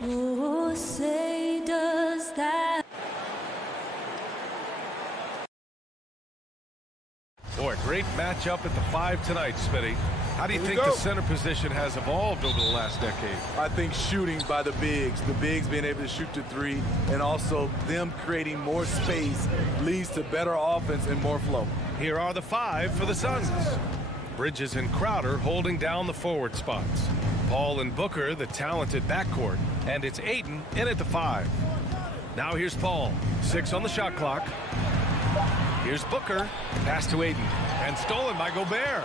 Oh, say does that. Boy, great matchup at the 5 tonight, Smitty. How do you think the center position has evolved over the last decade? I think shooting by the bigs being able to shoot the 3, and also them creating more space leads to better offense and more flow. Here are the 5 for the Suns. Bridges and Crowder holding down the forward spots. Paul and Booker, the talented backcourt. And it's Ayton in at the 5. Now here's Paul. 6 on the shot clock. Here's Booker. Pass to Ayton. And stolen by Gobert.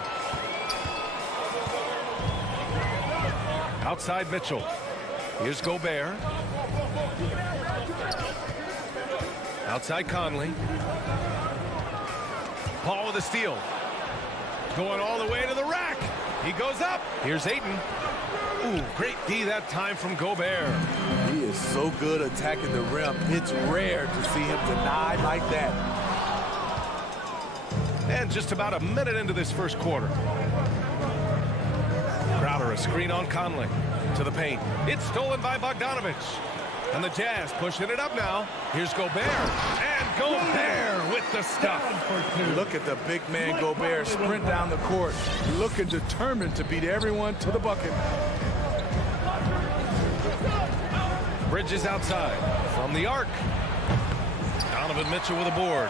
Outside Mitchell. Here's Gobert. Outside Conley. Paul with a steal. Going all the way to the rack. He goes up. Here's Ayton. Ooh, great D that time from Gobert. He is so good attacking the rim. It's rare to see him denied like that. And just about a minute into this first quarter. Crowder, a screen on Conley. To the paint. It's stolen by Bogdanovich. And the Jazz pushing it up now. Here's Gobert. And Gobert with the stuff. Look at the big man Gobert sprint down the court, looking determined to beat everyone to the bucket. Bridges outside from the arc. Donovan Mitchell with a board.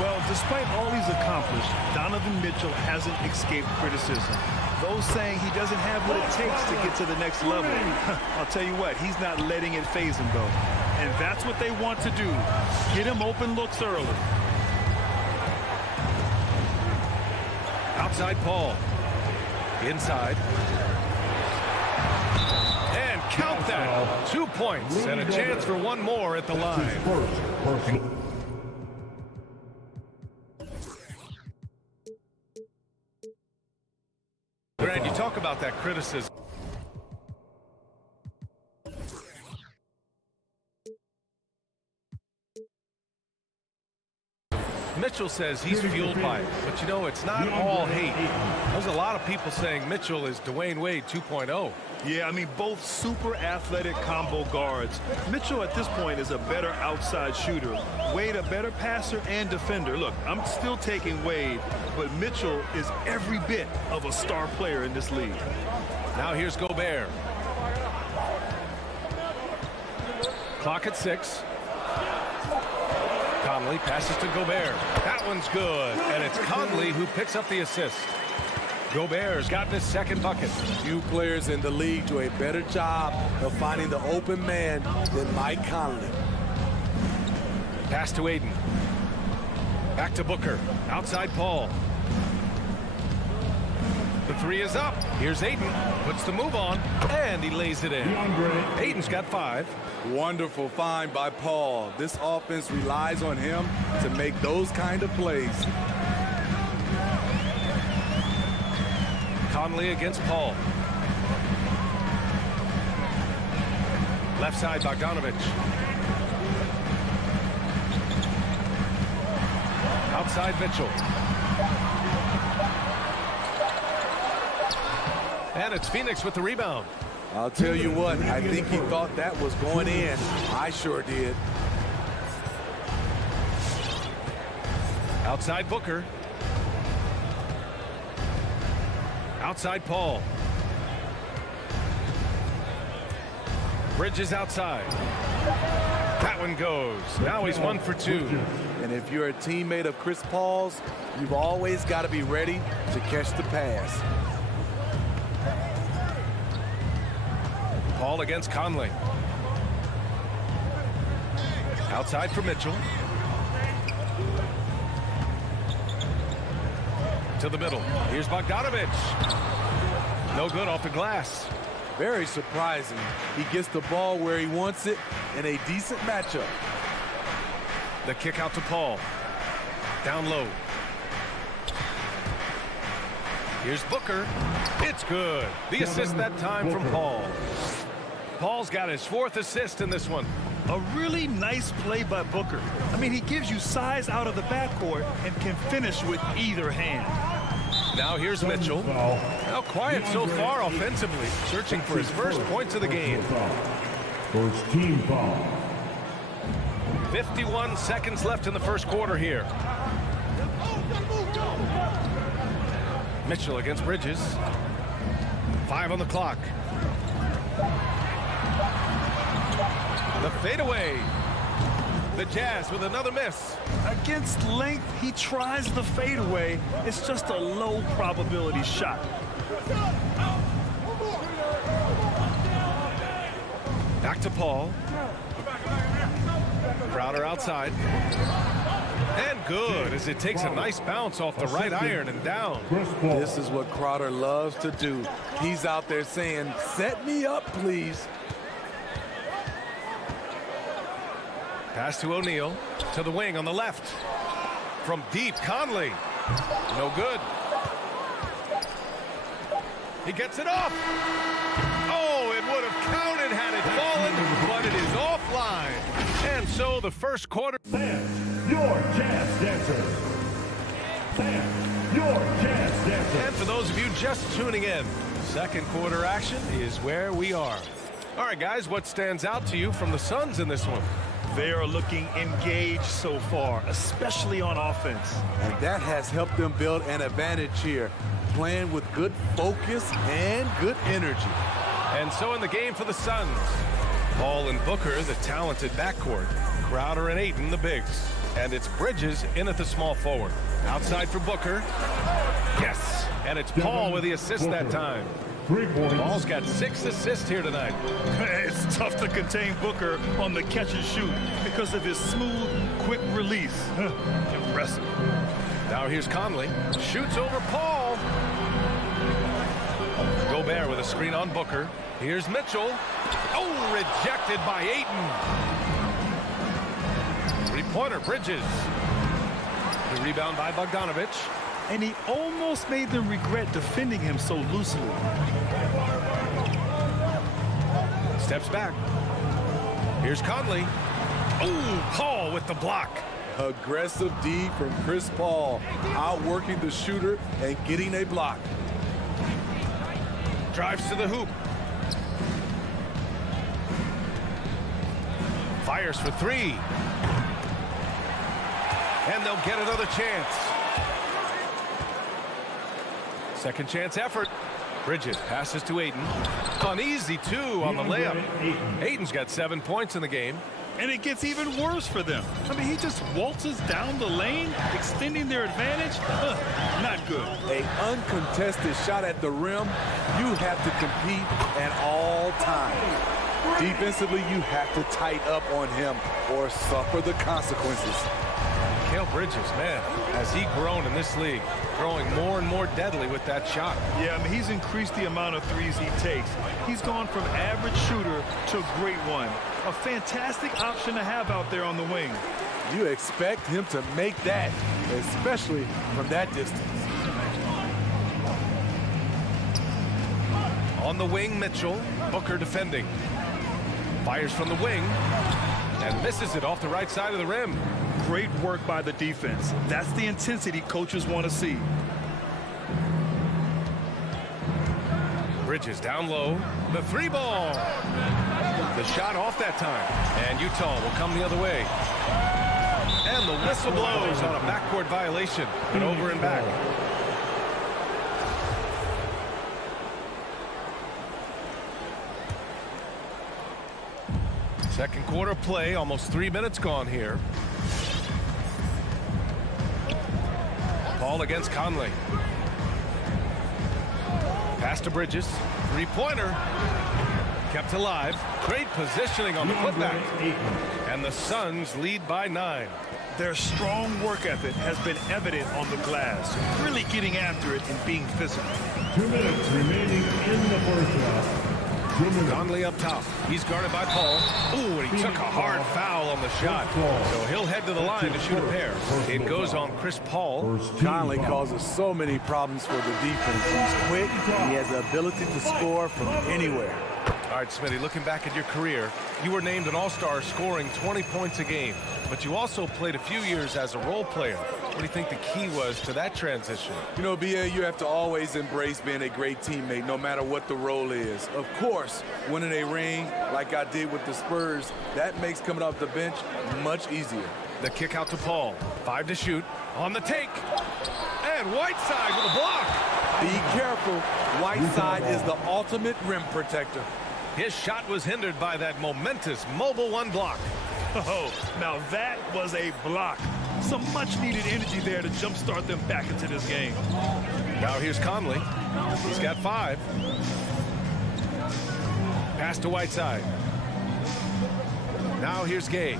Well, despite all he's accomplished, Donovan Mitchell hasn't escaped criticism. Those saying he doesn't have what it takes to get to the next level. I'll tell you what, he's not letting it faze him, though. And that's what they want to do. Get him open looks early. Outside Paul. Inside. And count that. 2 points and a chance for one more at the line. Grant, you talk about that criticism. Mitchell says he's fueled by it, but you know, it's not all hate. There's a lot of people saying Mitchell is Dwayne Wade 2.0. Yeah, I mean, both super athletic combo guards. Mitchell at this point is a better outside shooter. Wade a better passer and defender. Look, I'm still taking Wade, but Mitchell is every bit of a star player in this league. Now here's Gobert. Clock at 6. Conley passes to Gobert. That one's good, and it's Conley who picks up the assist. Gobert's gotten his second bucket. Few players in the league do a better job of finding the open man than Mike Conley. Pass to Ayton. Back to Booker. Outside Paul. The 3 is up. Here's Ayton. Puts the move on, and he lays it in. Ayton's got 5. Wonderful find by Paul. This offense relies on him to make those kind of plays. Conley against Paul. Left side, Bogdanovich. Outside Mitchell. And it's Phoenix with the rebound. I'll tell you what, I think he thought that was going in. I sure did. Outside Booker. Outside Paul. Bridges outside. That one goes. Now he's 1 for 2. And if you're a teammate of Chris Paul's, you've always got to be ready to catch the pass. Paul against Conley. Outside for Mitchell. To the middle. Here's Bogdanovich. No good off the glass. Very surprising. He gets the ball where he wants it in a decent matchup. The kick out to Paul. Down low. Here's Booker. It's good. The assist that time from Paul. Paul's got his 4th assist in this one. A really nice play by Booker. I mean, he gives you size out of the backcourt and can finish with either hand. Now here's Mitchell. Now quiet so far offensively, searching for his first points of the game. First team foul. 51 seconds left in the first quarter here. Mitchell against Bridges. 5 on the clock. The fadeaway. The Jazz with another miss. Against length, he tries the fadeaway. It's just a low probability shot. Back to Paul. Crowder outside. And good as it takes a nice bounce off the right iron and down. This is what Crowder loves to do. He's out there saying, set me up, please. Pass to O'Neal. To the wing on the left. From deep, Conley. No good. He gets it off. Oh, it would have counted had it fallen, but it is offline. And so the first quarter. Fans, your Jazz dancers. Fans, your Jazz dancers. And for those of you just tuning in, second quarter action is where we are. All right, guys, what stands out to you from the Suns in this one? They are looking engaged so far, especially on offense. And that has helped them build an advantage here, playing with good focus and good energy. And so in the game for the Suns, Paul and Booker, the talented backcourt. Crowder and Ayton, the bigs. And it's Bridges in at the small forward. Outside for Booker. Yes. And it's Paul with the assist that time. Paul's got 6 assists here tonight. It's tough to contain Booker on the catch and shoot because of his smooth, quick release. Impressive. Now here's Conley. Shoots over Paul. Gobert with a screen on Booker. Here's Mitchell. Oh, rejected by Ayton. Three-pointer, Bridges. The rebound by Bogdanovich. And he almost made them regret defending him so loosely. Steps back. Here's Conley. Oh, Paul with the block. Aggressive D from Chris Paul, outworking the shooter and getting a block. Drives to the hoop. Fires for 3. And they'll get another chance. Second chance effort. Bridges passes to Ayton. An easy 2 on the layup. Ayton's got 7 points in the game. And it gets even worse for them. I mean, he just waltzes down the lane, extending their advantage. Not good. An uncontested shot at the rim, you have to compete at all times. Defensively, you have to tighten up on him or suffer the consequences. Cale Bridges, man, has he grown in this league, growing more and more deadly with that shot. Yeah, I mean, he's increased the amount of threes he takes. He's gone from average shooter to a great one. A fantastic option to have out there on the wing. You expect him to make that, especially from that distance. On the wing, Mitchell. Booker defending. Fires from the wing and misses it off the right side of the rim. Great work by the defense. That's the intensity coaches want to see. Bridges down low. The 3-ball. The shot off that time. And Utah will come the other way. And the whistle blows on a backcourt violation. And over and back. Second quarter play, almost 3 minutes gone here. Paul against Conley. Pass to Bridges. Three-pointer. Kept alive. Great positioning on the putback. And the Suns lead by 9. Their strong work ethic has been evident on the glass. Really getting after it and being physical. 2 minutes remaining in the first half. Conley up top. He's guarded by Paul. Ooh, and he took a hard foul on the shot. So he'll head to the line to shoot a pair. It goes on Chris Paul. Conley causes so many problems for the defense. He's quick. He has the ability to score from anywhere. All right, Smitty, looking back at your career, you were named an all-star scoring 20 points a game, but you also played a few years as a role player. What do you think the key was to that transition? You know, BA, you have to always embrace being a great teammate, no matter what the role is. Of course, winning a ring like I did with the Spurs, that makes coming off the bench much easier. The kick out to Paul. 5 to shoot. On the take. And Whiteside with a block. Be careful. Whiteside is the ultimate rim protector. His shot was hindered by that momentous mobile one block. Oh, now that was a block. Some much-needed energy there to jumpstart them back into this game. Now here's Conley. He's got 5. Pass to Whiteside. Now here's Gay.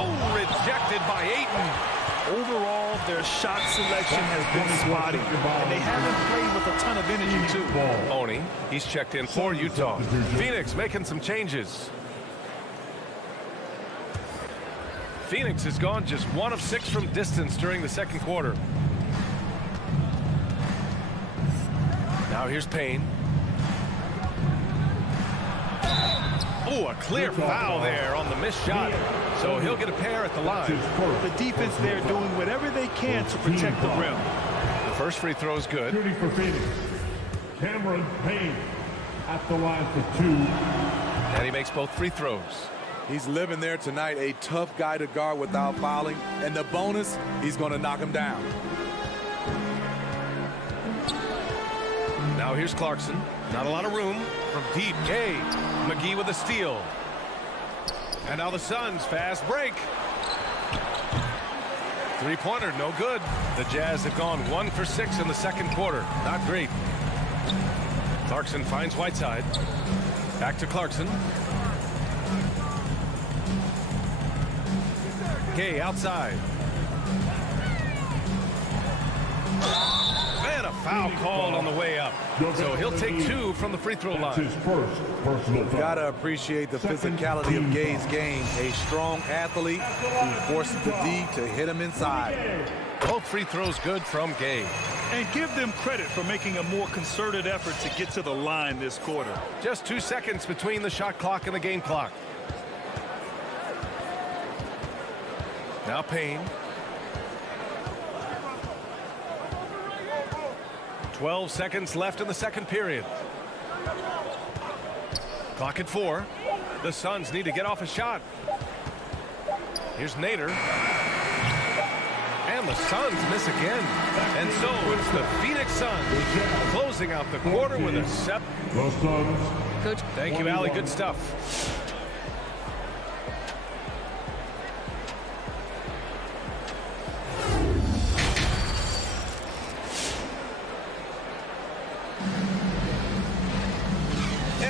Oh, rejected by Ayton. Overall, their shot selection has been spotty, and they haven't played with a ton of energy, too. Oni, he's checked in for Utah. Phoenix making some changes. Phoenix has gone just 1 of 6 from distance during the second quarter. Now here's Payne. Oh, a clear foul there on the missed shot. So he'll get a pair at the line. The defense there doing whatever they can to protect the rim. The first free throw is good. Shooting for Phoenix, Cameron Payne at the line for 2. And he makes both free throws. He's living there tonight, a tough guy to guard without fouling. And the bonus, he's going to knock him down. Now here's Clarkson. Not a lot of room from deep. Gay. McGee with a steal. And now the Suns fast break. Three-pointer, no good. The Jazz have gone 1 for 6 in the second quarter. Not great. Clarkson finds Whiteside. Back to Clarkson. Gay outside. And a foul called on the way up. So he'll take 2 from the free throw line. His first personal foul. Gotta appreciate the physicality of Gay's game. A strong athlete who forces the D to hit him inside. Both free throws good from Gay. And give them credit for making a more concerted effort to get to the line this quarter. Just 2 seconds between the shot clock and the game clock. Now Payne. 12 seconds left in the second period. Clock at 4. The Suns need to get off a shot. Here's Nader. And the Suns miss again. And so it's the Phoenix Suns closing out the quarter with a 7. The Suns. Coach, thank you, Allie. Good stuff.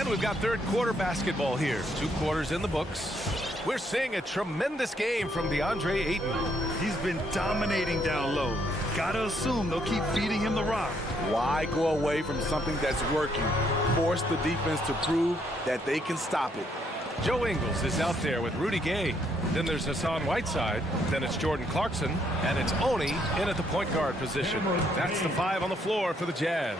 We've got third quarter basketball here. 2 quarters in the books. We're seeing a tremendous game from DeAndre Ayton. He's been dominating down low. Gotta assume they'll keep feeding him the rock. Why go away from something that's working? Force the defense to prove that they can stop it. Joe Ingles is out there with Rudy Gay. Then there's Hassan Whiteside. Then it's Jordan Clarkson. And it's Oni in at the point guard position. That's the 5 on the floor for the Jazz.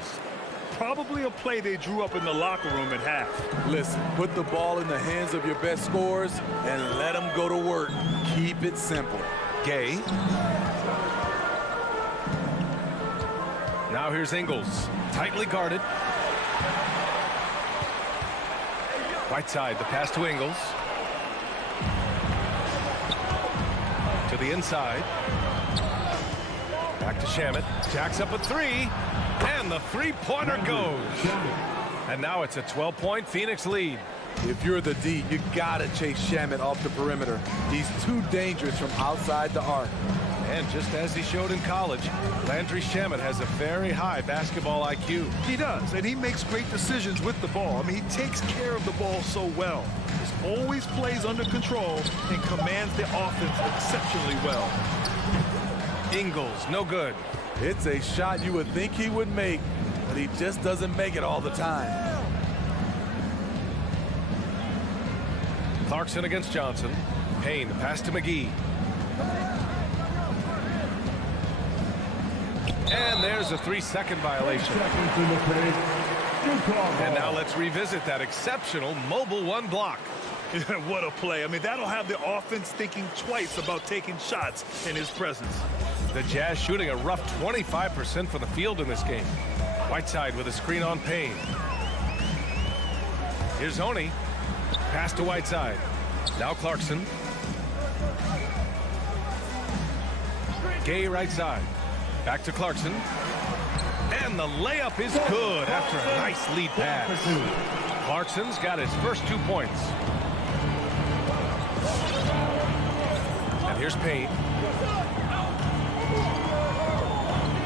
Probably a play they drew up in the locker room at half. Listen, put the ball in the hands of your best scorers and let them go to work. Keep it simple. Gay. Now here's Ingles. Tightly guarded. Whiteside, the pass to Ingles. To the inside. Back to Shamet. Jacks up a 3. And the three-pointer goes. And now it's a 12-point Phoenix lead. If you're the D, you gotta chase Shamet off the perimeter. He's too dangerous from outside the arc. And just as he showed in college, Landry Shamet has a very high basketball IQ. He does, and he makes great decisions with the ball. I mean, he takes care of the ball so well. He always plays under control and commands the offense exceptionally well. Ingles, no good. It's a shot you would think he would make, but he just doesn't make it all the time. Clarkson against Johnson. Payne, the pass to McGee. And there's a 3-second violation. Seconds in the paint. Utah And now ball. let's revisit that exceptional mobile one block. What a play. I mean, that'll have the offense thinking twice about taking shots in his presence. The Jazz shooting a rough 25% from the field in this game. Whiteside with a screen on Payne. Here's Oni. Pass to Whiteside. Now Clarkson. Gay right side. Back to Clarkson. And the layup is good after a nice lead pass. Clarkson's got his first 2 points. And here's Payne.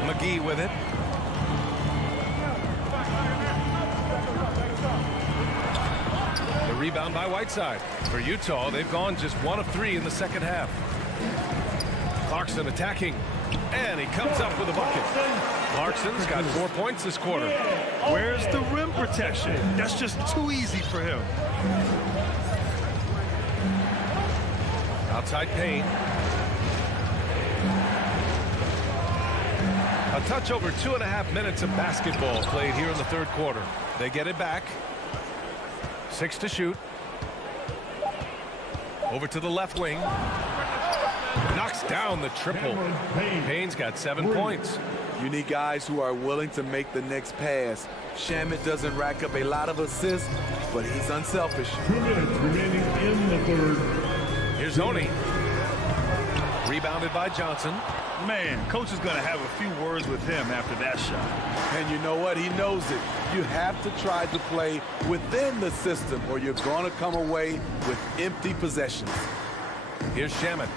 McGee with it. The rebound by Whiteside. For Utah, they've gone just 1 of 3 in the second half. Clarkson attacking. And he comes up with a bucket. Clarkson's got 4 points this quarter. Where's the rim protection? That's just too easy for him. Outside Payne. A touch over 2.5 minutes of basketball played here in the third quarter. They get it back. 6 to shoot. Over to the left wing. Knocks down the triple. Payne's got 7 points. You need guys who are willing to make the next pass. Shamet doesn't rack up a lot of assists, but he's unselfish. 2 minutes remaining in the third. Here's Oni. Rebounded by Johnson. Man, coach is going to have a few words with him after that shot. And you know what? He knows it. You have to try to play within the system or you're going to come away with empty possessions. Here's Shamet.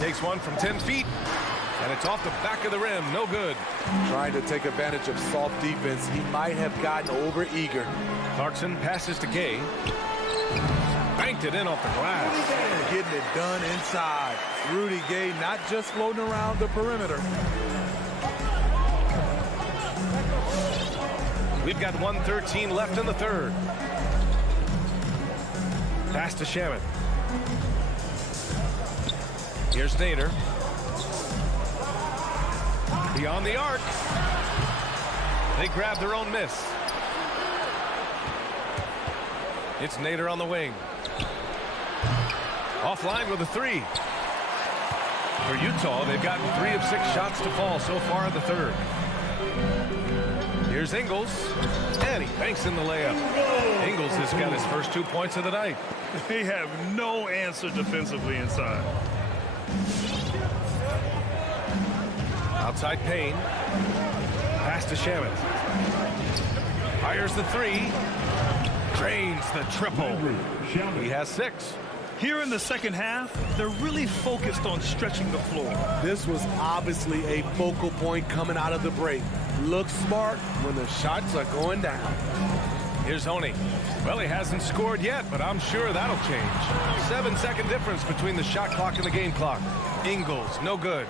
Takes one from 10 feet. And it's off the back of the rim. No good. Trying to take advantage of soft defense. He might have gotten over eager. Clarkson passes to Gay. Banked it in off the glass. Getting it done inside. Rudy Gay not just floating around the perimeter. We've got 1:13 left in the third. Pass to Shamet. Here's Nader. Beyond the arc. They grab their own miss. It's Nader on the wing. Offline with a 3. For Utah, they've gotten 3 of 6 shots to fall so far in the third. Here's Ingles. And he banks in the layup. Ingles has got his first 2 points of the night. They have no answer defensively inside. Outside Payne. Pass to Shamet. Fires the 3. Drains the triple. He has 6. Here in the second half, they're really focused on stretching the floor. This was obviously a focal point coming out of the break. Look smart when the shots are going down. Here's Oni. Well, he hasn't scored yet, but I'm sure that'll change. 7-second difference between the shot clock and the game clock. Ingles, no good.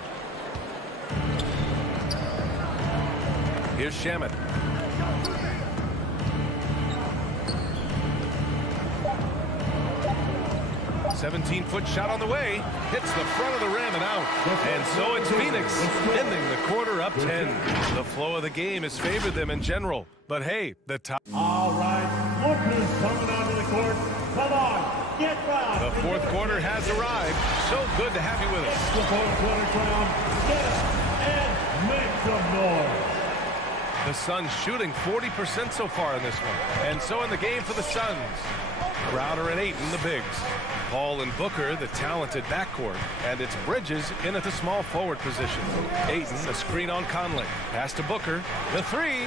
Here's Shamet. $17-foot shot on the way. Hits the front of the rim and out. And so it's Phoenix ending the quarter up 10. The flow of the game has favored them in general. But hey, the top. All right, look who's coming onto the court. Come on, get fouled. The fourth quarter has arrived. So good to have you with us. The fourth round, get up and make some noise. The Suns shooting 40% so far in this one. And so in the game for the Suns. Crowder and Ayton, the bigs. Paul and Booker, the talented backcourt. And it's Bridges in at the small forward position. Ayton, a screen on Conley. Pass to Booker. The 3.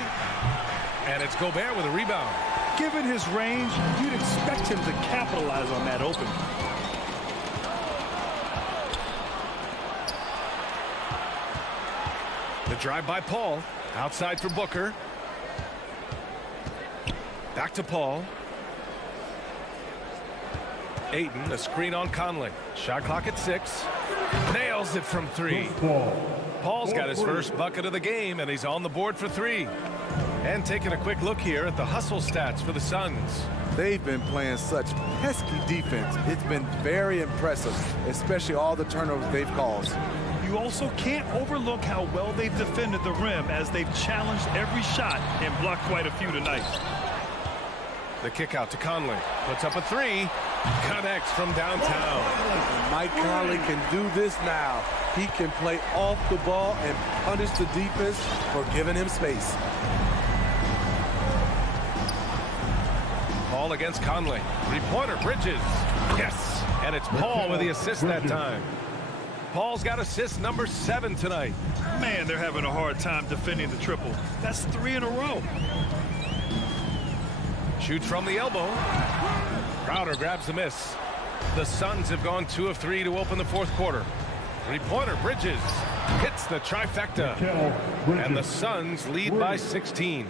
And it's Gobert with a rebound. Given his range, you'd expect him to capitalize on that open. The drive by Paul. Outside for Booker. Back to Paul. Ayton, a screen on Conley. Shot clock at 6. Nails it from 3. Paul's got his first bucket of the game, and he's on the board for 3. And taking a quick look here at the hustle stats for the Suns. They've been playing such pesky defense. It's been very impressive, especially all the turnovers they've caused. You also can't overlook how well they've defended the rim as they've challenged every shot and blocked quite a few tonight. The kick out to Conley. Puts up a three. Connects from downtown. Mike Conley can do this now. He can play off the ball and punish the defense for giving him space. Paul against Conley. Three-pointer, Bridges. Yes! And it's Paul with the assist that time. Paul's got assist number 7 tonight. Man, they're having a hard time defending the triple. That's 3 in a row. Shoots from the elbow. Crowder grabs the miss. The Suns have gone 2 of 3 to open the fourth quarter. Three-pointer, Bridges. Hits the trifecta. And the Suns lead by 16.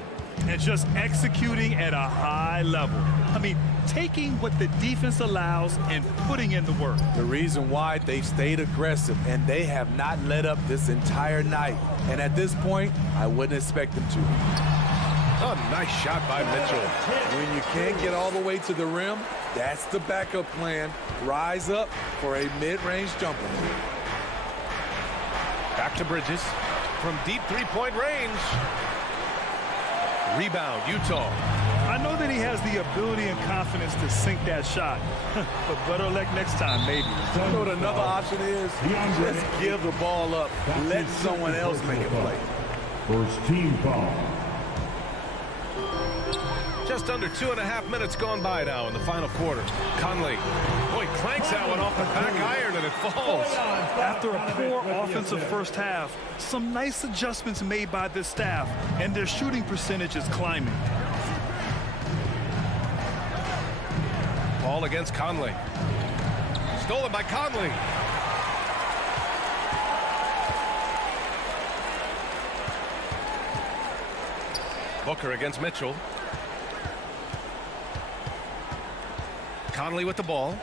And just executing at a high level. I mean, taking what the defense allows and putting in the work. The reason why they've stayed aggressive, and they have not let up this entire night. And at this point, I wouldn't expect them to. A nice shot by Mitchell. When you can't get all the way to the rim, that's the backup plan. Rise up for a mid-range jumper. Back to Bridges. From deep three-point range. Rebound, Utah. I know that he has the ability and confidence to sink that shot, but better luck next time, maybe. You know what another option is? Just give the ball up. Let someone else make a play. First team foul. Just under 2.5 minutes gone by now in the final quarter. Conley, boy, clanks that one off the back iron and it falls. After a poor offensive first half, some nice adjustments made by this staff, and their shooting percentage is climbing. Ball against Conley. Stolen by Conley. Booker against Mitchell. Conley with the ball.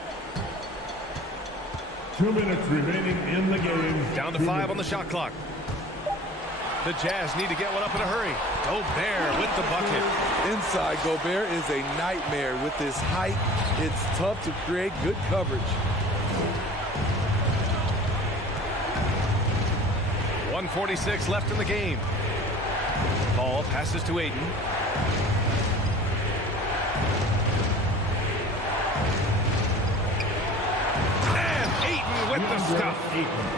2 minutes remaining in the game. Down to 5 on the shot clock. The Jazz need to get one up in a hurry. Gobert with the bucket. Inside Gobert is a nightmare. With his height, it's tough to create good coverage. 1:46 left in the game. Ball passes to Ayton. With the stuff.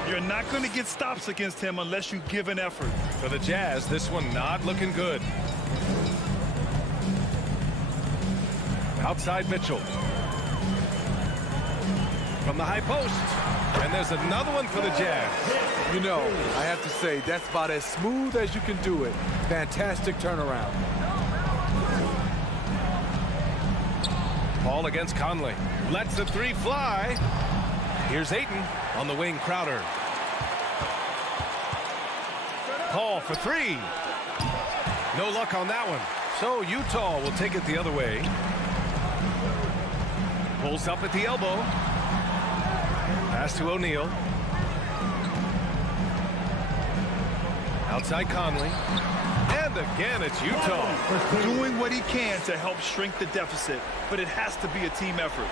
You're not going to get stops against him unless you give an effort. For the Jazz, this one not looking good. Outside Mitchell. From the high post. And there's another one for the Jazz. You know, I have to say, that's about as smooth as you can do it. Fantastic turnaround. Ball against Conley. Lets the three fly. Here's Ayton on the wing, Crowder. Paul for 3. No luck on that one. So Utah will take it the other way. Pulls up at the elbow. Pass to O'Neal. Outside Conley. And again, it's Utah. Doing what he can to help shrink the deficit, but it has to be a team effort.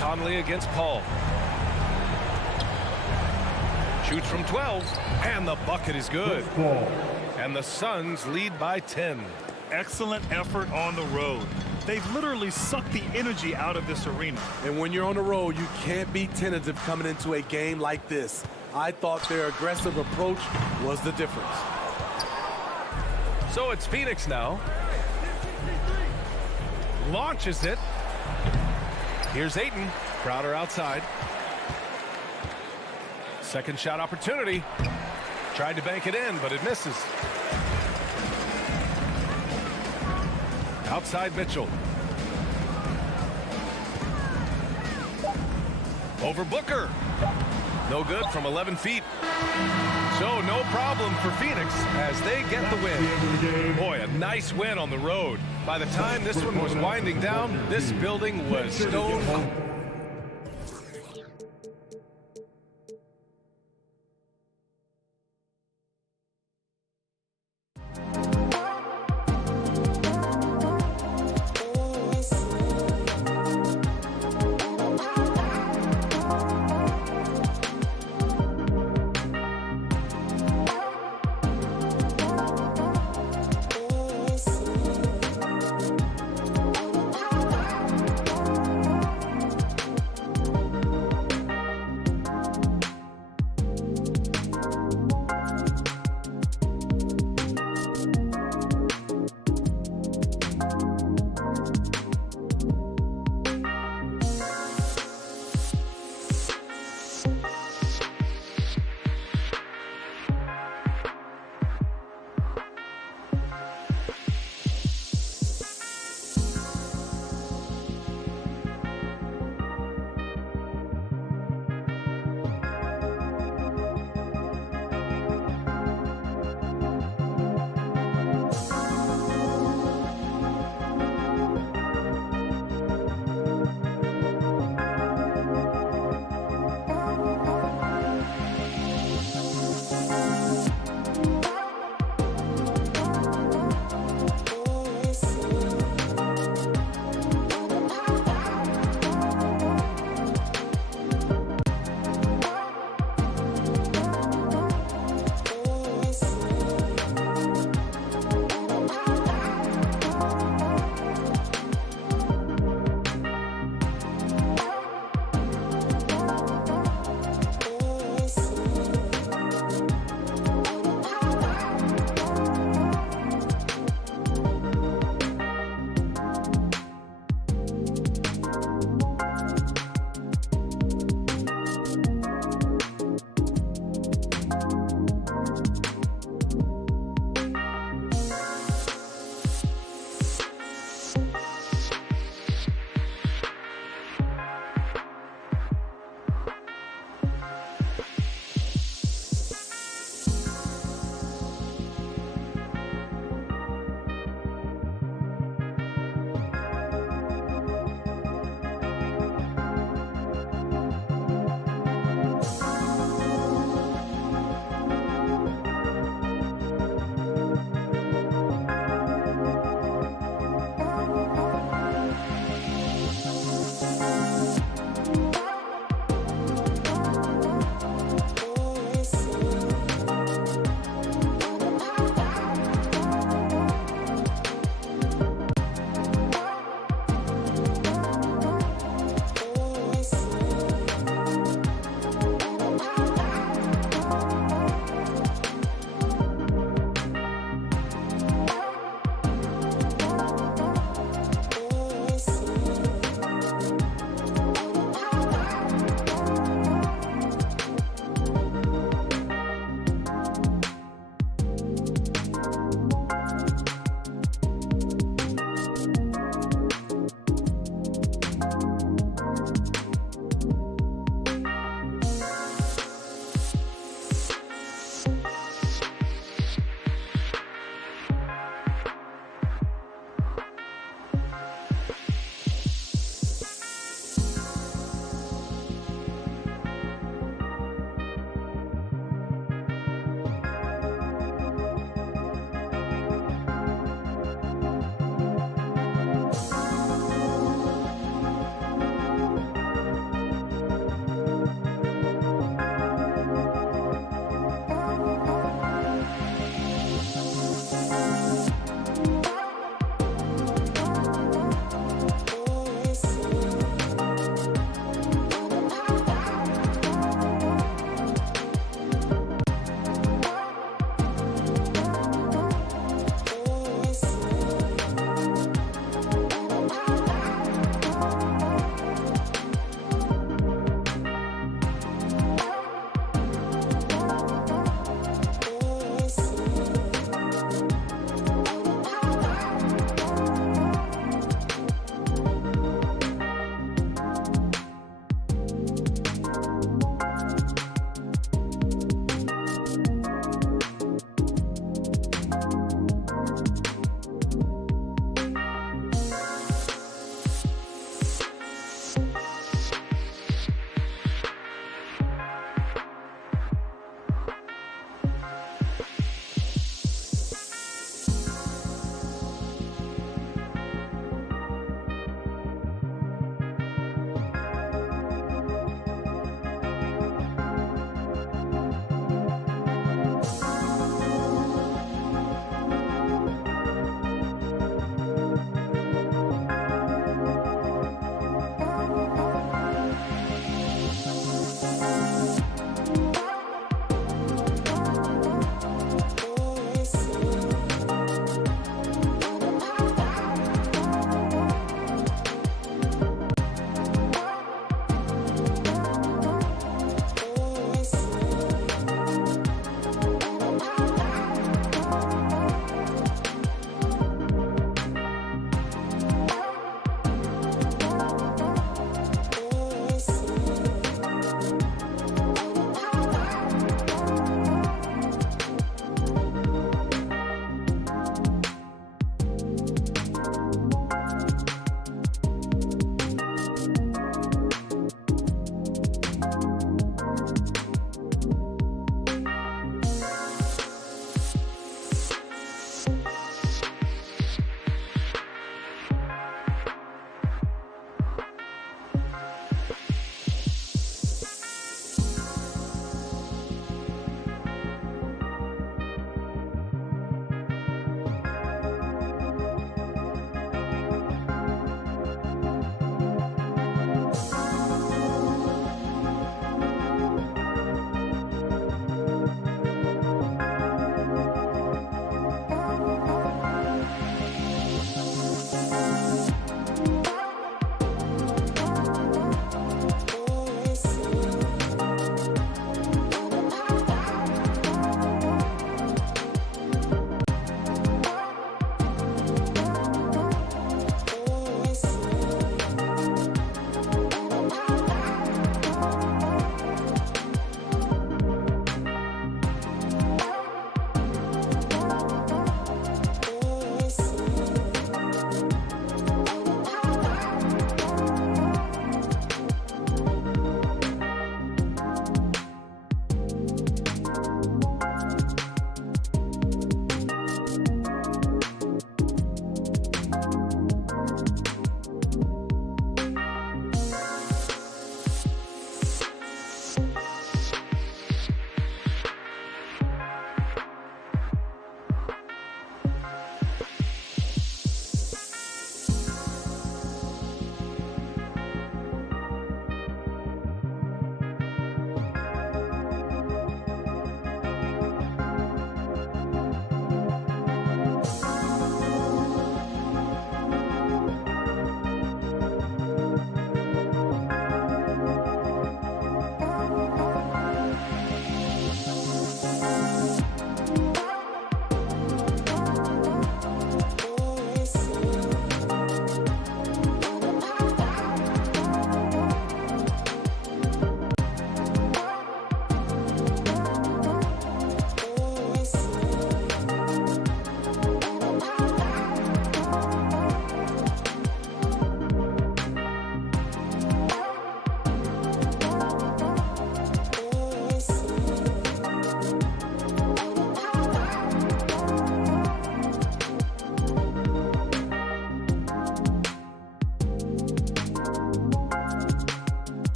Conley against Paul. Shoots from 12, and the bucket is good. And the Suns lead by 10. Excellent effort on the road. They've literally sucked the energy out of this arena. And when you're on the road, you can't be tentative coming into a game like this. I thought their aggressive approach was the difference. So it's Phoenix now. Launches it. Here's Ayton. Crowder outside. Second shot opportunity. Tried to bank it in, but it misses. Outside Mitchell. Over Booker. No good from 11 feet. So no problem for Phoenix as they get the win. Boy, a nice win on the road. By the time this one was winding down, this building was stone cold.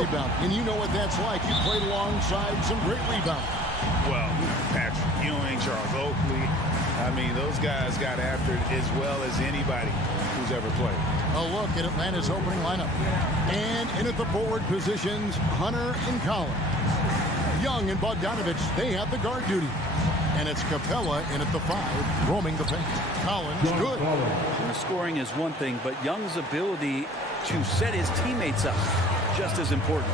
rebound. And you know what that's like. You played alongside some great rebound. Well, Patrick Ewing, Charles Oakley. I mean, those guys got after it as well as anybody who's ever played. A look at Atlanta's opening lineup. And in at the forward positions, Hunter and Collins. Young and Bogdanovich, they have the guard duty. And it's Capella in at the 5, roaming the paint. Collins, good. And the scoring is one thing, but Young's ability to set his teammates up, just as important.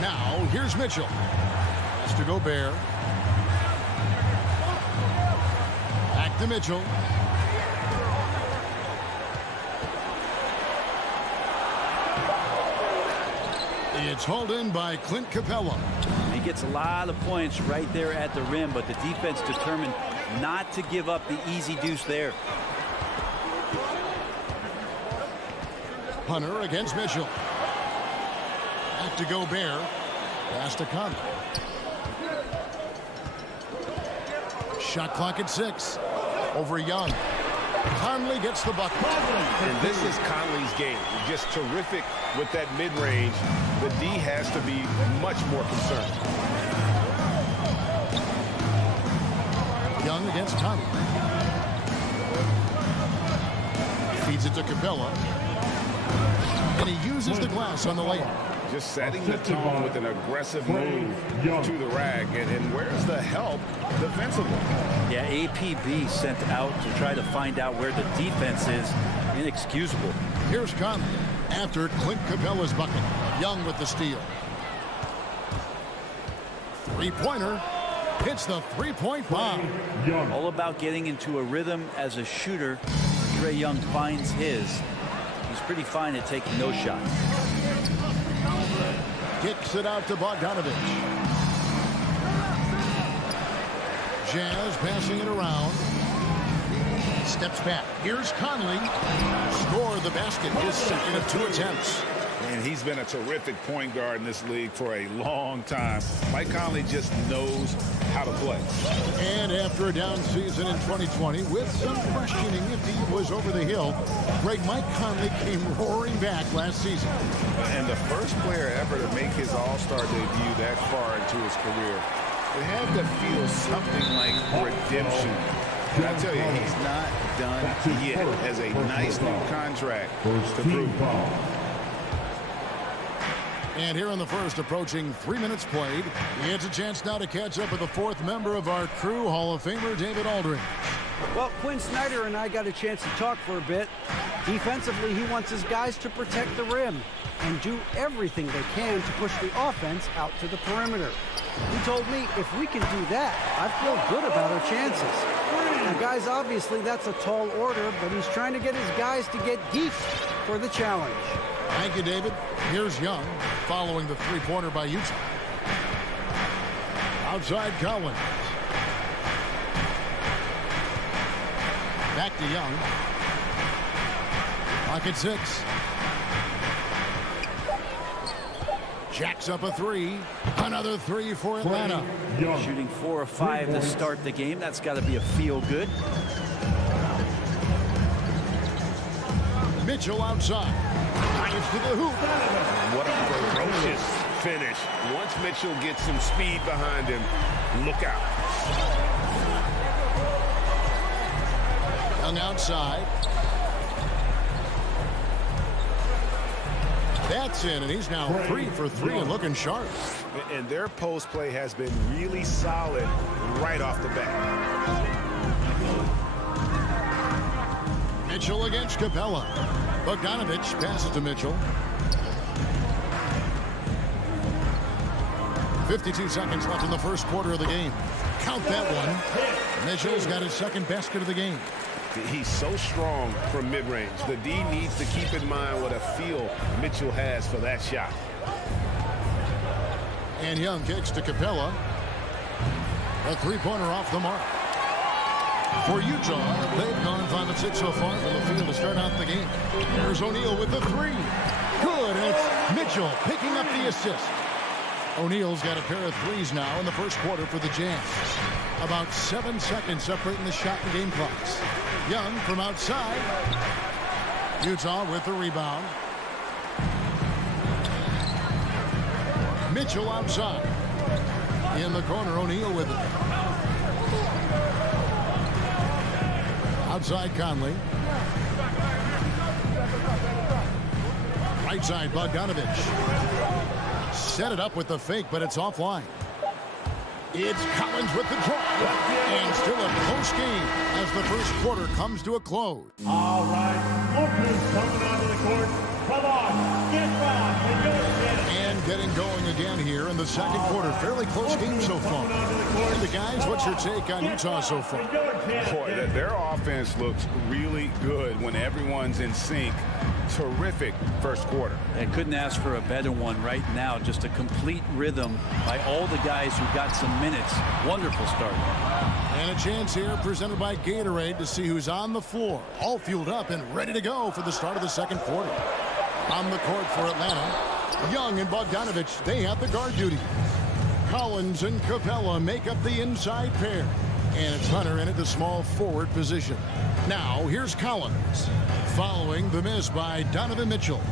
Now, here's Mitchell. Has to Gobert. Back to Mitchell. It's hauled in by Clint Capella. He gets a lot of points right there at the rim, but the defense determined not to give up the easy deuce there. Hunter against Mitchell. Back to Gobert. Pass to Conley. Shot clock at 6. Over Young. Conley gets the bucket. And this is Conley's game. Just terrific with that mid-range. The D has to be much more concerned. Young against Conley. Feeds it to Capella. And he uses the glass on the layup. Just setting the tone with an aggressive move to the rack. And where's the help defensively? Yeah, APB sent out to try to find out where the defense is. Inexcusable. Here's Conley after Clint Capella's bucket. Young with the steal. Three-pointer. Hits the three-point bomb. All about getting into a rhythm as a shooter. Trae Young finds his. He's pretty fine at taking those shots. Kicks it out to Bogdanovich. Jazz passing it around. Steps back. Here's Conley. Score the basket. His second of 2 attempts. And he's been a terrific point guard in this league for a long time. Mike Conley just knows how to play. And after a down season in 2020, with some questioning if he was over the hill, Mike Conley came roaring back last season. And the first player ever to make his All-Star debut that far into his career. It had to feel something like redemption. And I tell you, he's not done yet. Has a nice new contract to prove. And here in the first, approaching 3 minutes played, it's a chance now to catch up with the 4th member of our crew, Hall of Famer David Aldridge. Well, Quinn Snyder and I got a chance to talk for a bit. Defensively, he wants his guys to protect the rim and do everything they can to push the offense out to the perimeter. He told me if we can do that, I feel good about our chances. Now, guys, obviously that's a tall order, but he's trying to get his guys to get deep for the challenge. Thank you, David. Here's Young, following the three-pointer by Utah. Outside Collins. Back to Young. Pocket 6. Jacks up a 3. Another 3 for Atlanta. Shooting 4 or 5 to start the game. That's got to be a feel-good. Mitchell outside. Drives to the hoop. What a ferocious finish. Once Mitchell gets some speed behind him, look out. Young outside. That's in, and he's now 3 for 3 and looking sharp. And their post play has been really solid right off the bat. Mitchell against Capella. Bogdanovich passes to Mitchell. 52 seconds left in the first quarter of the game. Count that one. Mitchell's got his second basket of the game. He's so strong from mid-range. The D needs to keep in mind what a feel Mitchell has for that shot. And Young kicks to Capella. A three-pointer off the mark. For Utah, they've gone 5 of 6 so far from the field to start out the game. There's O'Neal with the 3. Good, and it's Mitchell picking up the assist. O'Neal's got a pair of threes now in the first quarter for the Jazz. About 7 seconds separating the shot and game clocks. Young from outside. Utah with the rebound. Mitchell outside. In the corner, O'Neal with it. Outside Conley. Right side Bogdanovich. Set it up with the fake, but it's offline. It's Collins with the drive. And still a close game as the first quarter comes to a close. All right, Booker's coming onto the court. Come on, get back and go get it. And getting going again here in the second quarter. Fairly close game so far. And the guys, what's your take on Utah so far? Boy, their offense looks really good when everyone's in sync. Terrific first quarter. I couldn't ask for a better one right now. Just a complete rhythm by all the guys who got some minutes. Wonderful start. And a chance here presented by Gatorade to see who's on the floor. All fueled up and ready to go for the start of the second quarter. On the court for Atlanta, Young and Bogdanovich, they have the guard duty. Collins and Capella make up the inside pair. And it's Hunter in at the small forward position. Now, here's Collins. Following the miss by Donovan Mitchell.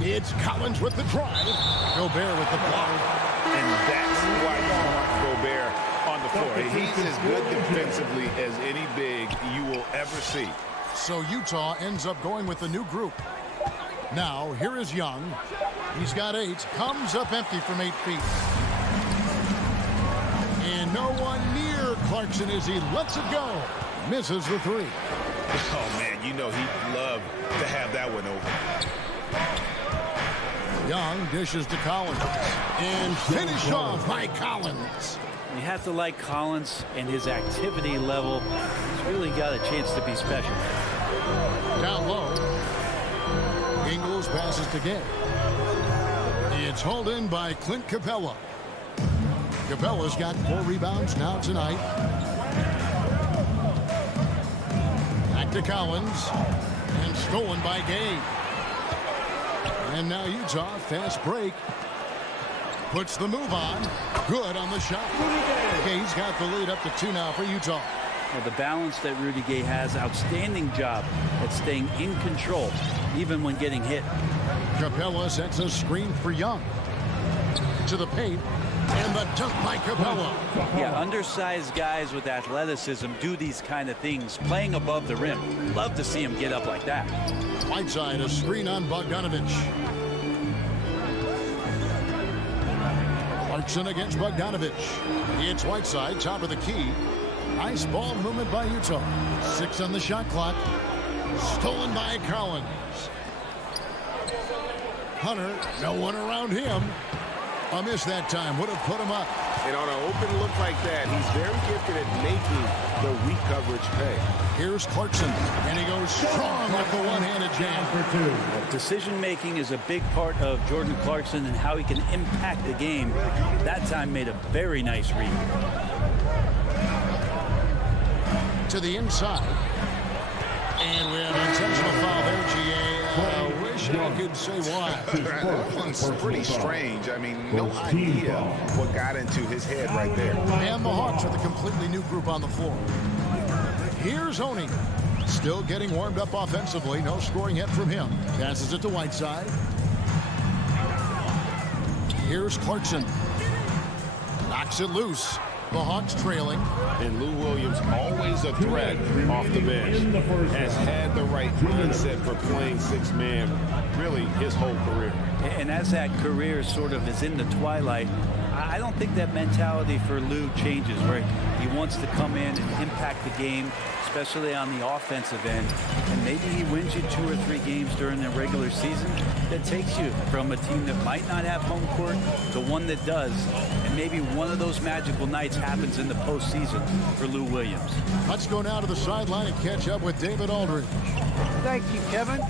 It's Collins with the drive. Gobert with the block. And that's why you want Gobert on the floor. He's as good defensively as any big you will ever see. So Utah ends up going with the new group. Now, here is Young. He's got 8. Comes up empty from 8 feet. And no one near Clarkson as he lets it go. Misses the 3. Oh, man, you know he'd love to have that one over. Young dishes to Collins. And finish off by Collins. You have to like Collins and his activity level. He's really got a chance to be special. Down low. Ingles passes to Gay. It's hauled in by Clint Capella. Capella's got 4 rebounds now tonight. Back to Collins. And stolen by Gay. And now Utah, fast break. Puts the move on. Good on the shot. Gay's got the lead up to 2 now for Utah. Well, the balance that Rudy Gay has, outstanding job at staying in control, even when getting hit. Capella sets a screen for Young. To the paint. And the dunk by Capella. Yeah, undersized guys with athleticism do these kind of things, playing above the rim. Love to see him get up like that. Whiteside, a screen on Bogdanovich. Clarkson against Bogdanovich. It's Whiteside, top of the key. Nice ball movement by Utah. 6 on the shot clock. Stolen by Collins. Hunter, no one around him. A miss that time would have put him up. And on an open look like that, he's very gifted at making the weak coverage pay. Here's Clarkson, and he goes strong with the one-handed jam. Decision-making is a big part of Jordan Clarkson and how he can impact the game. That time made a very nice read. To the inside. And we have an intentional foul there, G.A. Wish I could say why. That one's pretty strange. I mean, no idea what got into his head right there. And the Hawks with a completely new group on the floor. Here's Oni. Still getting warmed up offensively. No scoring yet from him. Passes it to Whiteside. Here's Clarkson. Knocks it loose. The Hawks trailing. And Lou Williams, always a threat off the bench, has had the right mindset for playing 6-man really his whole career. And as that career sort of is in the twilight, I don't think that mentality for Lou changes, where he wants to come in and impact the game, especially on the offensive end. And maybe he wins you 2 or 3 games during the regular season that takes you from a team that might not have home court to one that does. And maybe one of those magical nights happens in the postseason for Lou Williams. Let's go now to the sideline and catch up with David Aldridge. Thank you, Kevin.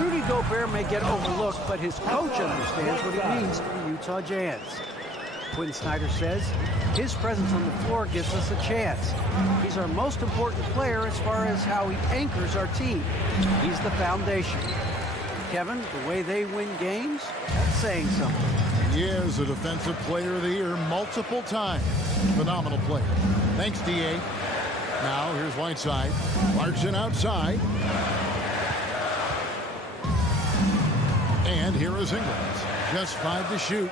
Rudy Gobert may get overlooked, but his coach understands what it means to the Utah Jazz. Quinn Snyder says his presence on the floor gives us a chance. He's our most important player as far as how he anchors our team. He's the foundation. Kevin, the way they win games, that's saying something. He is a Defensive Player of the Year multiple times. Phenomenal player. Thanks, D.A. Now, here's Whiteside. Clarkson outside. And here is Ingles. Just 5 to shoot.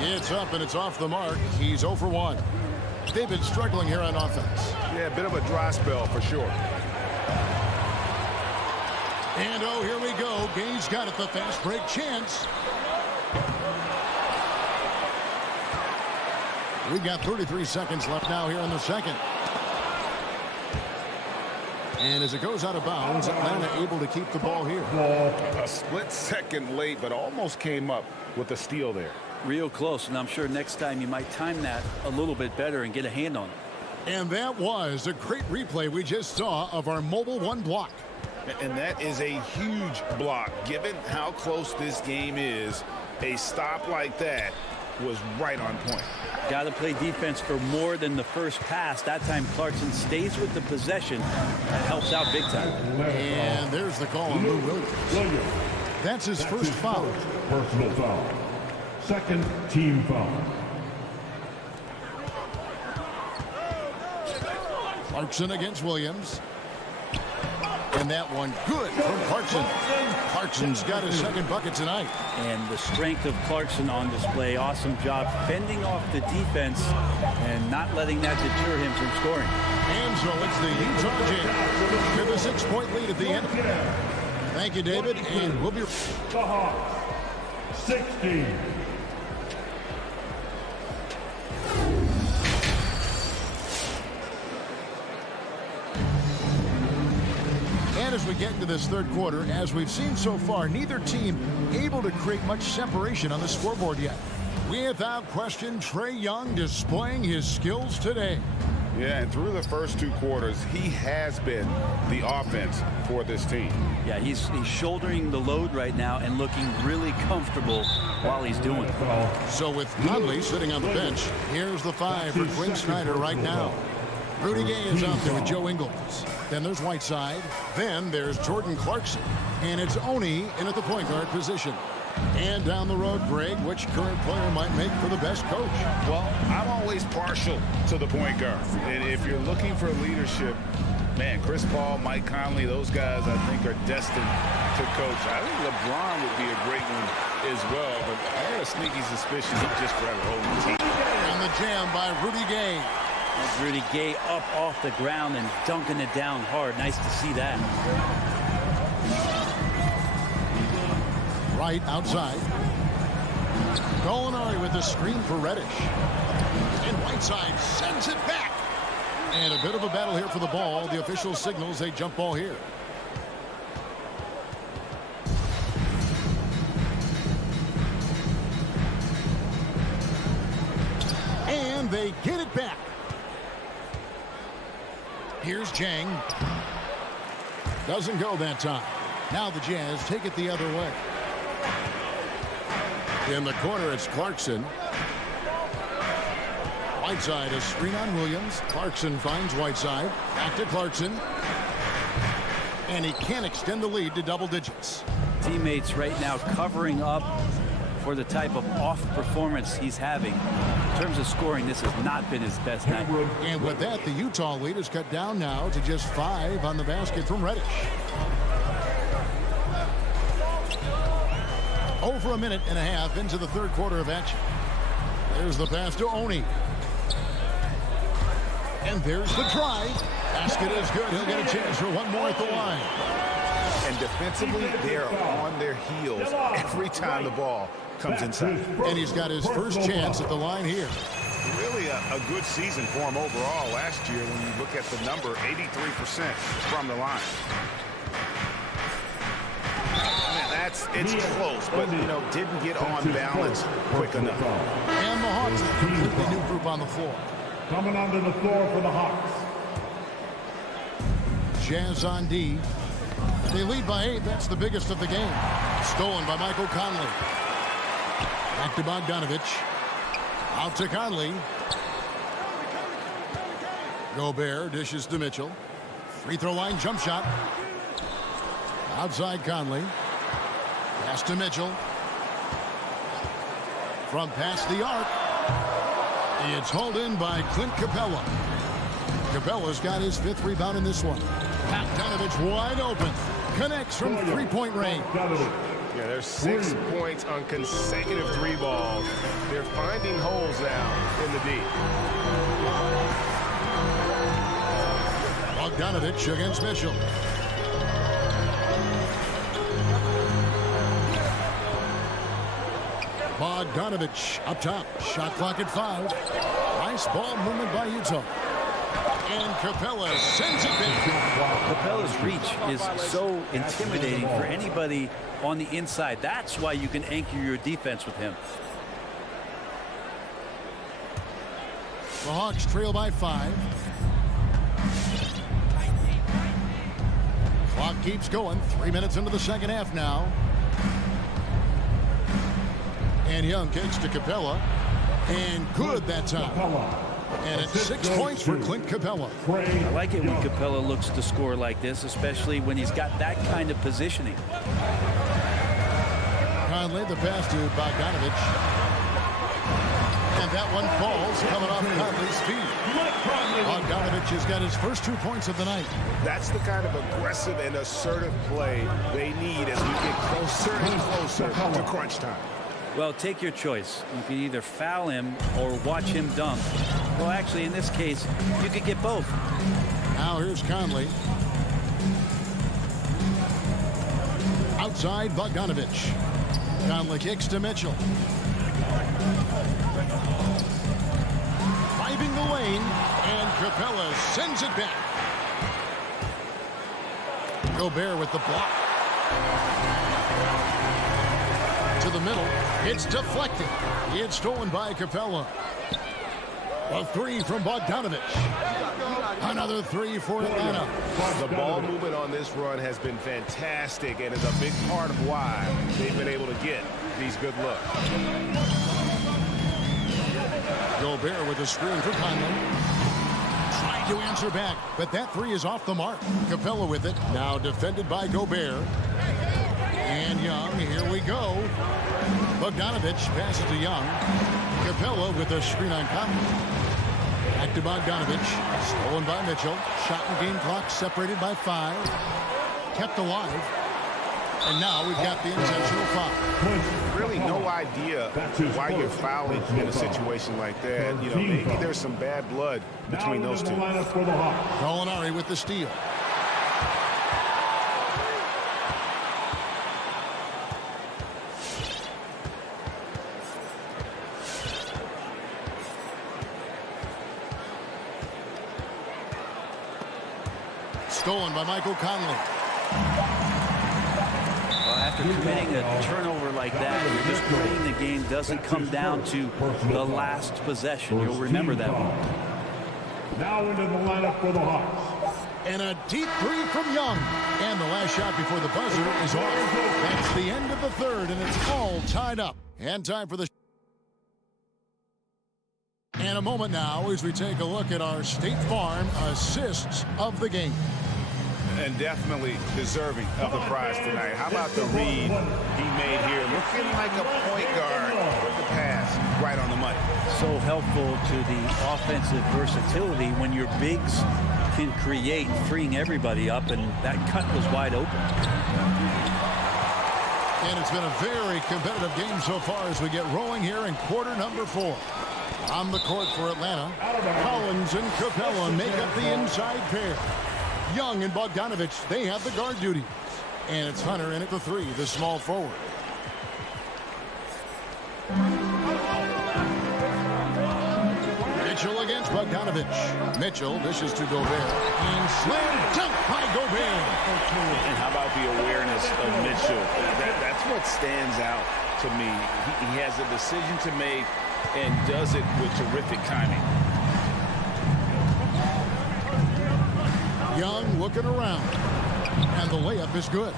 It's up and it's off the mark. He's 0 for 1. David struggling here on offense. Yeah, a bit of a dry spell for sure. And oh, here we go. Gay's got it, the fast break chance. We've got 33 seconds left now here in the second. And as it goes out of bounds, Atlanta able to keep the ball here. A split second late, but almost came up with a steal there. Real close, and I'm sure next time you might time that a little bit better and get a hand on it. And that was a great replay we just saw of our Mobile One block. And that is a huge block. Given how close this game is, a stop like that was right on point. Got to play defense for more than the first pass. That time Clarkson stays with the possession. That helps out big time. And there's the call on Lou Williams. That's his first foul. Personal foul. Second team foul. Clarkson against Williams. And that one good from Clarkson. Clarkson's got his second bucket tonight. And the strength of Clarkson on display. Awesome job fending off the defense and not letting that deter him from scoring. And so it's the Utah Jazz with a 6-point lead at the end. Thank you, David. And we'll be... The Hawks, 16. And as we get into this third quarter, as we've seen so far, neither team able to create much separation on the scoreboard yet. Without question, Trae Young displaying his skills today. Yeah, and through the first 2 quarters, he has been the offense for this team. Yeah, he's shouldering the load right now and looking really comfortable while he's doing it. So with Conley sitting on the bench, here's the 5 for Quinn Snyder right now. Rudy Gay is out there with Joe Ingles. Then there's Whiteside. Then there's Jordan Clarkson. And it's Oni in at the point guard position. And down the road, Greg, which current player might make for the best coach? Well, I'm always partial to the point guard. And if you're looking for leadership, man, Chris Paul, Mike Conley, those guys I think are destined to coach. I think LeBron would be a great one as well. But I have a sneaky suspicion he'd just grab a hold of the team. And the jam by Rudy Gay. And Rudy Gay up off the ground and dunking it down hard. Nice to see that. Right outside. Gallinari with the screen for Reddish. And Whiteside sends it back. And a bit of a battle here for the ball. The official signals a jump ball here. And they get it back. Here's Jang. Doesn't go that time. Now the Jazz take it the other way. In the corner, it's Clarkson. Whiteside, a screen on Williams. Clarkson finds Whiteside. Back to Clarkson. And he can extend the lead to double digits. Teammates right now covering up for the type of off performance he's having. In terms of scoring, this has not been his best night. And with that, the Utah lead is cut down now to just 5 on the basket from Reddish. Over a minute and a half into the third quarter of action. There's the pass to Oni. And there's the drive. Basket is good. He'll get a chance for one more at the line. And defensively, they're on their heels every time the ball comes inside. And he's got his first chance at the line here. Really a good season for him overall last year when you look at the number, 83% from the line. It's close, but, didn't get on balance quick enough. And the Hawks, a completely new group on the floor. Coming onto the floor for the Hawks. Jazz on D. They lead by 8. That's the biggest of the game. Stolen by Michael Conley. Back to Bogdanovich. Out to Conley. Gobert dishes to Mitchell. Free throw line jump shot. Outside Conley. Pass to Mitchell. From past the arc. It's hauled in by Clint Capella. Capella's got his 5th rebound in this one. Bogdanovich wide open. Connects from three-point range. Yeah, there's 6 points on consecutive 3 balls. They're finding holes now in the D. Bogdanovich against Mitchell. Bogdanovich up top. Shot clock at 5. Nice ball movement by Utah. And Capella sends it back. Capella's reach is so intimidating for anybody on the inside. That's why you can anchor your defense with him. The Hawks trail by 5. Clock keeps going. 3 minutes into the second half now. And Young kicks to Capella. And good that time. And it's 6 points for Clint Capella. I like it when Capella looks to score like this, especially when he's got that kind of positioning. Conley, the pass to Bogdanovich. And that one falls, coming off Conley's feet. Bogdanovich has got his first 2 points of the night. That's the kind of aggressive and assertive play they need as we get closer and closer to crunch time. Well, take your choice. You can either foul him or watch him dunk. Well, actually, in this case, you could get both. Now here's Conley. Outside, Bogdanovich. Conley kicks to Mitchell. Driving the lane, and Capella sends it back. Gobert with the block. To the middle. It's deflected. It's stolen by Capella. A 3 from Bogdanovich. Another 3 for Atlanta. The ball movement on this run has been fantastic and is a big part of why they've been able to get these good looks. Gobert with a screen for Conley. Trying to answer back, but that 3 is off the mark. Capella with it. Now defended by Gobert. And Young, here we go. Bogdanovich passes to Young. Capella with a screen on Conley. Back to Bogdanovich. Stolen by Mitchell. Shot and game clock separated by 5. Kept alive. And now we've got the intentional foul. Really no idea why you're fouling in a situation like that. You know, maybe there's some bad blood between those two. Gallinari with the steal. Stolen by Michael Conley. Well, after committing a turnover like that, you're just praying the game doesn't come down to the last possession. You'll remember that one. Now into the lineup for the Hawks. And a deep 3 from Young. And the last shot before the buzzer is off. That's the end of the third, and it's all tied up. And time for the... And a moment now as we take a look at our State Farm assists of the game. And definitely deserving of the prize tonight. How about the read he made here? Looking like a point guard with the pass right on the money. So helpful to the offensive versatility when your bigs can create, freeing everybody up, and that cut was wide open. And it's been a very competitive game so far as we get rolling here in quarter number 4. On the court for Atlanta, Collins and Capella make up the inside pair. Young and Bogdanovich, they have the guard duties. And it's Hunter in at the 3, the small forward. Mitchell against Bogdanovich. Mitchell dishes to Gobert. And slam dunk by Gobert. And how about the awareness of Mitchell? That's what stands out to me. He has a decision to make and does it with terrific timing. Young looking around. And the layup is good.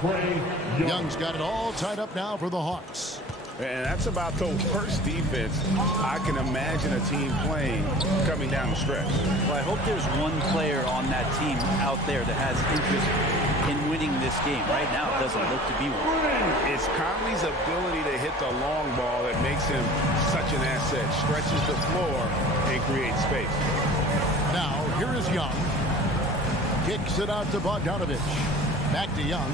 Young's got it all tied up now for the Hawks. And that's about the worst defense I can imagine a team playing coming down the stretch. Well, I hope there's one player on that team out there that has interest in winning this game. Right now, it doesn't look to be one. It's Conley's ability to hit the long ball that makes him such an asset. Stretches the floor and creates space. Now, here is Young. Kicks it out to Bogdanovich. Back to Young.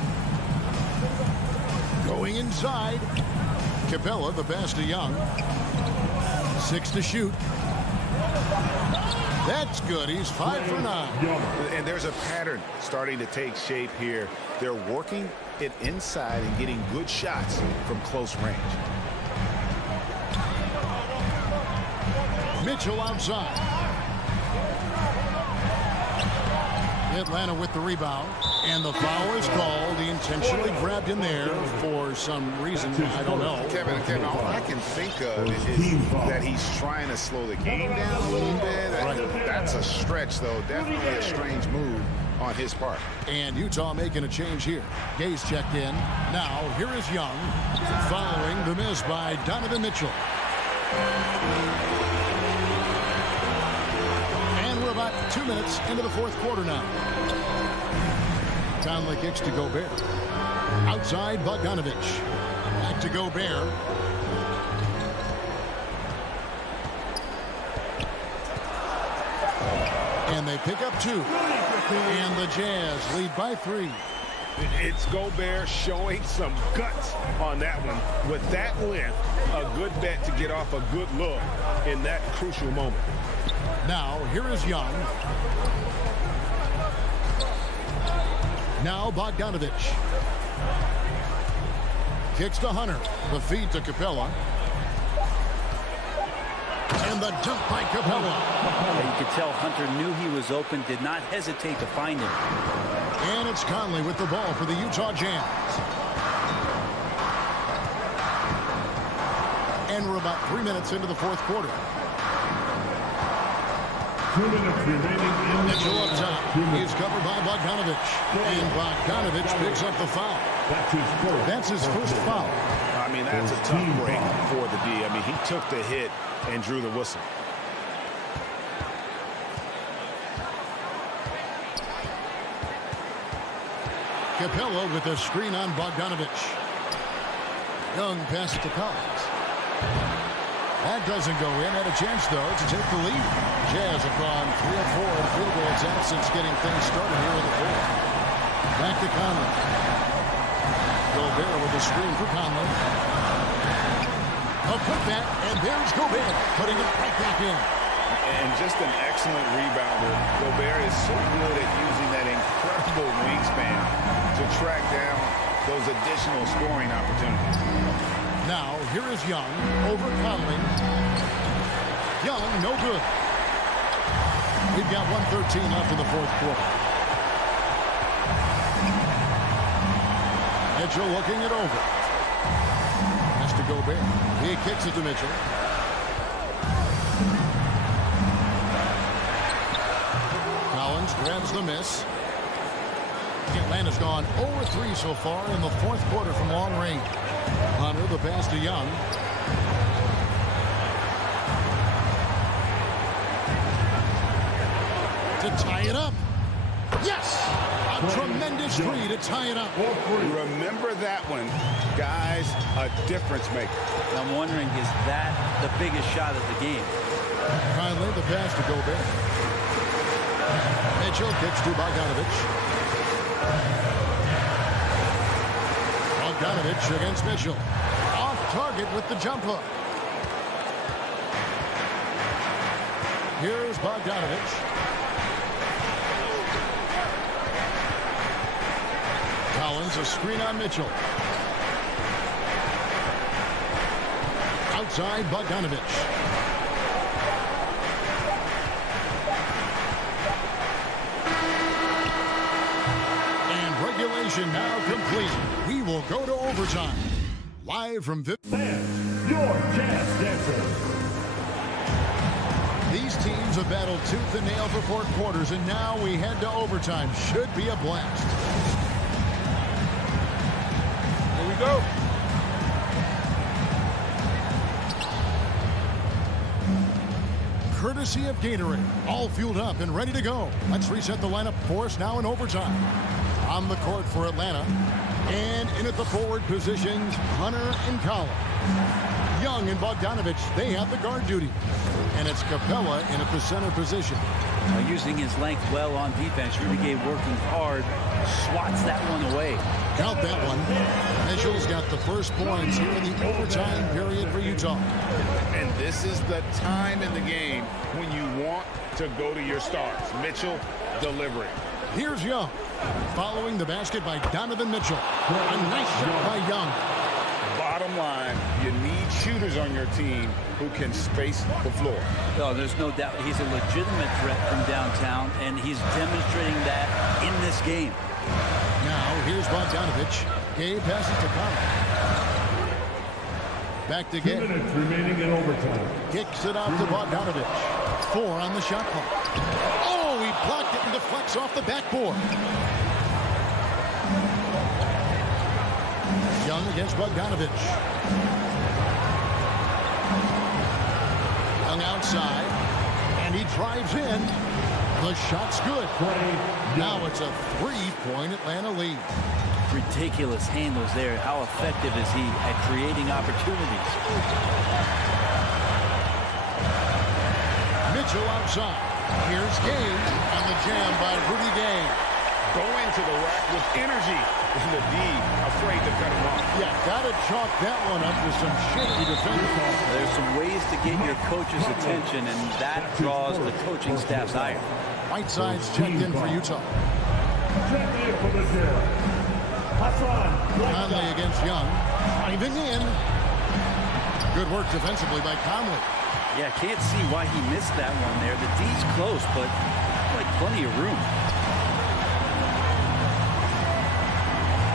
Going inside. Capella, the pass to Young. 6 to shoot. That's good. He's 5 for 9. And there's a pattern starting to take shape here. They're working it inside and getting good shots from close range. Mitchell outside. Atlanta with the rebound. And the foul is called. He intentionally grabbed in there for some reason. I don't know. Kevin, all I can think of is that he's trying to slow the game down a little bit. That's a stretch, though. Definitely a strange move on his part. And Utah making a change here. Gay's checked in. Now, here is Young following the miss by Donovan Mitchell. And we're about 2 minutes into the fourth quarter now. Conley kicks to Gobert. Outside, Bogdanovich. Back to Gobert. And they pick up 2. And the Jazz lead by 3. It's Gobert showing some guts on that one. With that length, a good bet to get off a good look in that crucial moment. Now, here is Young. Now Bogdanovich. Kicks to Hunter. The feed to Capella. And the dunk by Capella. You could tell Hunter knew he was open, did not hesitate to find him. And it's Conley with the ball for the Utah Jazz. And we're about 3 minutes into the fourth quarter. 2 minutes remaining in the Mitchell up top. He's covered by Bogdanovich. And Bogdanovich picks up the foul. That's his first foul. I mean, that's a tough break for the D. I mean, he took the hit and drew the whistle. Capella with a screen on Bogdanovich. Young passes to Collins. That doesn't go in. Had a chance, though, to take the lead. Jazz have gone 3 of 4 in field goals out since getting things started here in the fourth. Back to Conley. Gobert with a screen for Conley. A putback, and there's Gobert putting it right back in. And just an excellent rebounder. Gobert is so good at using that incredible wingspan to track down those additional scoring opportunities. Now, here is Young over Conley. Young, no good. We've got 1:13 left in the fourth quarter. Mitchell looking it over. Has to Gobert. He kicks it to Mitchell. Collins grabs the miss. Atlanta's gone 0-3 so far in the fourth quarter from long range. Hunter, the pass to Young. To tie it up. Yes! A tremendous three to tie it up. Remember that one. Guys, a difference maker. I'm wondering, is that the biggest shot of the game? Finally, the pass to Gobert. Mitchell kicks to Bogdanovich. Bogdanovich against Mitchell. Off target with the jump hook. Here's Bogdanovich. Collins, a screen on Mitchell. Outside, Bogdanovich. Regulation now complete. We will go to overtime. Live from your Jazz Dancer. These teams have battled tooth and nail for 4 quarters, and now we head to overtime. Should be a blast. Here we go. Courtesy of Gatorade. All fueled up and ready to go. Let's reset the lineup for us now in overtime. On the court for Atlanta. And in at the forward positions, Hunter and Collins. Young and Bogdanovich, they have the guard duty. And it's Capella in at the center position. Using his length well on defense. Rudy Gay working hard. Swats that one away. Count that one. Mitchell's got the first points here in the overtime period for Utah. And this is the time in the game when you want to go to your stars. Mitchell delivering. Here's Young. Following the basket by Donovan Mitchell. A nice shot by Young. Bottom line, you need shooters on your team who can space the floor. Oh, there's no doubt he's a legitimate threat from downtown, and he's demonstrating that in this game. Now, here's Bogdanovich. Gay passes to Conley. Back to Gay. 2 minutes remaining in overtime. Kicks it out to Bogdanovich. 4 on the shot clock. Oh, he blocked it and deflects off the backboard. Young against Bogdanovich. Young outside, and he drives in. The shot's good. Now it's a 3-point Atlanta lead. Ridiculous handles there. How effective is he at creating opportunities? Mitchell outside. Here's Gay on the jam by Rudy Gay. Going to the rack with energy. And the D afraid to cut him off. Yeah, gotta chalk that one up with some shaky defending. There's some ways to get your coach's attention, and that draws the coaching staff's ire. Whiteside's checked in for Utah. Check in for the zero. Conley against Young. Driving in. Good work defensively by Conley. Yeah, can't see why he missed that one there. The D's close, but like plenty of room.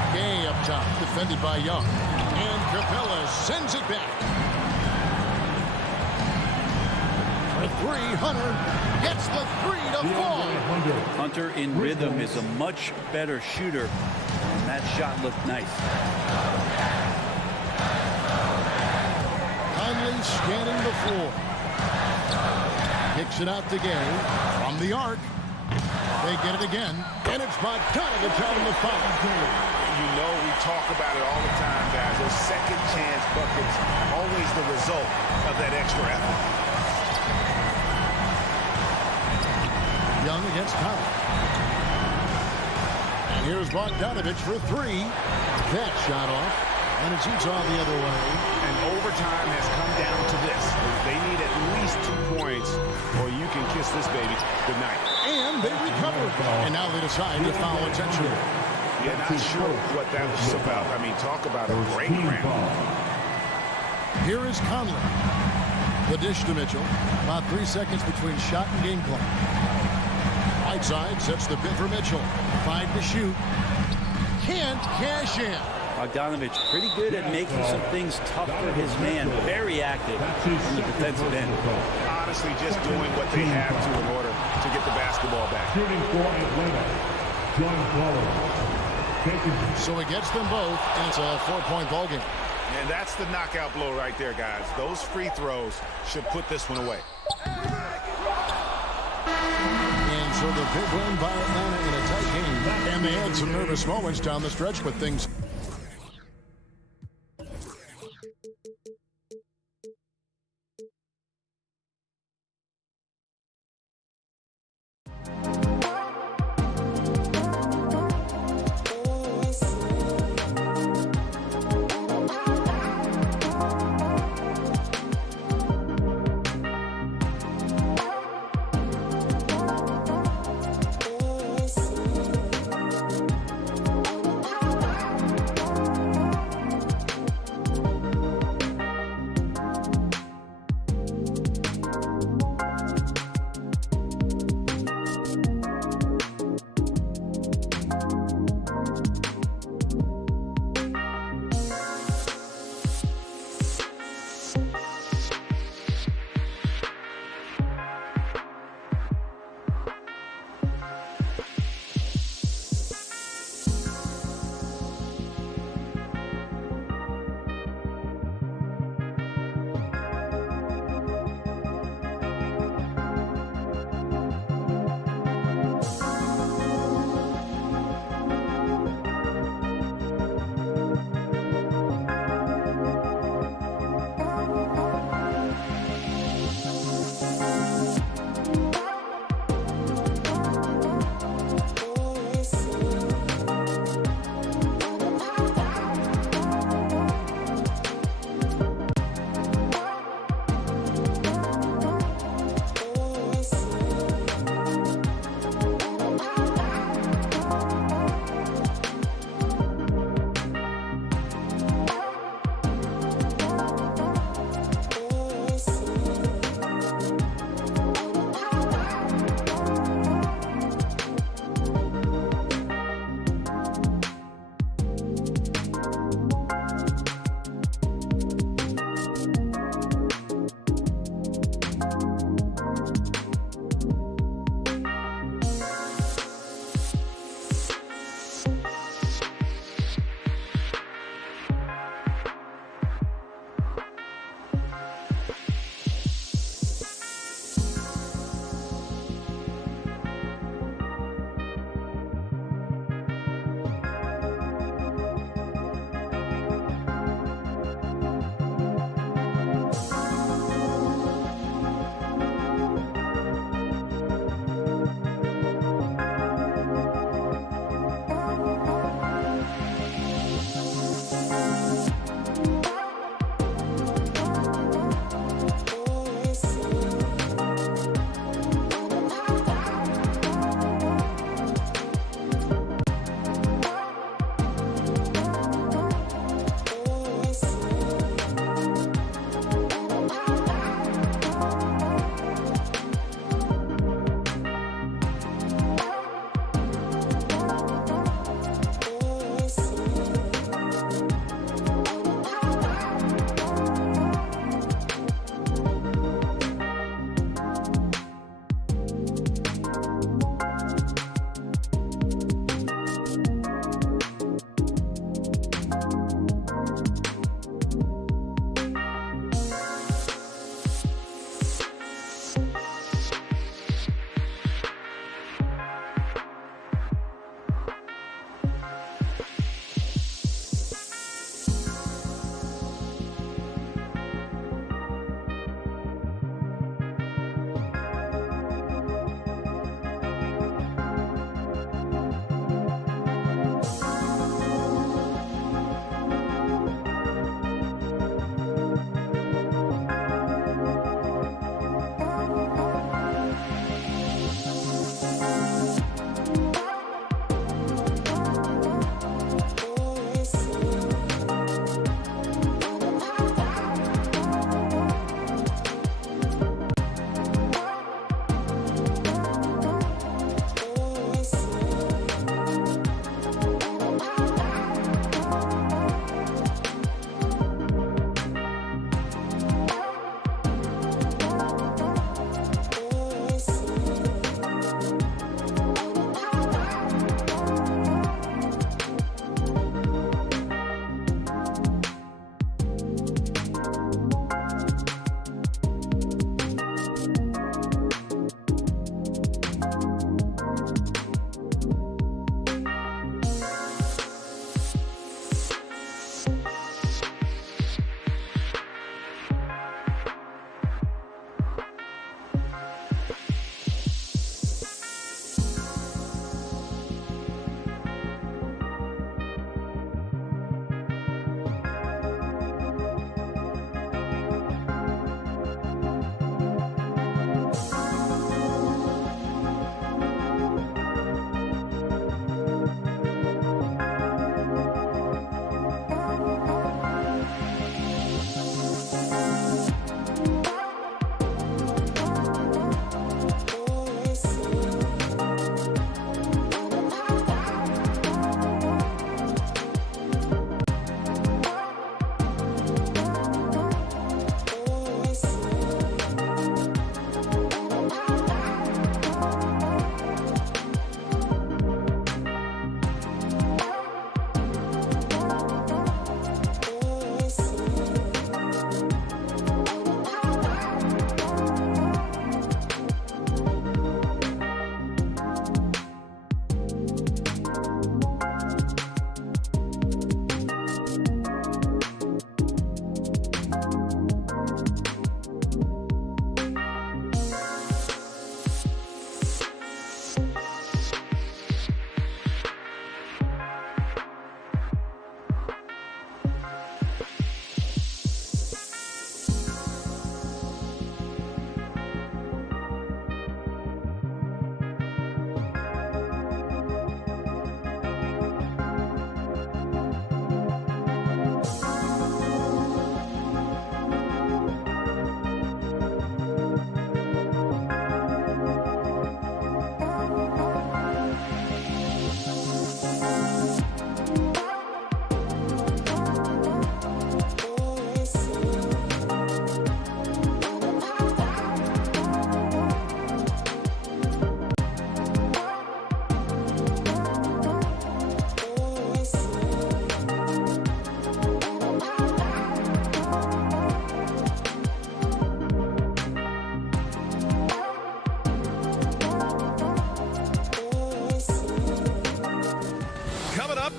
Gay up top, defended by Young. And Capella sends it back. For 3, Hunter gets the 3 to fall. Hunter in rhythm is a much better shooter, and that shot looked nice. Conley scanning the floor. Kicks it out to Gay from the arc. They get it again, and it's Bogdanovich out in the foul. You know we talk about it all the time, guys. Those second chance buckets, always the result of that extra effort. Young against Conley. And here's Bogdanovich for 3. That shot off, and it's Utah the other way. And overtime has come down to this. They need at least 2 points, or you can kiss this baby goodnight. And they recover. And now they decide to foul intentionally. Yeah, not sure what that was about. I mean, talk about a great round. Here is Conley. The dish to Mitchell. About 3 seconds between shot and game clock. Whiteside sets the bid for Mitchell. 5 to shoot. Can't cash in. Bogdanovich pretty good at making some things tough for his man. Very active on the defensive end. Honestly, just doing what they have to in order to get the basketball back. Shooting for Atlanta. John Waller. So he gets them both, and it's a 4-point ball game. And that's the knockout blow right there, guys. Those free throws should put this one away. And so the big win by Atlanta in a tight game. And they had some nervous moments down the stretch, but things...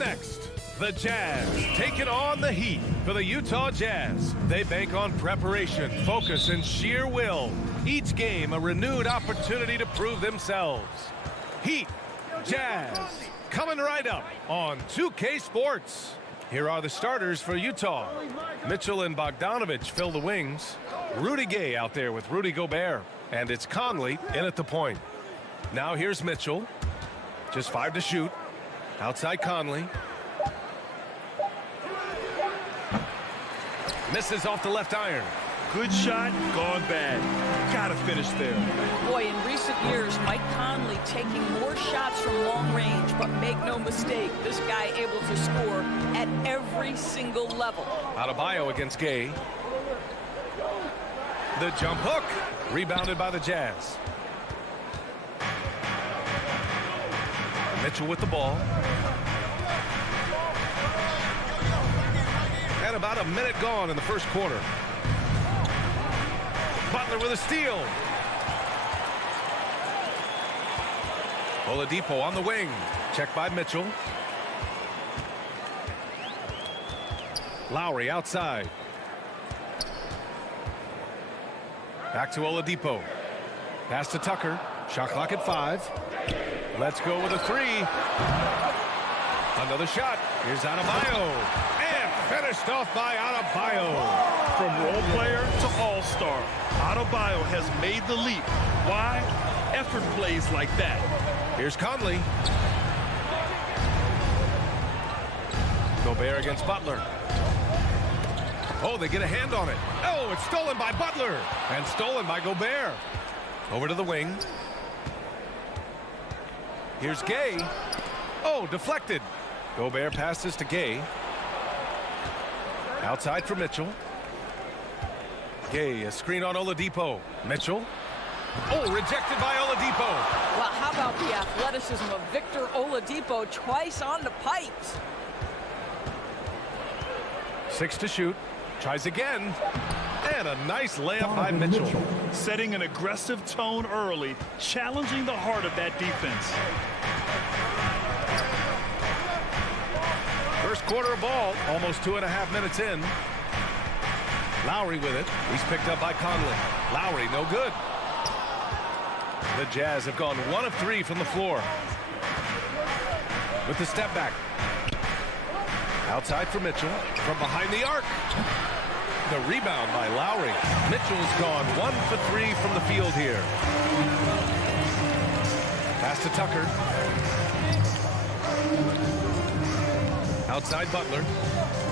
next, the Jazz taking on the Heat. For the Utah Jazz, they bank on preparation, focus, and sheer will. Each game a renewed opportunity to prove themselves. Heat, Jazz, coming right up on 2K Sports. Here are the starters for Utah. Mitchell and Bogdanovich fill the wings. Rudy Gay out there with Rudy Gobert. And it's Conley in at the point. Now here's Mitchell. Just 5 to shoot. Outside Conley. Misses off the left iron. Good shot, gone bad. Gotta finish there. Boy, in recent years, Mike Conley taking more shots from long range, but make no mistake, this guy able to score at every single level. Adebayo against Gay. The jump hook, rebounded by the Jazz. Mitchell with the ball. And about a minute gone in the first quarter. Butler with a steal. Oladipo on the wing. Checked by Mitchell. Lowry outside. Back to Oladipo. Pass to Tucker. Shot clock at 5. Let's go with a 3. Another shot. Here's Adebayo. And finished off by Adebayo. From role player to all-star, Adebayo has made the leap. Why? Effort plays like that. Here's Conley. Gobert against Butler. Oh, they get a hand on it. Oh, it's stolen by Butler. And stolen by Gobert. Over to the wing. Here's Gay. Oh, deflected. Gobert passes to Gay. Outside for Mitchell. Gay, a screen on Oladipo. Mitchell. Oh, rejected by Oladipo. Well, how about the athleticism of Victor Oladipo twice on the pipes? 6 to shoot. Tries again. And a nice layup by Mitchell. Setting an aggressive tone early, challenging the heart of that defense. First quarter of ball, almost 2.5 minutes in. Lowry with it. He's picked up by Conley. Lowry, no good. The Jazz have gone 1 of 3 from the floor. With the step back. Outside for Mitchell. From behind the arc. The rebound by Lowry. Mitchell's gone 1 for 3 from the field here. Pass to Tucker. Outside Butler.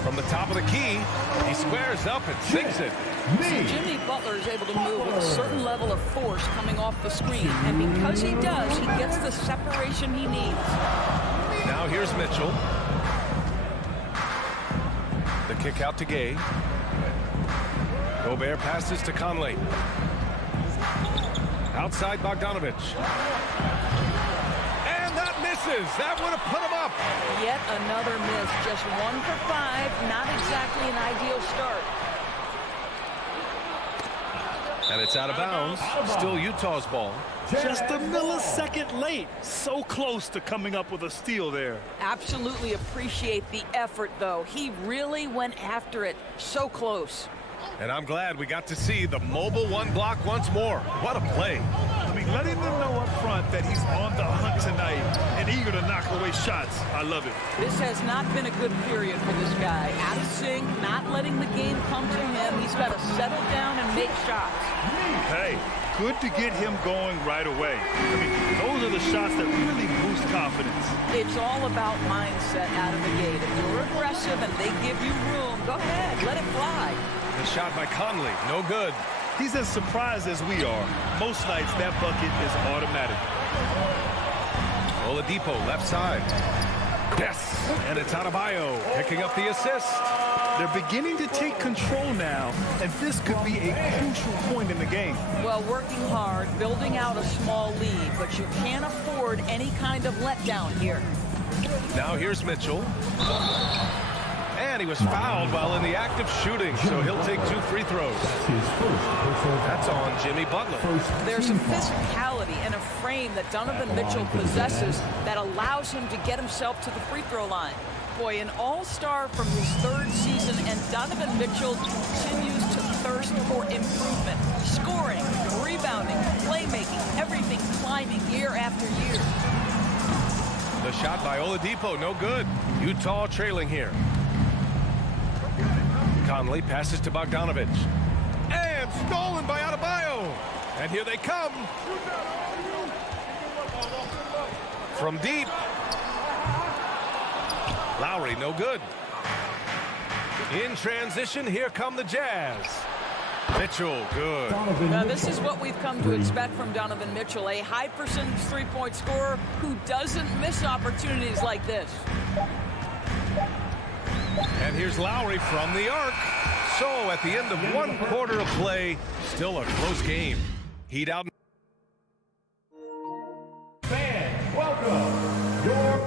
From the top of the key, he squares up and sinks it. Jimmy Butler is able to move with a certain level of force coming off the screen. And because he does, he gets the separation he needs. Now here's Mitchell. The kick out to Gay. Gobert passes to Conley. Outside Bogdanovich. And that misses. That would have put him up. Yet another miss. Just 1 for 5. Not exactly an ideal start. And it's out of bounds. Still Utah's ball. Just a millisecond late. So close to coming up with a steal there. Absolutely appreciate the effort, though. He really went after it. So close. And I'm glad we got to see the mobile 1 block once more. What a play. I mean, letting them know up front that he's on the hunt tonight and eager to knock away shots. I love it. This has not been a good period for this guy. Out of sync, not letting the game come to him. He's got to settle down and make shots. Hey, good to get him going right away. I mean, those are the shots that really boost confidence. It's all about mindset out of the gate. If you're aggressive and they give you room, go ahead, let it fly. The shot by Conley, no good. He's as surprised as we are. Most nights, that bucket is automatic. Oladipo, left side. Yes, and it's Adebayo picking up the assist. They're beginning to take control now, and this could be a crucial point in the game. Well, working hard, building out a small lead, but you can't afford any kind of letdown here. Now here's Mitchell. And And he was fouled while in the act of shooting, so he'll take 2 free throws. That's on Jimmy Butler. There's a physicality and a frame that Donovan Mitchell possesses that allows him to get himself to the free throw line. Boy, an all-star from his 3rd season, and Donovan Mitchell continues to thirst for improvement. Scoring, rebounding, playmaking, everything climbing year after year. The shot by Oladipo, no good. Utah trailing here. Conley passes to Bogdanovich. And stolen by Adebayo. And here they come. From deep. Lowry, no good. In transition, here come the Jazz. Mitchell, good. Now, this is what we've come to expect from Donovan Mitchell, a high percentage three-point scorer who doesn't miss opportunities like this. And here's Lowry from the arc. So at the end of 1 quarter of play, still a close game. Heat out. Fans, welcome your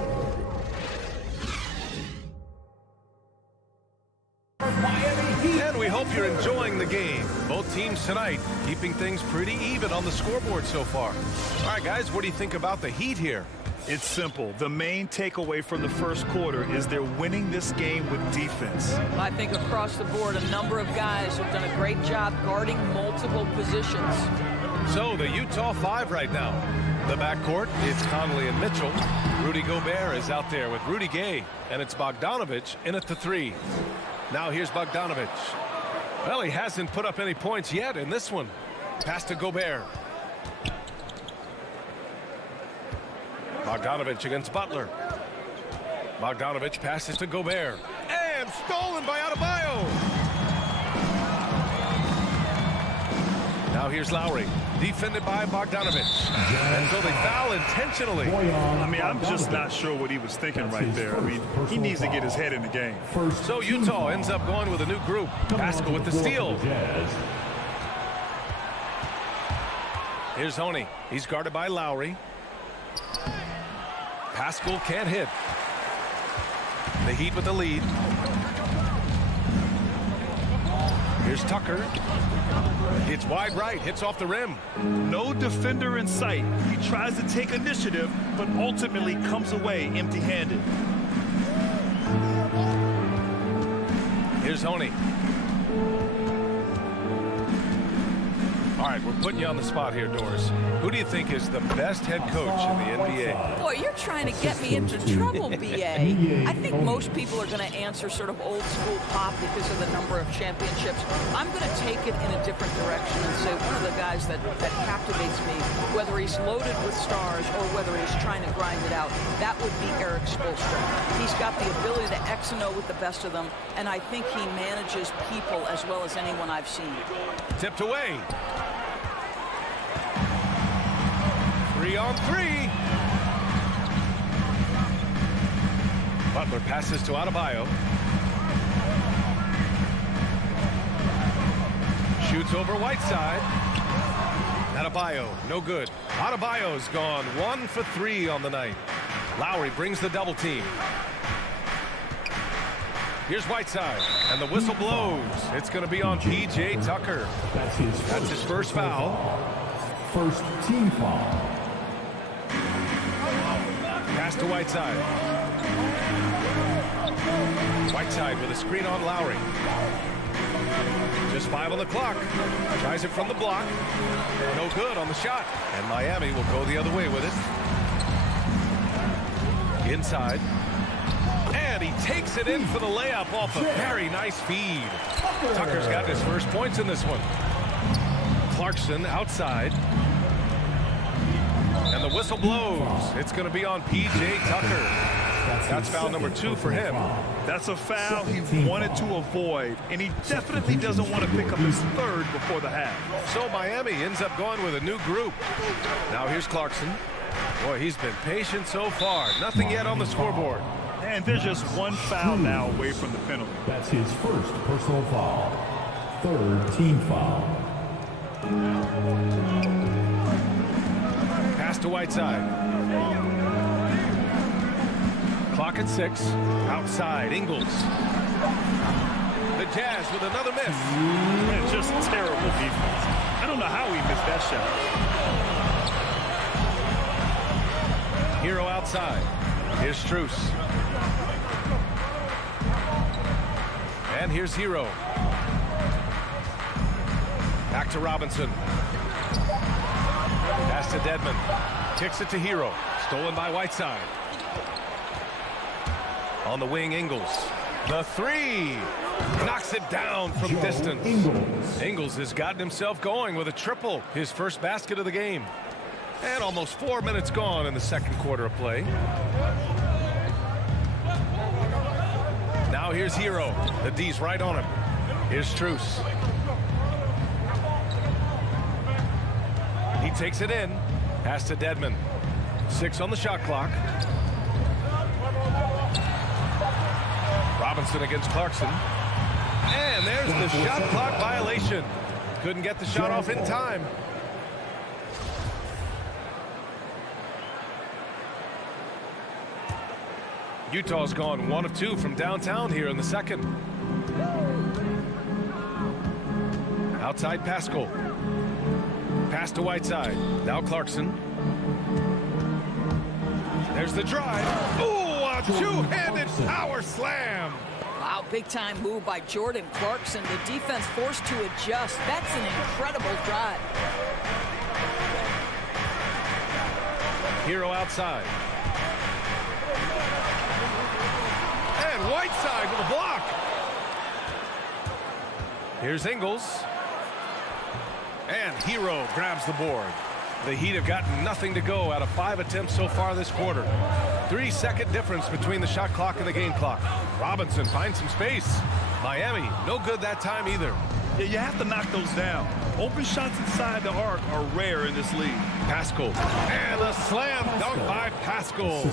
Miami Heat. And we hope you're enjoying the game. Both teams tonight keeping things pretty even on the scoreboard so far. All right, guys, what do you think about the Heat here? It's simple. The main takeaway from the first quarter is they're winning this game with defense. I think across the board, a number of guys have done a great job guarding multiple positions. So the Utah 5 right now. The backcourt, it's Conley and Mitchell. Rudy Gobert is out there with Rudy Gay, and it's Bogdanovich in at the 3. Now here's Bogdanovich. Well, he hasn't put up any points yet in this one. Pass to Gobert. Bogdanovich against Butler. Bogdanovich passes to Gobert. And stolen by Adebayo. Now here's Lowry. Defended by Bogdanovich. And so they foul intentionally. I mean, I'm just not sure what he was thinking right there. I mean, he needs to get his head in the game. So Utah ends up going with a new group. Pascal with the steal. Here's Honey. He's guarded by Lowry. Pascal can't hit. The Heat with the lead. Here's Tucker. It's wide right, hits off the rim. No defender in sight. He tries to take initiative, but ultimately comes away empty-handed. Here's Honey. All right, we're putting you on the spot here, Doris. Who do you think is the best head coach in the NBA? Boy, you're trying to get me into trouble, BA. I think most people are going to answer sort of old school Pop because of the number of championships. I'm going to take it in a different direction and say one of the guys that captivates me, whether he's loaded with stars or whether he's trying to grind it out, that would be Eric Spoelstra. He's got the ability to X and O with the best of them, and I think he manages people as well as anyone I've seen. Tipped away. 3-on-3. Butler passes to Adebayo. Shoots over Whiteside. Adebayo, no good. Adebayo's gone 1 for 3 on the night. Lowry brings the double team. Here's Whiteside, and the whistle blows. It's going to be on P.J. Tucker. That's his first foul. First team foul. Pass to Whiteside. Whiteside with a screen on Lowry. Just 5 on the clock. Tries it from the block. No good on the shot. And Miami will go the other way with it. Inside. And he takes it in for the layup off a very nice feed. Tucker's got his first points in this one. Clarkson outside. And the whistle blows. It's going to be on P.J. Tucker. That's foul number 2 for him. That's a foul he wanted to avoid, and he definitely doesn't want to pick up his 3rd before the half. So Miami ends up going with a new group. Now here's Clarkson. Boy, he's been patient so far. Nothing yet on the scoreboard. And there's just 1 foul now away from the penalty. That's his first personal foul. 3rd team foul. Pass to Whiteside. Clock at 6. Outside, Ingles. The Jazz with another miss. Just terrible defense. I don't know how he missed that shot. Hero outside. Here's Strus. And here's Hero. Back to Robinson. Pass to Dedmon. Kicks it to Hero. Stolen by Whiteside. On the wing, Ingles. The three. Knocks it down from distance. Ingles has gotten himself going with a triple. His first basket of the game. And almost 4 minutes gone in the second quarter of play. Now here's Hero. The D's right on him. Here's Strus. He takes it in. Pass to Dedmon. 6 on the shot clock. Robinson against Clarkson. And there's the shot clock violation. Couldn't get the shot off in time. Utah's gone 1 of 2 from downtown here in the second. Outside Pascal. Pass to Whiteside. Now Clarkson. There's the drive. Ooh, a two-handed power slam. Wow, big-time move by Jordan Clarkson. The defense forced to adjust. That's an incredible drive. Hero outside. And Whiteside with a block. Here's Ingles. And Hero grabs the board. The Heat have gotten nothing to go out of 5 attempts so far this quarter. 3-second difference between the shot clock and the game clock. Robinson finds some space. Miami, no good that time either. Yeah, you have to knock those down. Open shots inside the arc are rare in this league. Pascal. And a slam dunk by Pascal.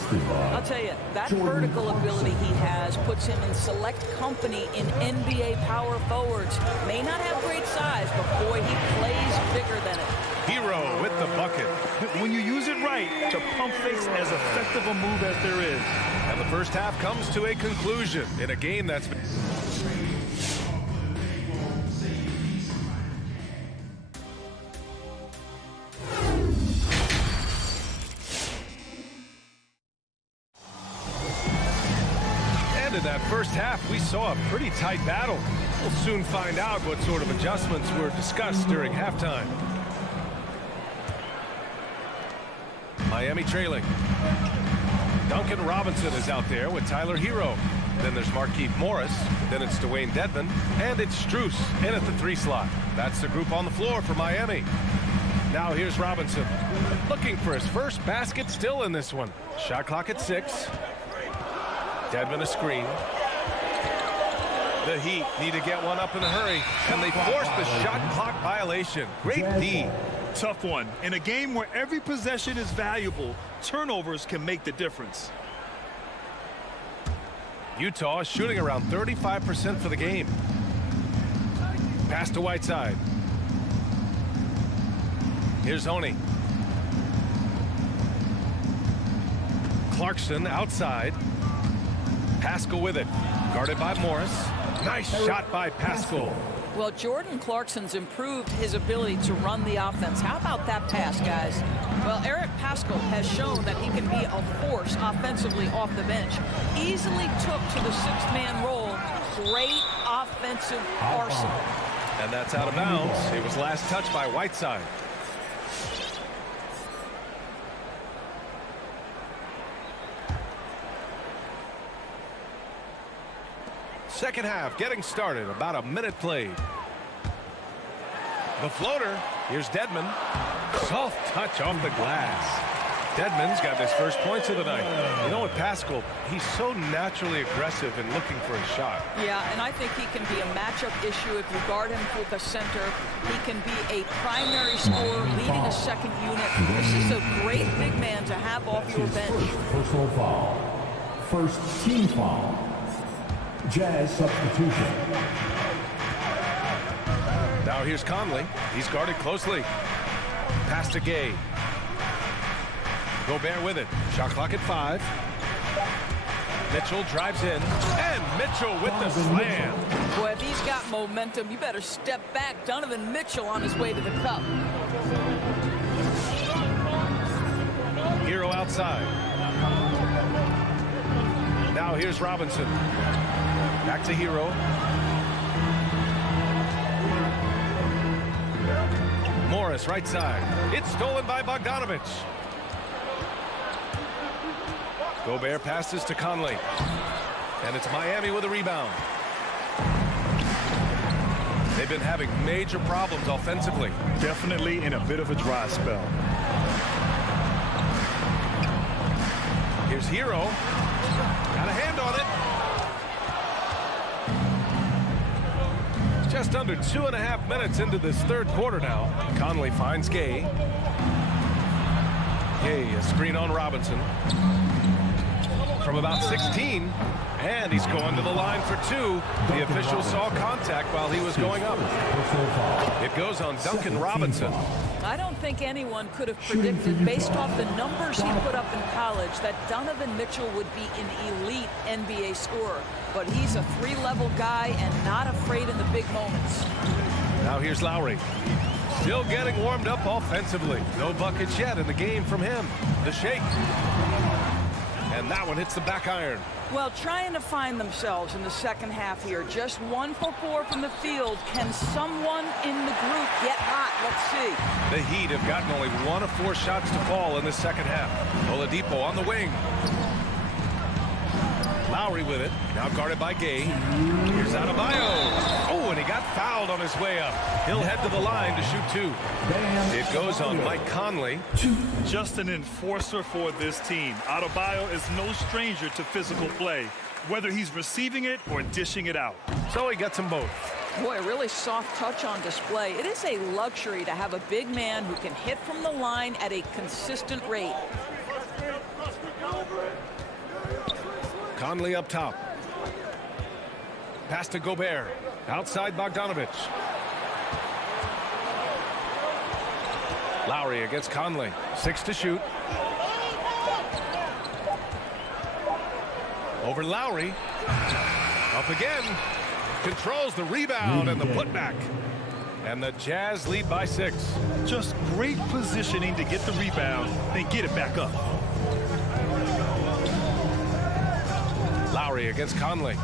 I'll tell you, that vertical ability he has puts him in select company in NBA power forwards. May not have great size, but boy, he plays bigger than it. Hero with the bucket. When you use it right, the pump fake's as effective a move as there is. And the first half comes to a conclusion in a game that's been... And in that first half, we saw a pretty tight battle. We'll soon find out what sort of adjustments were discussed during halftime. Miami trailing. Duncan Robinson is out there with Tyler Hero. Then there's Markieff Morris. Then it's Dwayne Dedmon. And it's Strus in at the 3 slot. That's the group on the floor for Miami. Now here's Robinson. Looking for his first basket still in this one. Shot clock at 6. Dedmon a screen. The Heat need to get one up in a hurry. And they force the shot clock violation. Great D. Tough one. In a game where every possession is valuable, turnovers can make the difference. Utah is shooting around 35% for the game. Pass to Whiteside. Here's Honey. Clarkson outside. Pascal with it. Guarded by Morris. Nice shot by Pascal. Well, Jordan Clarkson's improved his ability to run the offense. How about that pass, guys? Well, Eric Pascal has shown that he can be a force offensively off the bench. Easily took to the 6th-man role. Great offensive arsenal. And that's out of bounds. It was last touched by Whiteside. Second half getting started. About a minute played. The floater. Here's Dedmon. Soft touch off the glass. Dedmon's got his first points of the night. You know what, Pascal, he's so naturally aggressive and looking for a shot. Yeah, and I think he can be a matchup issue if you guard him with the center. He can be a primary scorer leading a second unit. This is a great big man to have off your bench. Personal foul. First team foul. Jazz substitution. Now here's Conley. He's guarded closely. Pass to Gay. Gobert with it. Shot clock at 5. Mitchell drives in, and Mitchell with the slam. Boy, if he's got momentum, you better step back. Donovan Mitchell on his way to the cup. Hero outside. Now here's Robinson. Back to Hero. Morris right side. It's stolen by Bogdanovich. Gobert passes to Conley. And it's Miami with a rebound. They've been having major problems offensively. Definitely in a bit of a dry spell. Here's Hero. Got a hand on it. Just under 2.5 minutes into this third quarter now. Conley finds Gay. Gay, a screen on Robinson. From about 16, and he's going to the line for two. The official saw contact while he was going up. It goes on Duncan Robinson. I don't think anyone could have predicted, based off the numbers he put up in college, that Donovan Mitchell would be an elite NBA scorer. But he's a three-level guy and not afraid in the big moments. Now here's Lowry. Still getting warmed up offensively. No buckets yet in the game from him. The shake. And that one hits the back iron. Well, trying to find themselves in the second half here. Just 1 for 4 from the field. Can someone in the group get hot? Let's see. The Heat have gotten only 1 of 4 shots to fall in the second half. Oladipo on the wing. Lowry with it. Now guarded by Gay. Here's Adebayo. Oh, and he got fouled on his way up. He'll head to the line to shoot 2. It goes on Mike Conley. Just an enforcer for this team. Adebayo is no stranger to physical play, whether he's receiving it or dishing it out. So he gets them both. Boy, a really soft touch on display. It is a luxury to have a big man who can hit from the line at a consistent rate. Conley up top. Pass to Gobert. Outside Bogdanovich. Lowry against Conley. 6 to shoot. Over Lowry. Up again. Controls the rebound and the putback. And the Jazz lead by 6. Just great positioning to get the rebound, then get it back up. Lowry against Conley.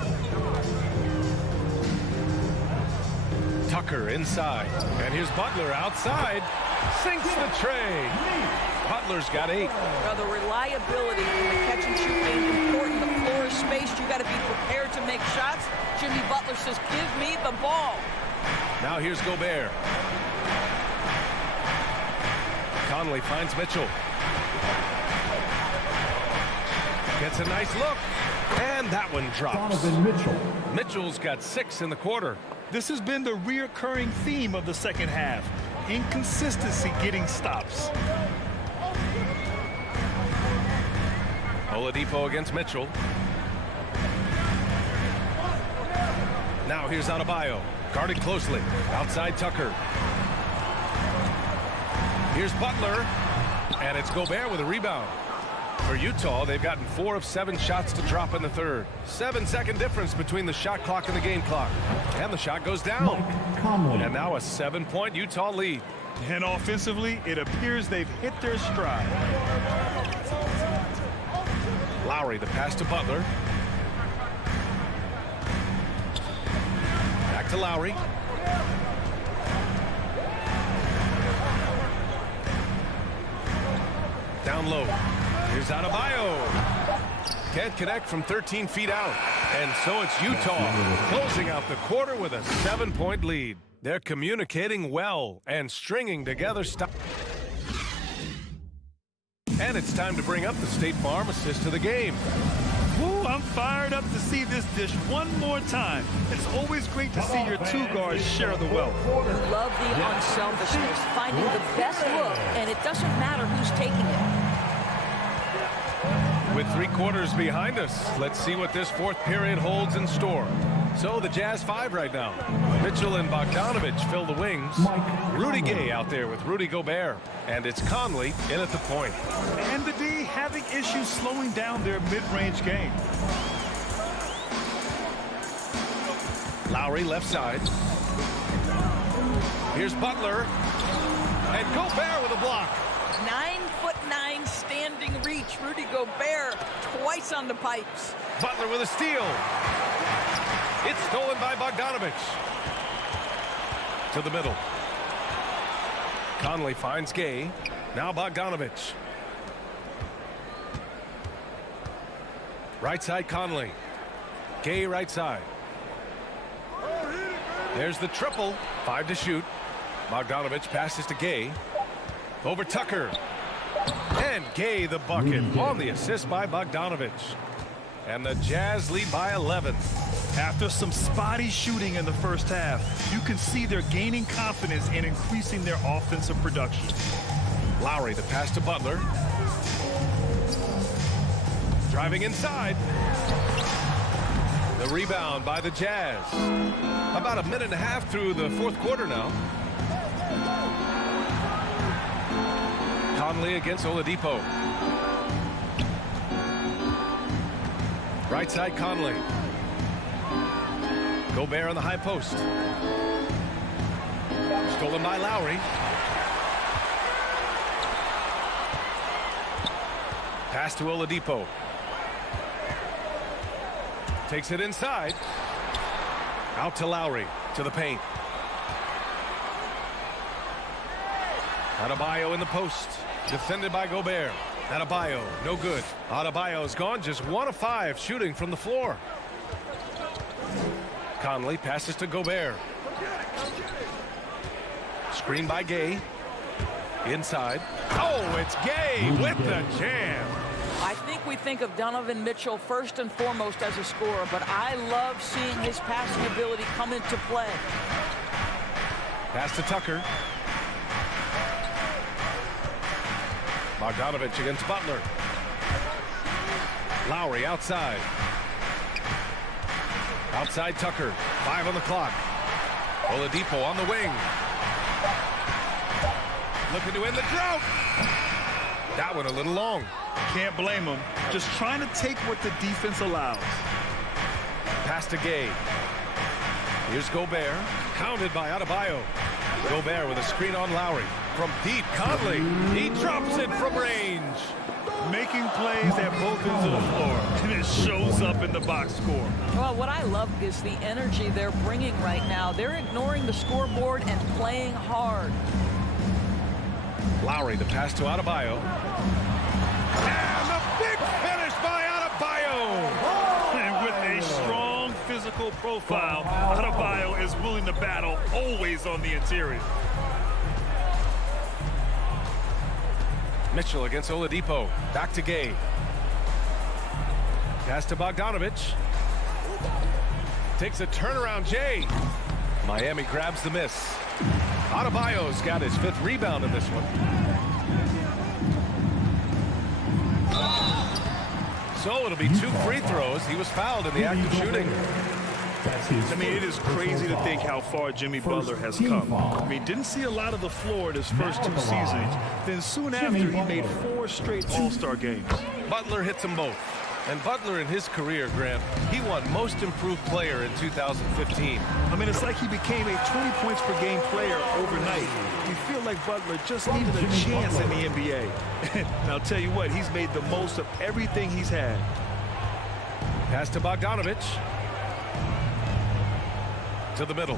Tucker inside. And here's Butler outside. Sinks the tray. Butler's got 8. Now, the reliability in the catch and shoot game is important. The floor is spaced. You got to be prepared to make shots. Jimmy Butler says, give me the ball. Now here's Gobert. Conley finds Mitchell. Gets a nice look. And that one drops. Mitchell's got 6 in the quarter. This has been the reoccurring theme of the second half. Inconsistency getting stops. Oladipo against Mitchell. Now here's Adebayo. Guarded closely. Outside Tucker. Here's Butler. And it's Gobert with a rebound. For Utah, they've gotten 4 of 7 shots to drop in the third. 7-second difference between the shot clock and the game clock. And the shot goes down. And now a 7-point Utah lead. And offensively, it appears they've hit their stride. Lowry, the pass to Butler. Back to Lowry. Down low. Here's Adebayo. Can't connect from 13 feet out. And so it's Utah closing out the quarter with a 7-point lead. They're communicating well and stringing together stuff. And it's time to bring up the State Farm assist of the game. Woo, I'm fired up to see this dish one more time. It's always great to see your 2 guards share the wealth. Love the unselfishness, finding the best look, and it doesn't matter who's taking it. With 3 quarters behind us, let's see what this 4th period holds in store. So the Jazz 5 right now. Mitchell and Bogdanovich fill the wings. Rudy Gay out there with Rudy Gobert. And it's Conley in at the point. And the D having issues slowing down their mid-range game. Lowry left side. Here's Butler. And Gobert with a block. 9'9" standing reach. Rudy Gobert twice on the pipes. Butler with a steal. It's stolen by Bogdanovich. To the middle. Conley finds Gay. Now Bogdanovich. Right side Conley. Gay right side. There's the triple. 5 to shoot. Bogdanovich passes to Gay. Over Tucker. And Gay the bucket on the assist by Bogdanovich. And the Jazz lead by 11. After some spotty shooting in the first half, you can see they're gaining confidence and increasing their offensive production. Lowry, the pass to Butler. Driving inside. The rebound by the Jazz. About a minute and a half through the fourth quarter now. Conley against Oladipo. Right side Conley. Gobert on the high post. Stolen by Lowry. Pass to Oladipo. Takes it inside. Out to Lowry. To the paint. Adebayo in the post. Defended by Gobert. Adebayo, no good. Adebayo's gone, just 1 of 5 shooting from the floor. Conley passes to Gobert. Screen by Gay. Inside. Oh, it's Gay with the jam. I think we think of Donovan Mitchell first and foremost as a scorer, but I love seeing his passing ability come into play. Pass to Tucker. Bogdanovich against Butler. Lowry outside. Outside Tucker. 5 on the clock. Oladipo on the wing. Looking to end the drought. That one a little long. Can't blame him. Just trying to take what the defense allows. Pass to Gay. Here's Gobert. Counted by Adebayo. Gobert with a screen on Lowry. From deep, Conley. He drops it from range. Making plays at both ends of the floor. And it shows up in the box score. Well, what I love is the energy they're bringing right now. They're ignoring the scoreboard and playing hard. Lowry, the pass to Adebayo. And the big finish by Adebayo. And with a strong physical profile, Adebayo is willing to battle, always on the interior. Mitchell against Oladipo. Back to Gay. Pass to Bogdanovich. Takes a turnaround, Jay. Miami grabs the miss. Adebayo's got his 5th rebound in this one. So it'll be 2 free throws. He was fouled in the act of shooting. I mean, it is crazy to think how far Jimmy Butler has come. I mean, didn't see a lot of the floor in his first 2 seasons. Then soon after, he made 4 straight All-Star games. Butler hits them both. And Butler in his career, Grant, he won Most Improved Player in 2015. I mean, it's like he became a 20 points per game player overnight. We feel like Butler just needed a chance in the NBA. And I'll tell you what, he's made the most of everything he's had. Pass to Bogdanovich. To the middle.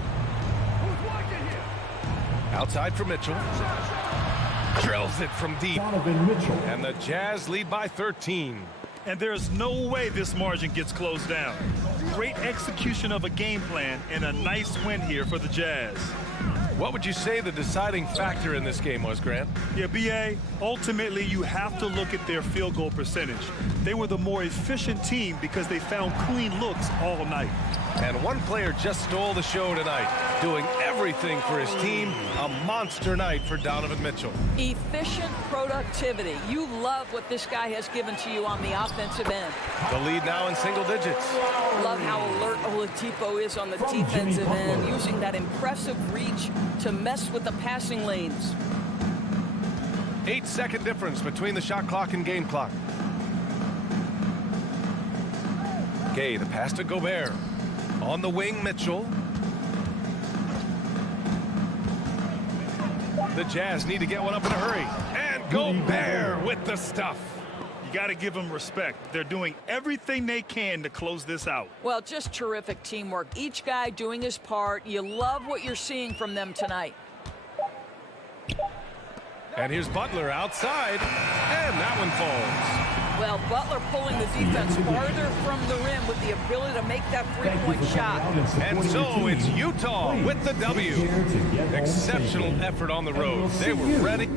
Outside for Mitchell. Drills it from deep. And the Jazz lead by 13. And there's no way this margin gets closed down. Great execution of a game plan and a nice win here for the Jazz. What would you say the deciding factor in this game was, Grant? Yeah, B.A., ultimately you have to look at their field goal percentage. They were the more efficient team because they found clean looks all night. And one player just stole the show tonight, doing everything for his team. A monster night for Donovan Mitchell. Efficient productivity. You love what this guy has given to you on the offensive end. The lead now in single digits. Love how alert Oladipo is on the defensive end, using that impressive reach to mess with the passing lanes. 8-second difference between the shot clock and game clock. Gay, the pass to Gobert. On the wing, Mitchell. The Jazz need to get one up in a hurry. And Gobert with the stuff. You got to give them respect. They're doing everything they can to close this out. Well, just terrific teamwork. Each guy doing his part. You love what you're seeing from them tonight. And here's Butler outside, and that one falls. Well, Butler pulling the defense farther from the rim with the ability to make that three-point shot. And so it's Utah with the W. Exceptional effort on the road. They were ready.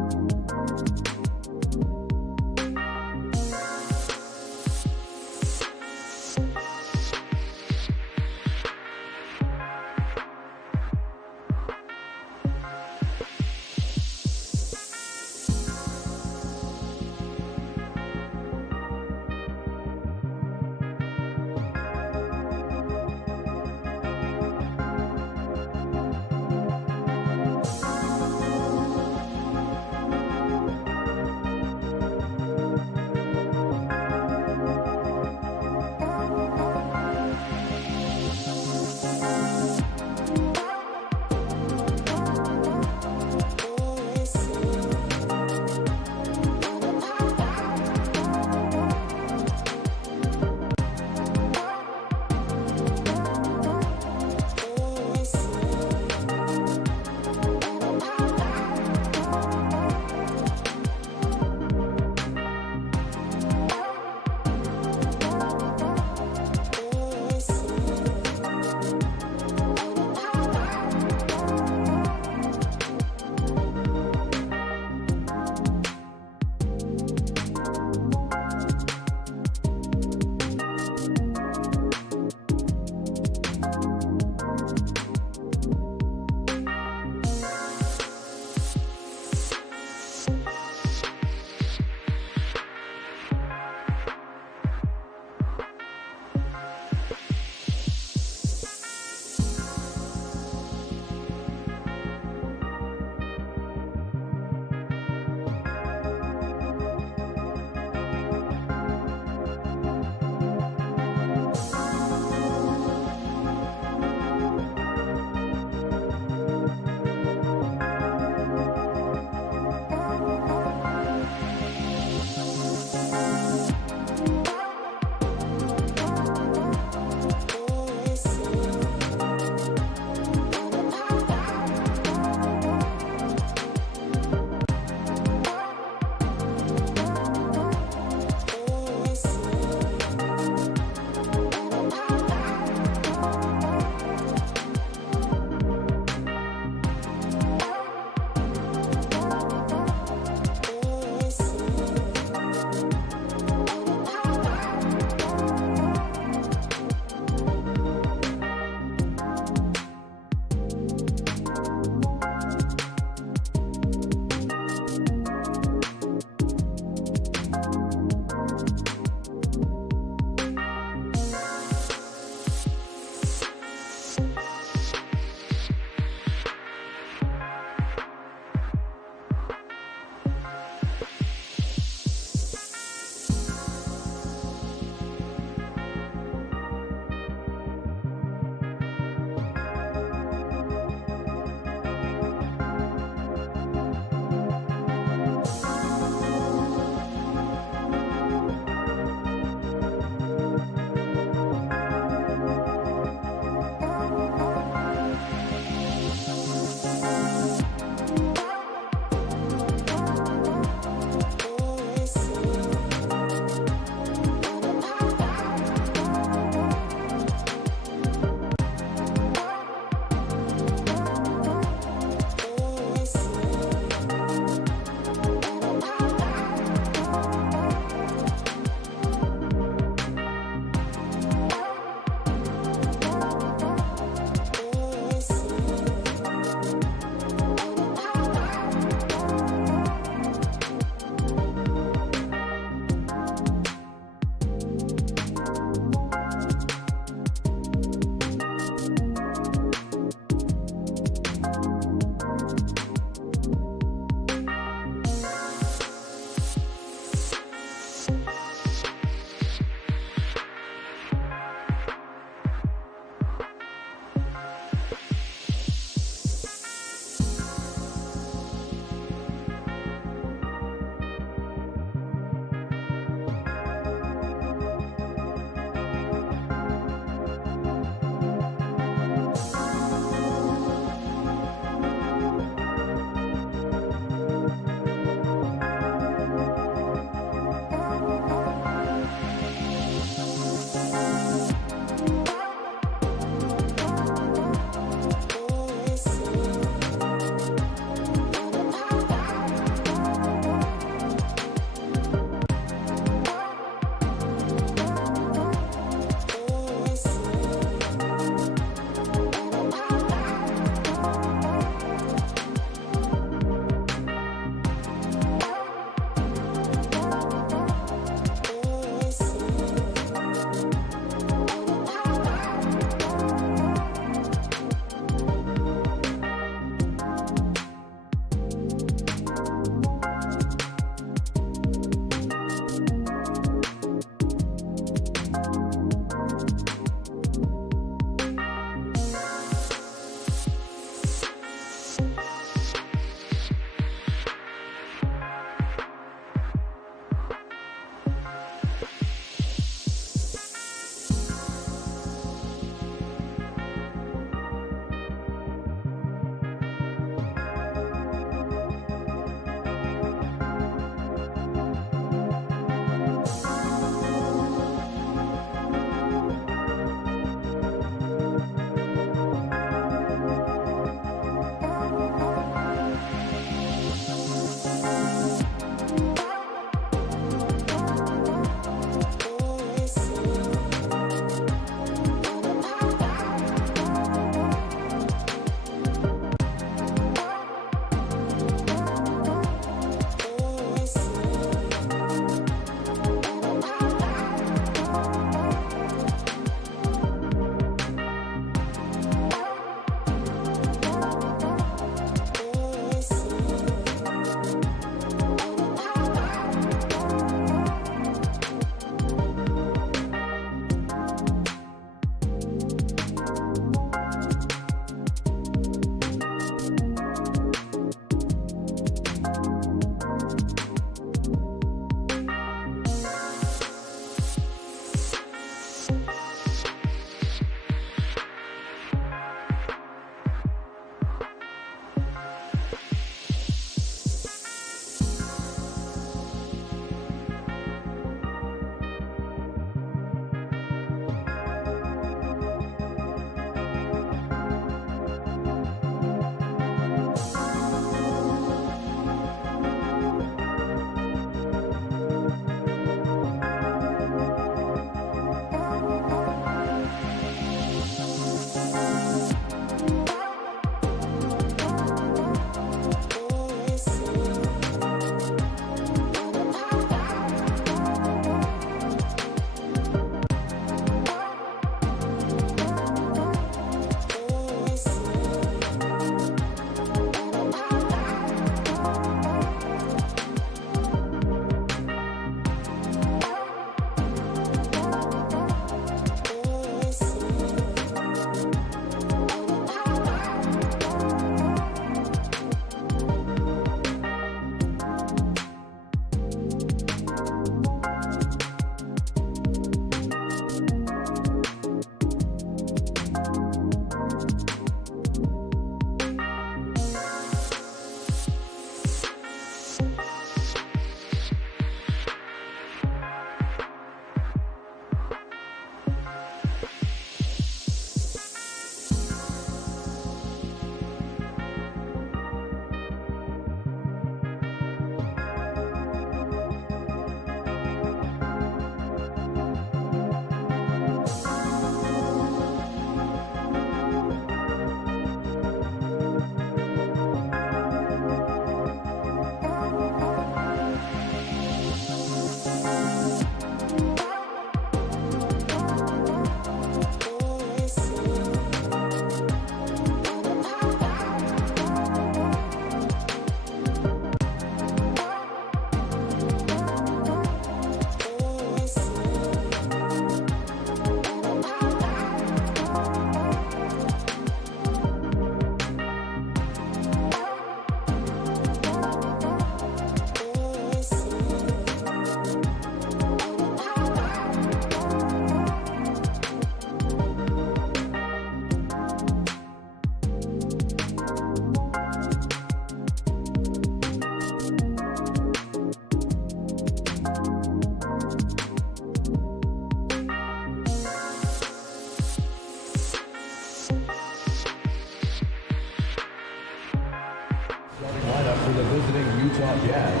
visiting Utah Jazz.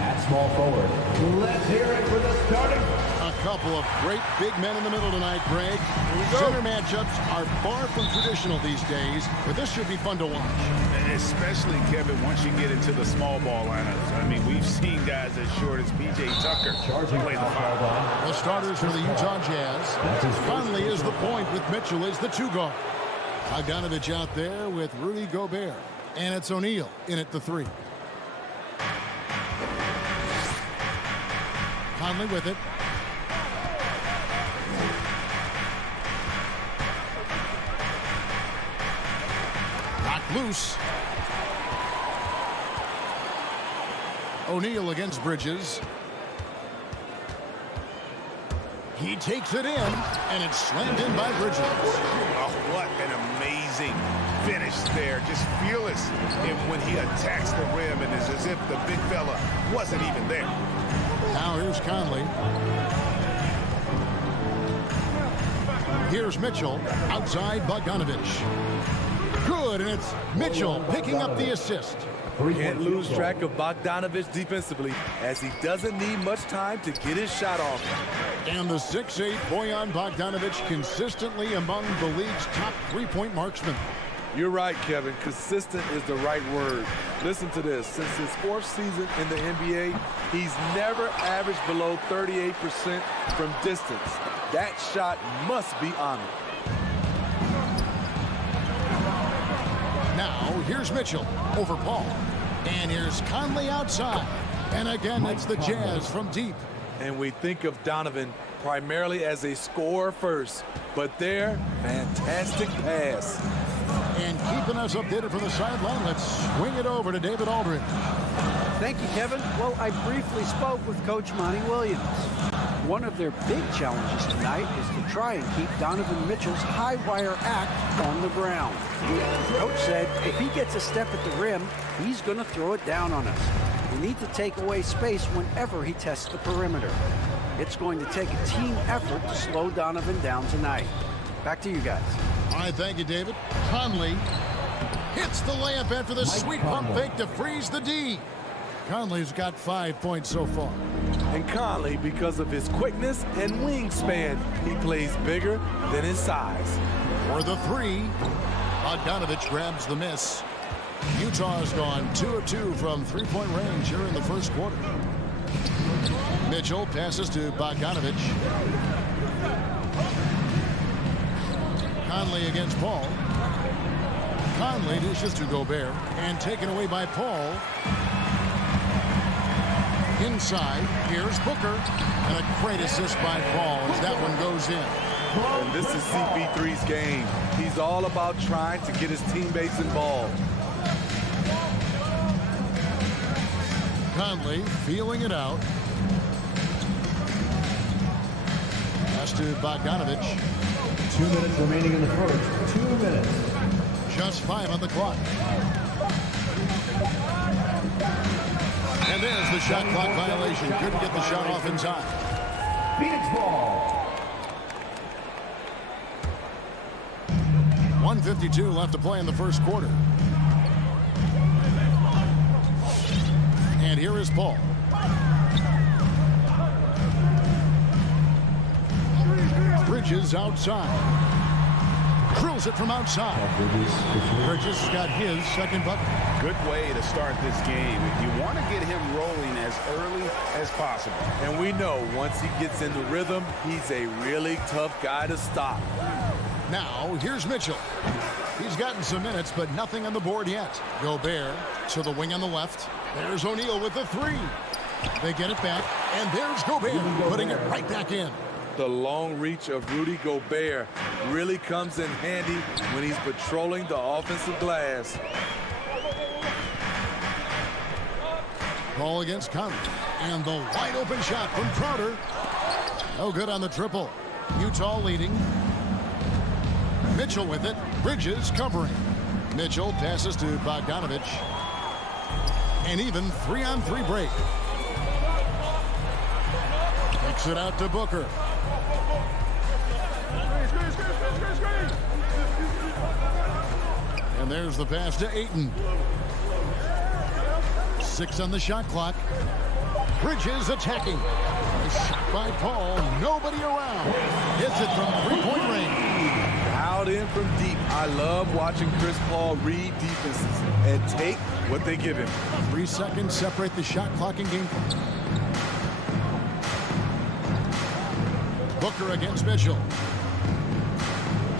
At small forward, let's hear it for the starting. A couple of great big men in the middle tonight, Greg. Center matchups are far from traditional these days, but this should be fun to watch. Especially, Kevin, once you get into the small ball lineups. I mean, we've seen guys as short as P.J. Tucker play the five. The starters for the Utah Jazz. Conley is the point with Mitchell as the two guard. Bogdanovich out there with Rudy Gobert. And it's O'Neal in at the three. Conley with it. Knocked loose. O'Neal against Bridges. He takes it in, and it's slammed in by Bridges. Oh, what an amazing finish there. Just fearless when he attacks the rim, and it's as if the big fella wasn't even there. Now here's Conley. Here's Mitchell. Outside Bogdanovich. Good, and it's Mitchell picking up the assist. Can't lose track of Bogdanovich defensively, as he doesn't need much time to get his shot off. And the 6'8" Bojan Bogdanovich consistently among the league's top three-point marksmen. You're right, Kevin. Consistent is the right word. Listen to this. Since his fourth season in the NBA, he's never averaged below 38% from distance. That shot must be honored. Now, here's Mitchell over Paul. And here's Conley outside. And again, it's the Jazz from deep. And we think of Donovan primarily as a scorer first. But there, fantastic pass. And keeping us updated from the sideline, let's swing it over to David Aldridge. Thank you, Kevin. Well, I briefly spoke with Coach Monty Williams. One of their big challenges tonight is to try and keep Donovan Mitchell's high wire act on the ground. Coach said if he gets a step at the rim, he's going to throw it down on us. We need to take away space whenever he tests the perimeter. It's going to take a team effort to slow Donovan down tonight. Back to you guys. All right, thank you, David. Conley hits the layup after the sweet pump fake to freeze the D. Conley's got 5 points so far. And Conley, because of his quickness and wingspan, he plays bigger than his size. For the three, Bogdanovich grabs the miss. Utah has gone 2 of 2 from three-point range here in the first quarter. Mitchell passes to Bogdanovich. Conley against Paul. Conley dishes to Gobert and taken away by Paul. Inside, here's Booker, and a great assist by Paul as that one goes in. And this is CP3's game. He's all about trying to get his teammates involved. Conley feeling it out. Pass to Bogdanovich. 2 minutes remaining in the first. 2 minutes. Just 5 on the clock. And there's the shot clock violation. Couldn't get the shot off in time. Phoenix ball. 1:52 left to play in the first quarter. And here is Paul. Bridges outside. Drills it from outside. Bridges got his second bucket. Good way to start this game. You want to get him rolling as early as possible. And we know once he gets in the rhythm, he's a really tough guy to stop. Now, here's Mitchell. He's gotten some minutes, but nothing on the board yet. Gobert to the wing on the left. There's O'Neal with the three. They get it back, and there's Gobert putting it right back in. The long reach of Rudy Gobert really comes in handy when he's patrolling the offensive glass. Ball against Conley. And the wide open shot from Crowder. No good on the triple. Utah leading. Mitchell with it. Bridges covering. Mitchell passes to Bogdanovich. An even 3-on-3 break. Takes it out to Booker. And there's the pass to Ayton. 6 on the shot clock. Bridges attacking. A shot by Paul. Nobody around. Hits it from three-point range. Out in from deep. I love watching Chris Paul read defenses and take what they give him. 3 seconds separate the shot clock and game clock. Booker against Mitchell.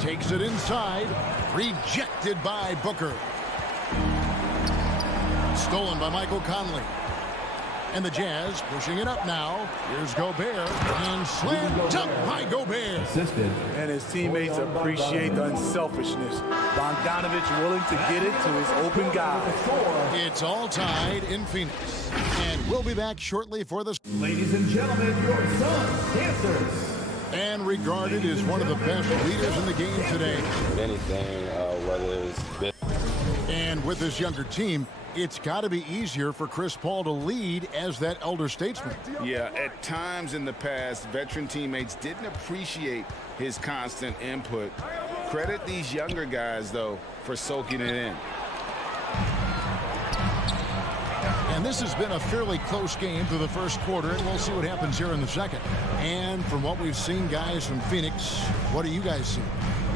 Takes it inside. Rejected by Booker. Stolen by Michael Conley. And the Jazz pushing it up now. Here's Gobert. And slammed up by Gobert. And his teammates appreciate the unselfishness. Bogdanovich willing to get it to his open guy. It's all tied in Phoenix. And we'll be back shortly for this. Ladies and gentlemen, your Suns dancers. And regarded as one of the best leaders in the game today. Anything, whether it's... And with this younger team, it's got to be easier for Chris Paul to lead as that elder statesman. Yeah, at times in the past, veteran teammates didn't appreciate his constant input. Credit these younger guys, though, for soaking it in. And this has been a fairly close game through the first quarter, and we'll see what happens here in the second. And from what we've seen, guys, from Phoenix, what do you guys see?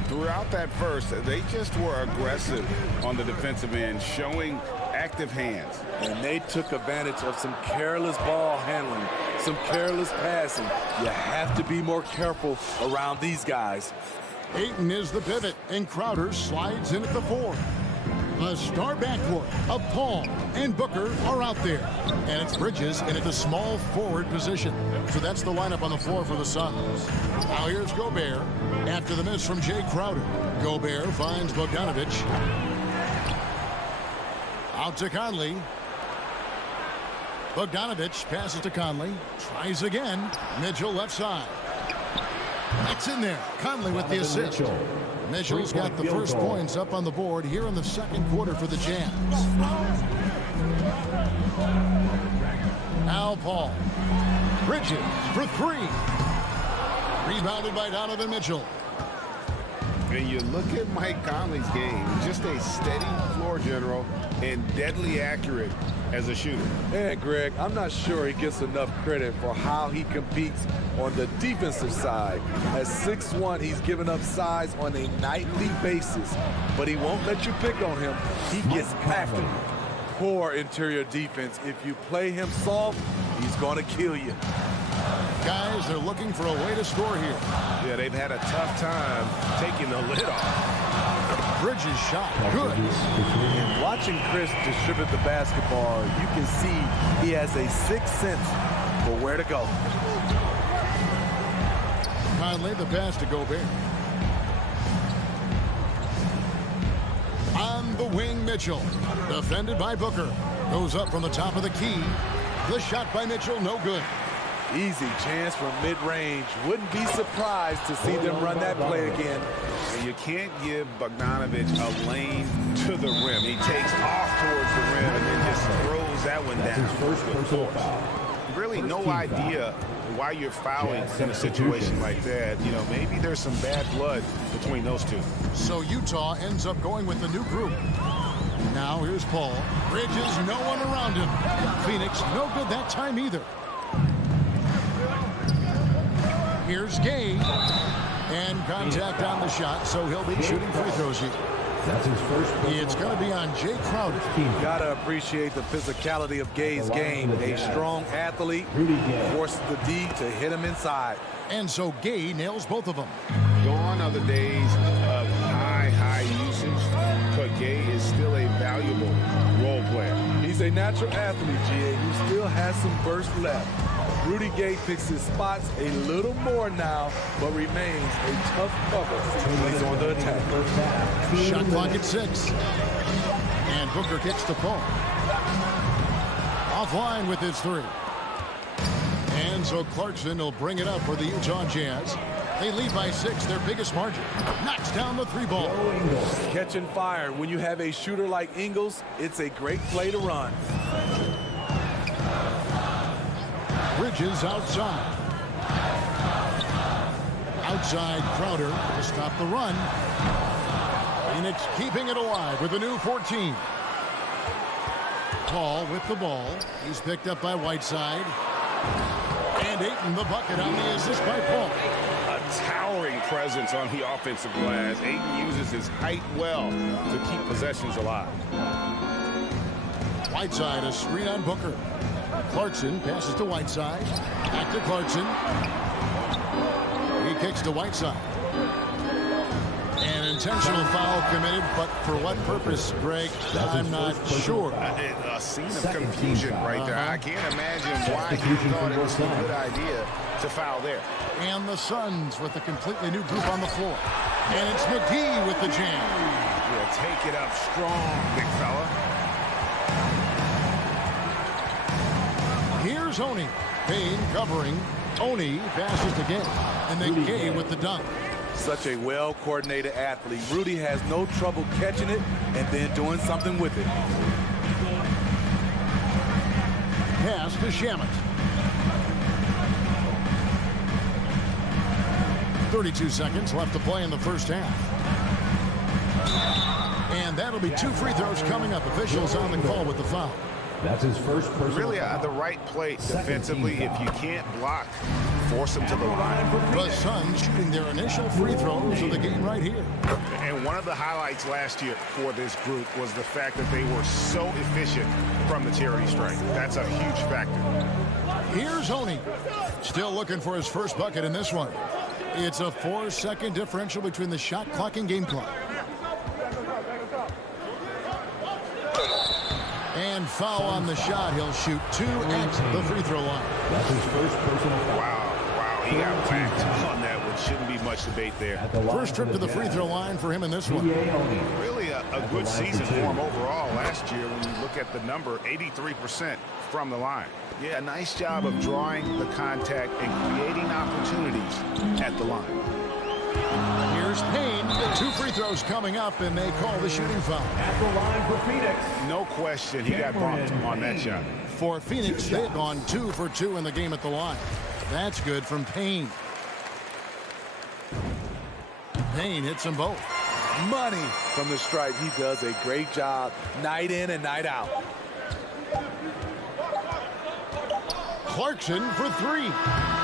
Throughout that first, they just were aggressive on the defensive end, showing active hands. And they took advantage of some careless ball handling, some careless passing. You have to be more careful around these guys. Ayton is the pivot, and Crowder slides in at the 4. The star backcourt of Paul and Booker are out there. And it's Bridges in at the small forward position. So that's the lineup on the floor for the Suns. Now here's Gobert after the miss from Jay Crowder. Gobert finds Bogdanovich. Out to Conley. Bogdanovich passes to Conley. Tries again. Mitchell left side. That's in there. Conley with the assist. Mitchell's got the first points up on the board here in the second quarter for the Jazz. Al Paul. Bridges for 3. Rebounded by Donovan Mitchell. And you look at Mike Conley's game, just a steady floor general and deadly accurate as a shooter. And Greg, I'm not sure he gets enough credit for how he competes on the defensive side. At 6'1", he's given up size on a nightly basis, but he won't let you pick on him. He gets after him. Poor interior defense. If you play him soft, he's going to kill you. Guys, they're looking for a way to score here. Yeah, they've had a tough time taking the lid off. Bridges shot. Good. And watching Chris distribute the basketball, you can see he has a sixth sense for where to go. Conley, the pass to Gobert. On the wing, Mitchell. Defended by Booker. Goes up from the top of the key. The shot by Mitchell, no good. Easy chance from mid-range. Wouldn't be surprised to see them run that play again. And you can't give Bogdanovich a lane to the rim. He takes off towards the rim and then just throws that one down with force. Really no idea why you're fouling in a situation like that. You know, maybe there's some bad blood between those two. So Utah ends up going with the new group. Now here's Paul. Bridges, no one around him. Phoenix, no good that time either. Here's Gay. And contact on the shot, so he'll be shooting free throws here. That's his first. It's going to be on Jay Crowder. Gotta appreciate the physicality of Gay's game. A strong athlete forces the D to hit him inside. And so Gay nails both of them. Gone are the days of high usage, but Gay is still a valuable role player. He's a natural athlete, GA, who still has some burst left. Rudy Gay picks his spots a little more now, but remains a tough cover when he's on the attack. Shot clock at 6. And Booker kicks to Paul. Offline with his 3. And so Clarkson will bring it up for the Utah Jazz. They lead by 6, their biggest margin. Knocks down the 3 ball. Catching fire. When you have a shooter like Ingles, it's a great play to run. Bridges outside. Outside Crowder to stop the run. Phoenix keeping it alive with a new 14. Paul with the ball. He's picked up by Whiteside. And Ayton the bucket on the assist by Paul. A towering presence on the offensive glass. Ayton uses his height well to keep possessions alive. Whiteside, a screen on Booker. Clarkson passes to Whiteside. Back to Clarkson. He kicks to Whiteside. An intentional foul committed, but for what purpose, Greg? I'm not sure. A scene of confusion right there. I can't imagine why he thought it was a good idea to foul there. And the Suns with a completely new group on the floor. And it's McGee with the jam. Yeah, take it up strong, big fella. Here's Oni. Payne covering. Oni passes to Gay. And then Gay with the dunk. Such a well-coordinated athlete. Rudy has no trouble catching it and then doing something with it. Pass to Shamet. 32 seconds left to play in the first half. And that'll be 2 free throws coming up. Officials on the call with the foul. That's his first personal Really the right play defensively. If you can't block, force them to the line. The Suns shooting their initial free throws of the game right here. And one of the highlights last year for this group was the fact that they were so efficient from the charity stripe. That's a huge factor. Here's Oni. Still looking for his first bucket in this one. It's a 4-second differential between the shot clock and game clock. And foul on the shot. He'll shoot 2 at the free throw line. That's his first personal foul. Wow, he got whacked on that one. Shouldn't be much debate there. First trip to the free throw line for him in this one. Really a good season for him overall last year when you look at the number, 83% from the line. Yeah, nice job of drawing the contact and creating opportunities at the line. Here's Payne. 2 free throws coming up, and they call the shooting foul. At the line for Phoenix. No question, he got bumped on that shot. For Phoenix, they've gone 2 for 2 in the game at the line. That's good from Payne. Payne hits them both. Money from the stripe. He does a great job night in and night out. Clarkson for 3.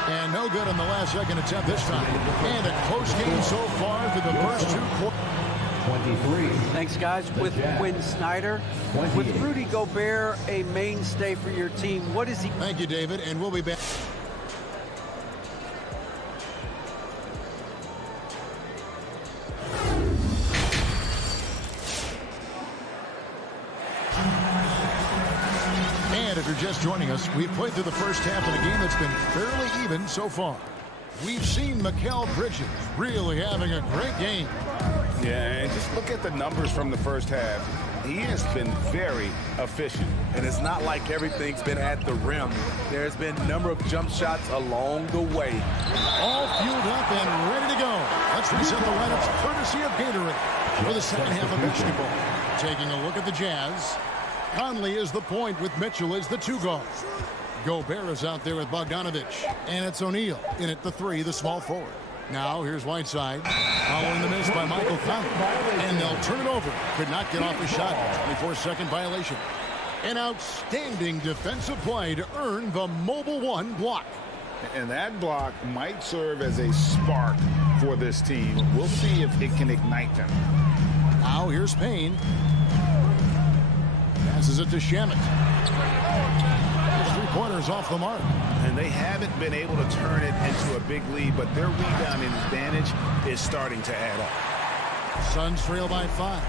And no good on the last second attempt this time. And a close game so far for the first 2 quarters. 23. Thanks, guys. With Quinn Snyder, with Rudy Gobert a mainstay for your team, what is he? Thank you, David, and we'll be back. And if you're just joining us, we've played through the first half of a game that's been fairly even so far. We've seen Mikal Bridges really having a great game. Yeah, and just look at the numbers from the first half. He has been very efficient. And it's not like everything's been at the rim. There's been a number of jump shots along the way. All fueled up and ready to go. Let's reset the lineups courtesy of Gatorade for the second half of basketball. Taking a look at the Jazz. Conley is the point with Mitchell as the 2 guard. Gobert is out there with Bogdanovich. And it's O'Neal in at the 3, the small forward. Now here's Whiteside. Following the miss by Michael Conley. And they'll turn it over. Could not get off the shot. 24-second violation. An outstanding defensive play to earn the Mobile 1 block. And that block might serve as a spark for this team. We'll see if it can ignite them. Now here's Payne. Passes it to Shamet. His 3-pointers off the mark. And they haven't been able to turn it into a big lead, but their rebounding advantage is starting to add up. Suns trail by 5.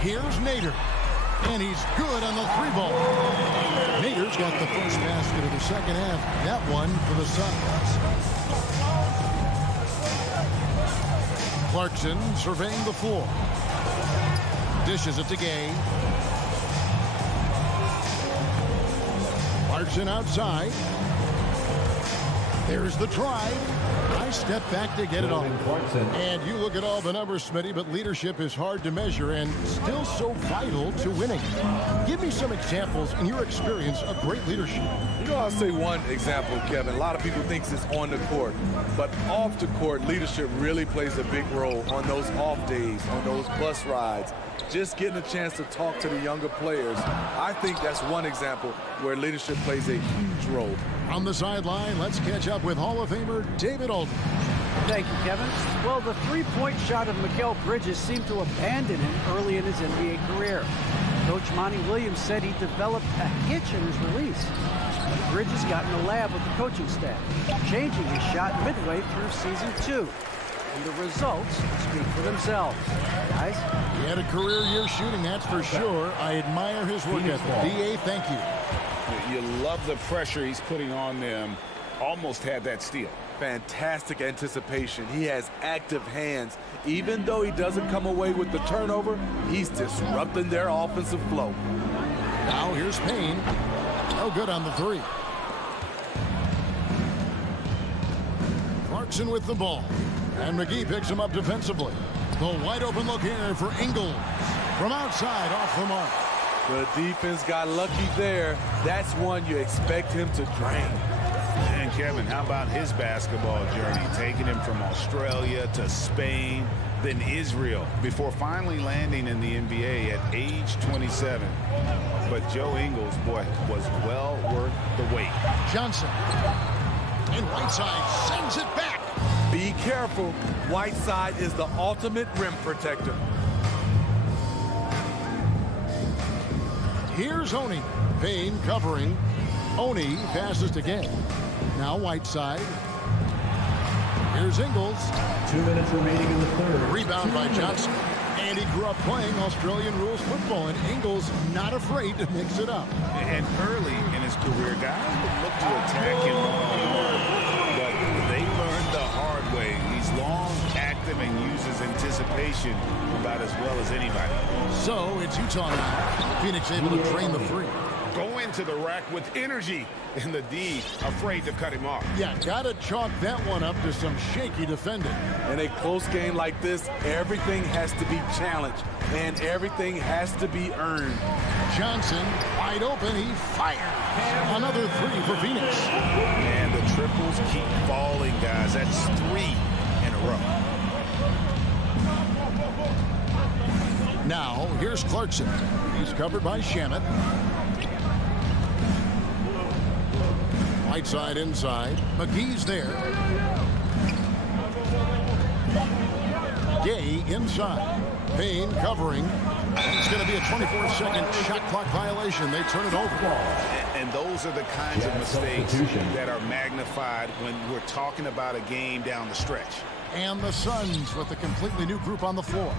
Here's Nader. And he's good on the 3-ball. Nader's got the first basket of the second half. That one for the Suns. Clarkson surveying the floor. Dishes it to Gay. Clarkson outside. There's the drive. Nice step back to get it off. And you look at all the numbers, Smitty, but leadership is hard to measure and still so vital to winning. Give me some examples in your experience of great leadership. You know, I'll say one example, Kevin. A lot of people think it's on the court, but off the court, leadership really plays a big role on those off days, on those bus rides. just getting a chance to talk to the younger players. I think that's one example where leadership plays a huge role. On the sideline, let's catch up with Hall of Famer David Alden. Thank you, Kevin. Well, the three-point shot of Mikal Bridges seemed to abandon him early in his NBA career. Coach Monty Williams said he developed a hitch in his release. Bridges got in the lab with the coaching staff, changing his shot midway through season 2. And the results speak for themselves. Guys? He had a career year shooting, that's for sure. I admire his work ethic. D.A., thank you. You love the pressure he's putting on them. Almost had that steal. Fantastic anticipation. He has active hands. Even though he doesn't come away with the turnover, he's disrupting their offensive flow. Now here's Payne. No good on the three. Clarkson with the ball. And McGee picks him up defensively. The wide open look here for Ingles. From outside, off the mark. The defense got lucky there. That's one you expect him to drain. And Kevin, how about his basketball journey? Taking him from Australia to Spain, then Israel, before finally landing in the NBA at age 27. But Joe Ingles, boy, was well worth the wait. Johnson. And Whiteside sends it back. Be careful. Whiteside is the ultimate rim protector. Here's Oni. Payne covering. Oni passes to Gay. Now Whiteside. Here's Ingles. 2 minutes remaining in the third. Rebound by Johnson. And he grew up playing Australian rules football, and Ingles not afraid to mix it up. And early in his career, guys would look to attack him one-on-one, but they learned the hard way. He's long, active, and uses anticipation about as well as anybody. So it's Utah now. Phoenix able to drain the three. Go into the rack with energy, and the D afraid to cut him off. Yeah, gotta chalk that one up to some shaky defending. In a close game like this, everything has to be challenged, and everything has to be earned. Johnson, wide open, he fires. Another three for Phoenix. And the triples keep falling, guys. That's 3 in a row. Now, here's Clarkson. He's covered by Shamet. Whiteside inside. McGee's there. Gay inside. Payne covering. It's going to be a 24-second shot clock violation. They turn it over. And those are the kinds of mistakes that are magnified when we're talking about a game down the stretch. And the Suns with a completely new group on the floor.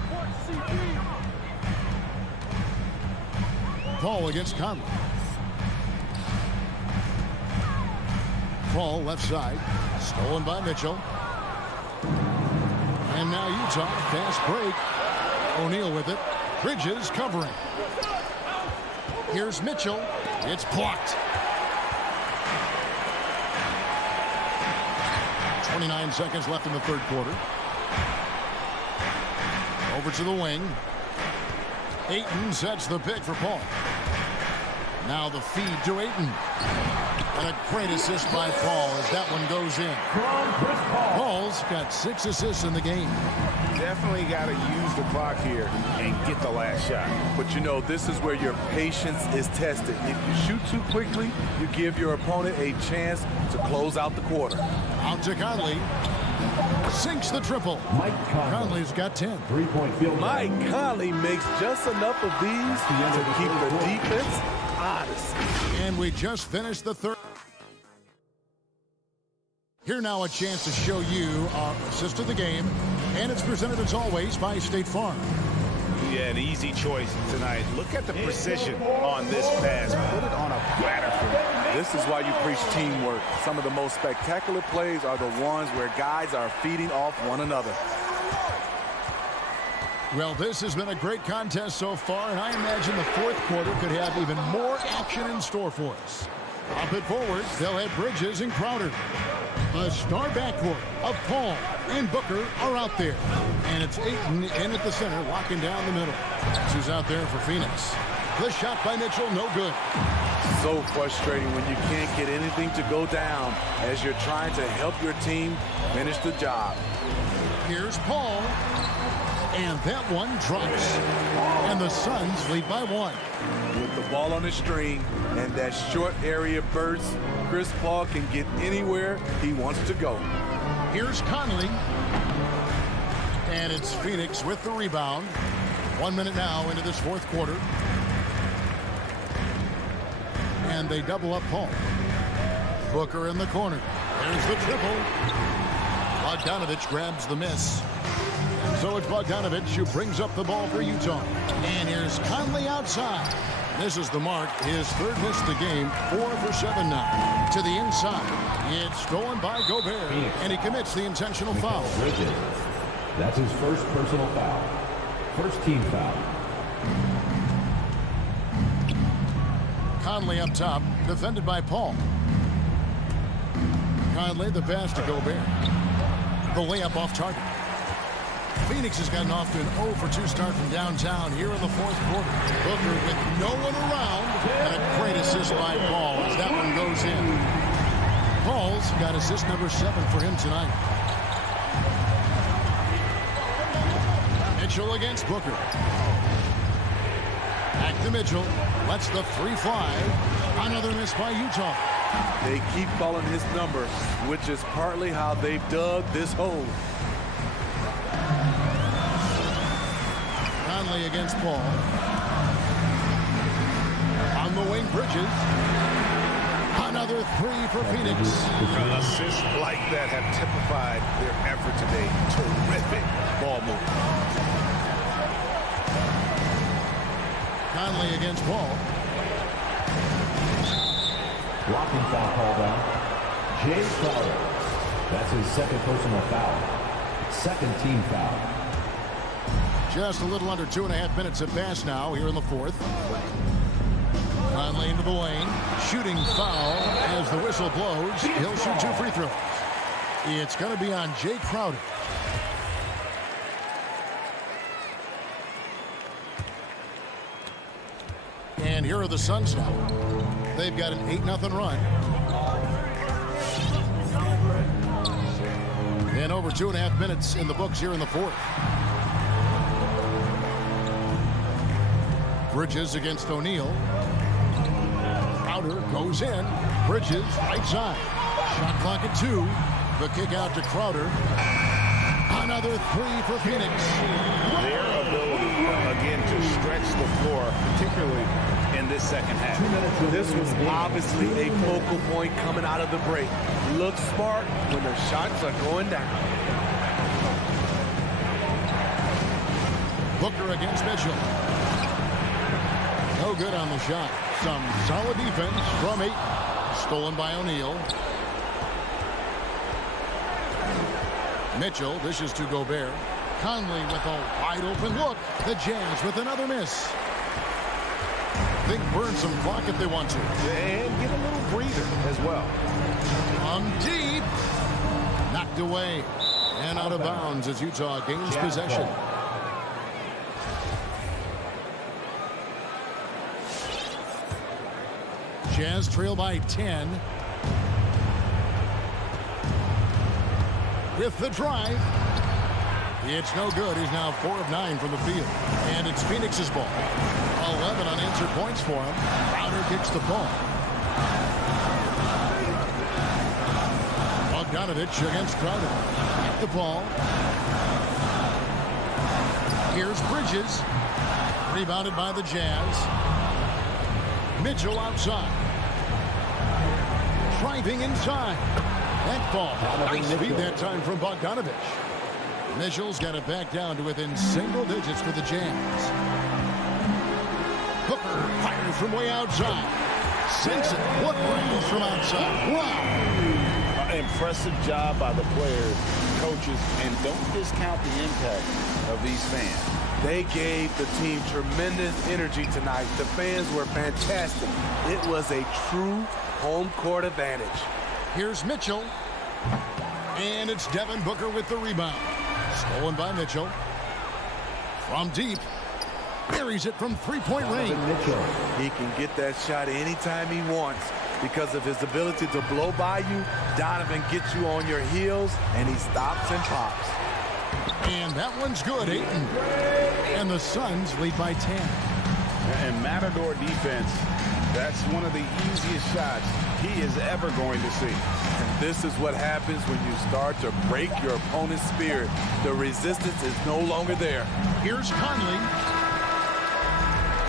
Paul against Conley. Paul left side. Stolen by Mitchell. And now Utah. Fast break. O'Neal with it. Bridges covering. Here's Mitchell. It's blocked. 29 seconds left in the third quarter. Over to the wing. Ayton sets the pick for Paul. Now the feed to Ayton. And a great assist by Paul as that one goes in. Paul's got 6 assists in the game. Definitely got to use the clock here and get the last shot. But you know, this is where your patience is tested. If you shoot too quickly, you give your opponent a chance to close out the quarter. Out to Conley. Sinks the triple. Conley's got 10. 3-point field. Mike Conley makes just enough of these to keep the defense honest. And we just finished the third. Here now a chance to show you our assist of the game. And it's presented as always by State Farm. Yeah, an easy choice tonight. Look at the precision on this pass. Put it on a platter for him. This is why you preach teamwork. Some of the most spectacular plays are the ones where guys are feeding off one another. Well, this has been a great contest so far, and I imagine the fourth quarter could have even more action in store for us. Up and forward, they'll have Bridges and Crowder. The star backcourt of Paul and Booker are out there. And it's Ayton in at the center, locking down the middle. Who's out there for Phoenix. The shot by Mitchell, no good. So frustrating when you can't get anything to go down as you're trying to help your team finish the job. Here's Paul. And that one drops. And the Suns lead by 1. With the ball on the string and that short area burst, Chris Paul can get anywhere he wants to go. Here's Conley. And it's Phoenix with the rebound. 1 minute now into this fourth quarter. And they double up Paul. Booker in the corner. There's the triple. Bogdanovich grabs the miss. And so it's Bogdanovich who brings up the ball for Utah. And here's Conley outside. Misses the mark. His third miss of the game. 4 for 7 now. To the inside. It's stolen by Gobert. And he commits the intentional foul. That's his first personal foul. First team foul. Conley up top, defended by Paul. Conley, the pass to Gobert. The layup off target. Phoenix has gotten off to an 0 for 2 start from downtown here in the fourth quarter. Booker with no one around, and a great assist by Paul as that one goes in. Paul's got assist number 7 for him tonight. Mitchell against Booker. Back to Mitchell. Lets the 3 fly. Another miss by Utah. They keep calling his number, which is partly how they've dug this hole. Conley against Paul. On the wing, Bridges. Another 3 for Phoenix. Assists like that have typified their effort today. Terrific ball movement. Conley against Paul. Blocking foul called on Jay Crowder. That's his second personal foul. Second team foul. Just a little under 2.5 minutes have passed now here in the fourth. Conley into the lane. Shooting foul as the whistle blows. He'll shoot 2 free throws. It's going to be on Jay Crowder. And here are the Suns now. They've got an 8-0 run. And over 2.5 minutes in the books here in the fourth. Bridges against O'Neal. Crowder goes in. Bridges right side. Shot clock at 2. The kick out to Crowder. Another 3 for Phoenix. Their ability, again, to stretch the floor, particularly in this second half. This was obviously a focal point coming out of the break. Look smart when the shots are going down. Booker against Mitchell. No good on the shot. Some solid defense from 8. Stolen by O'Neal. Mitchell dishes to Gobert. Conley with a wide open look. The Jazz with another miss. They can burn some clock if they want to. And get a little breather as well. From deep. Knocked away. And out of bounds as Utah gains possession. Jazz trail by 10. With the drive. It's no good. He's now 4 of 9 from the field. And it's Phoenix's ball. 11 unanswered points for him. Crowder kicks the ball. Bogdanovich against Crowder. At the ball. Here's Bridges. Rebounded by the Jazz. Mitchell outside. Driving inside. That ball. Nice speed that time from Bogdanovich. Mitchell's got it back down to within single digits for the Jazz. Hooker fires from way outside. Sinks it. What range from outside. Wow. Impressive job by the players, coaches, and don't discount the impact of these fans. They gave the team tremendous energy tonight. The fans were fantastic. It was a true home court advantage. Here's Mitchell. And it's Devin Booker with the rebound. Stolen by Mitchell. From deep. Buries it from three-point range. He can get that shot anytime he wants. Because of his ability to blow by you, Donovan gets you on your heels, and he stops and pops. And that one's good, Ayton. And the Suns lead by 10. And Matador defense, that's one of the easiest shots he is ever going to see. And this is what happens when you start to break your opponent's spirit. The resistance is no longer there. Here's Conley.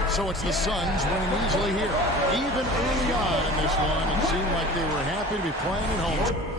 So it's the Suns winning easily here. Even early on in this one, it seemed like they were happy to be playing at home.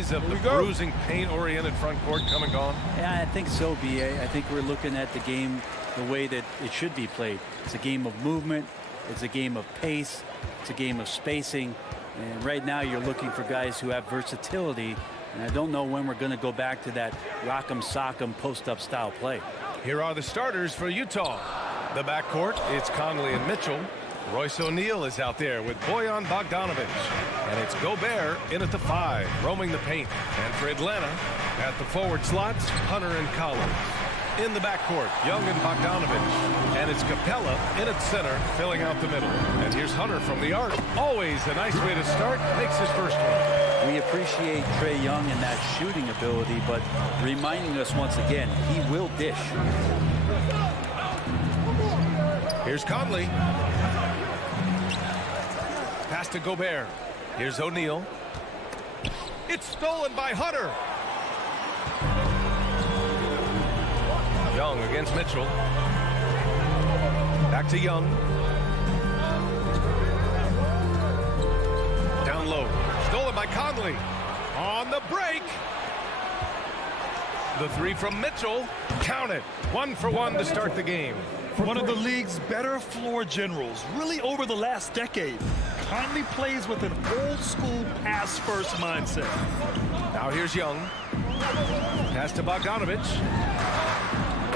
days of the bruising, paint-oriented front court come and gone? Yeah, I think so, B.A. I think we're looking at the game the way that it should be played. It's a game of movement. It's a game of pace. It's a game of spacing. And right now you're looking for guys who have versatility. And I don't know when we're going to go back to that rock'em sock'em post-up style play. Here are the starters for Utah. The backcourt, it's Conley and Mitchell. Royce O'Neal is out there with Bojan Bogdanovic. And it's Gobert in at the 5, roaming the paint. And for Atlanta, at the forward slots, Hunter and Collins. In the backcourt, Young and Bogdanovic. And it's Capella in at center, filling out the middle. And here's Hunter from the arc. Always a nice way to start. Makes his first one. We appreciate Trae Young and that shooting ability, but reminding us once again, he will dish. Here's Conley. Pass to Gobert. Here's O'Neal. It's stolen by Hunter. Young against Mitchell. Back to Young. Down low. Stolen by Conley. On the break. The 3 from Mitchell. Count it. 1 for 1 to start the game. One of the league's better floor generals, really over the last decade. Conley plays with an old-school pass-first mindset. Now here's Young. Pass to Bogdanovic.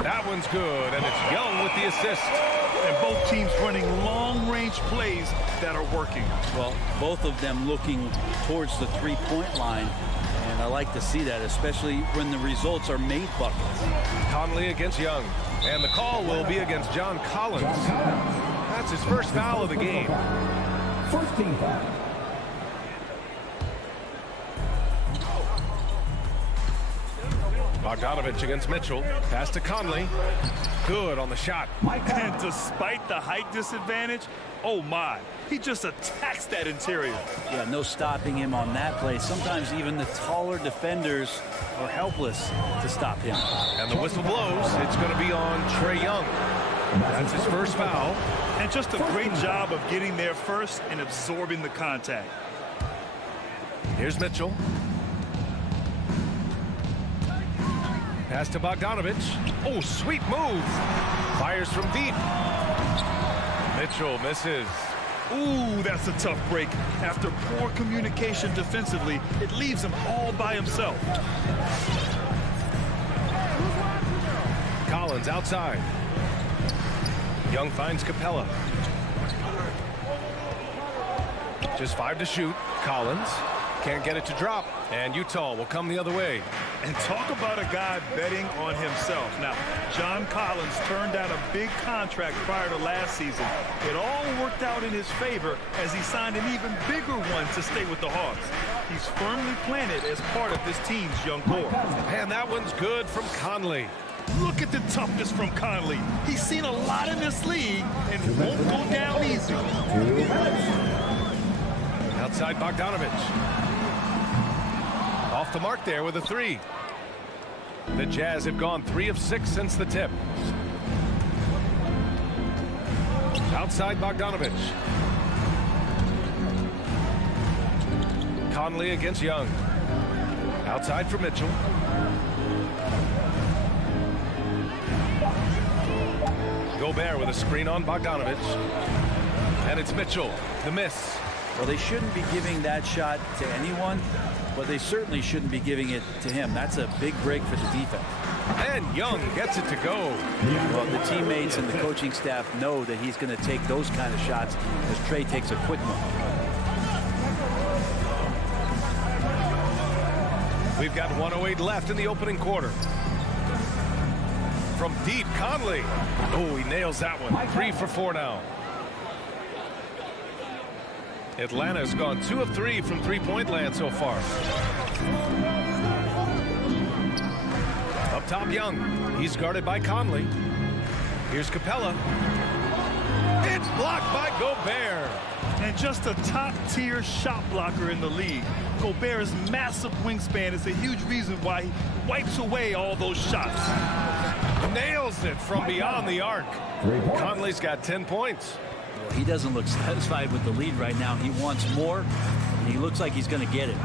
That one's good, and it's Young with the assist. And both teams running long-range plays that are working. Well, both of them looking towards the three-point line. And I like to see that, especially when the results are made buckets. Conley against Young. And the call will be against John Collins. That's his first foul of the game. First team foul. Bogdanovic against Mitchell. Pass to Conley. Good on the shot. And despite the height disadvantage, oh my, he just attacks that interior. Yeah, no stopping him on that play. Sometimes even the taller defenders are helpless to stop him. And the whistle blows. It's going to be on Trae Young. That's his first foul. And just a great job of getting there first and absorbing the contact. Here's Mitchell. Pass to Bogdanovic. Oh, sweet move. Fires from deep. Mitchell misses. Ooh, that's a tough break. After poor communication defensively, it leaves him all by himself. Collins outside. Young finds Capella. Just 5 to shoot. Collins can't get it to drop. And Utah will come the other way. And talk about a guy betting on himself. Now, John Collins turned down a big contract prior to last season. It all worked out in his favor as he signed an even bigger one to stay with the Hawks. He's firmly planted as part of this team's young core. And that one's good from Conley. Look at the toughness from Conley. He's seen a lot in this league and won't go down easy. Outside Bogdanovic. Off the mark there with a 3. The Jazz have gone 3 of 6 since the tip. Outside Bogdanovic. Conley against Young. Outside for Mitchell. Gobert with a screen on Bogdanovic. And it's Mitchell. The miss. Well, they shouldn't be giving that shot to anyone, but they certainly shouldn't be giving it to him. That's a big break for the defense. And Young gets it to go. Well, the teammates and the coaching staff know that he's going to take those kind of shots as Trae takes a quick one. We've got 1:08 left in the opening quarter. From deep, Conley. Oh, he nails that one. 3 for 4 now. Atlanta's gone 2 of 3 from three-point land so far. Up top, Young. He's guarded by Conley. Here's Capella. It's blocked by Gobert. And just a top-tier shot blocker in the league. Gobert's massive wingspan is a huge reason why he wipes away all those shots. Nails it from beyond the arc. Conley's got 10 points. He doesn't look satisfied with the lead right now. He wants more, and he looks like he's going to get it.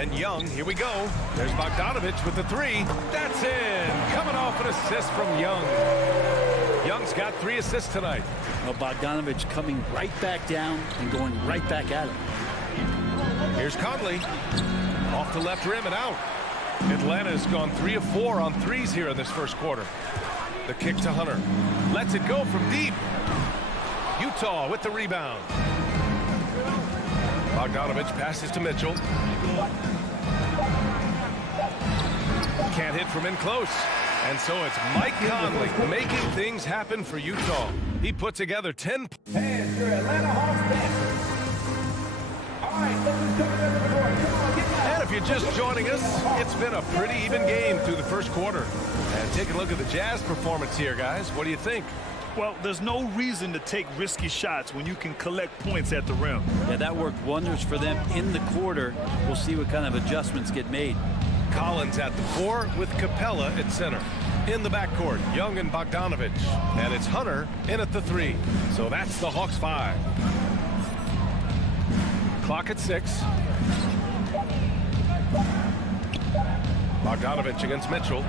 And Young, here we go. There's Bogdanovich with the three. That's in. Coming off an assist from Young. Young's got 3 assists tonight. Well, Bogdanovich coming right back down and going right back at him. Here's Conley. Off the left rim and out. Atlanta's gone 3 of 4 on threes here in this first quarter. The kick to Hunter. Lets it go from deep. Utah with the rebound. Bogdanovich passes to Mitchell. Can't hit from in close. And so it's Mike Conley making things happen for Utah. He put together 10. And your Atlanta Hawks basket. All right, let's go to the court. Come on, get that. And if you're just joining us, it's been a pretty even game through the first quarter. And take a look at the Jazz performance here, guys. What do you think? Well, there's no reason to take risky shots when you can collect points at the rim. Yeah, that worked wonders for them in the quarter. We'll see what kind of adjustments get made. Collins at the 4 with Capella at center. In the backcourt, Young and Bogdanovich. And it's Hunter in at the 3. So that's the Hawks 5. Clock at 6. Bogdanovich against Mitchell.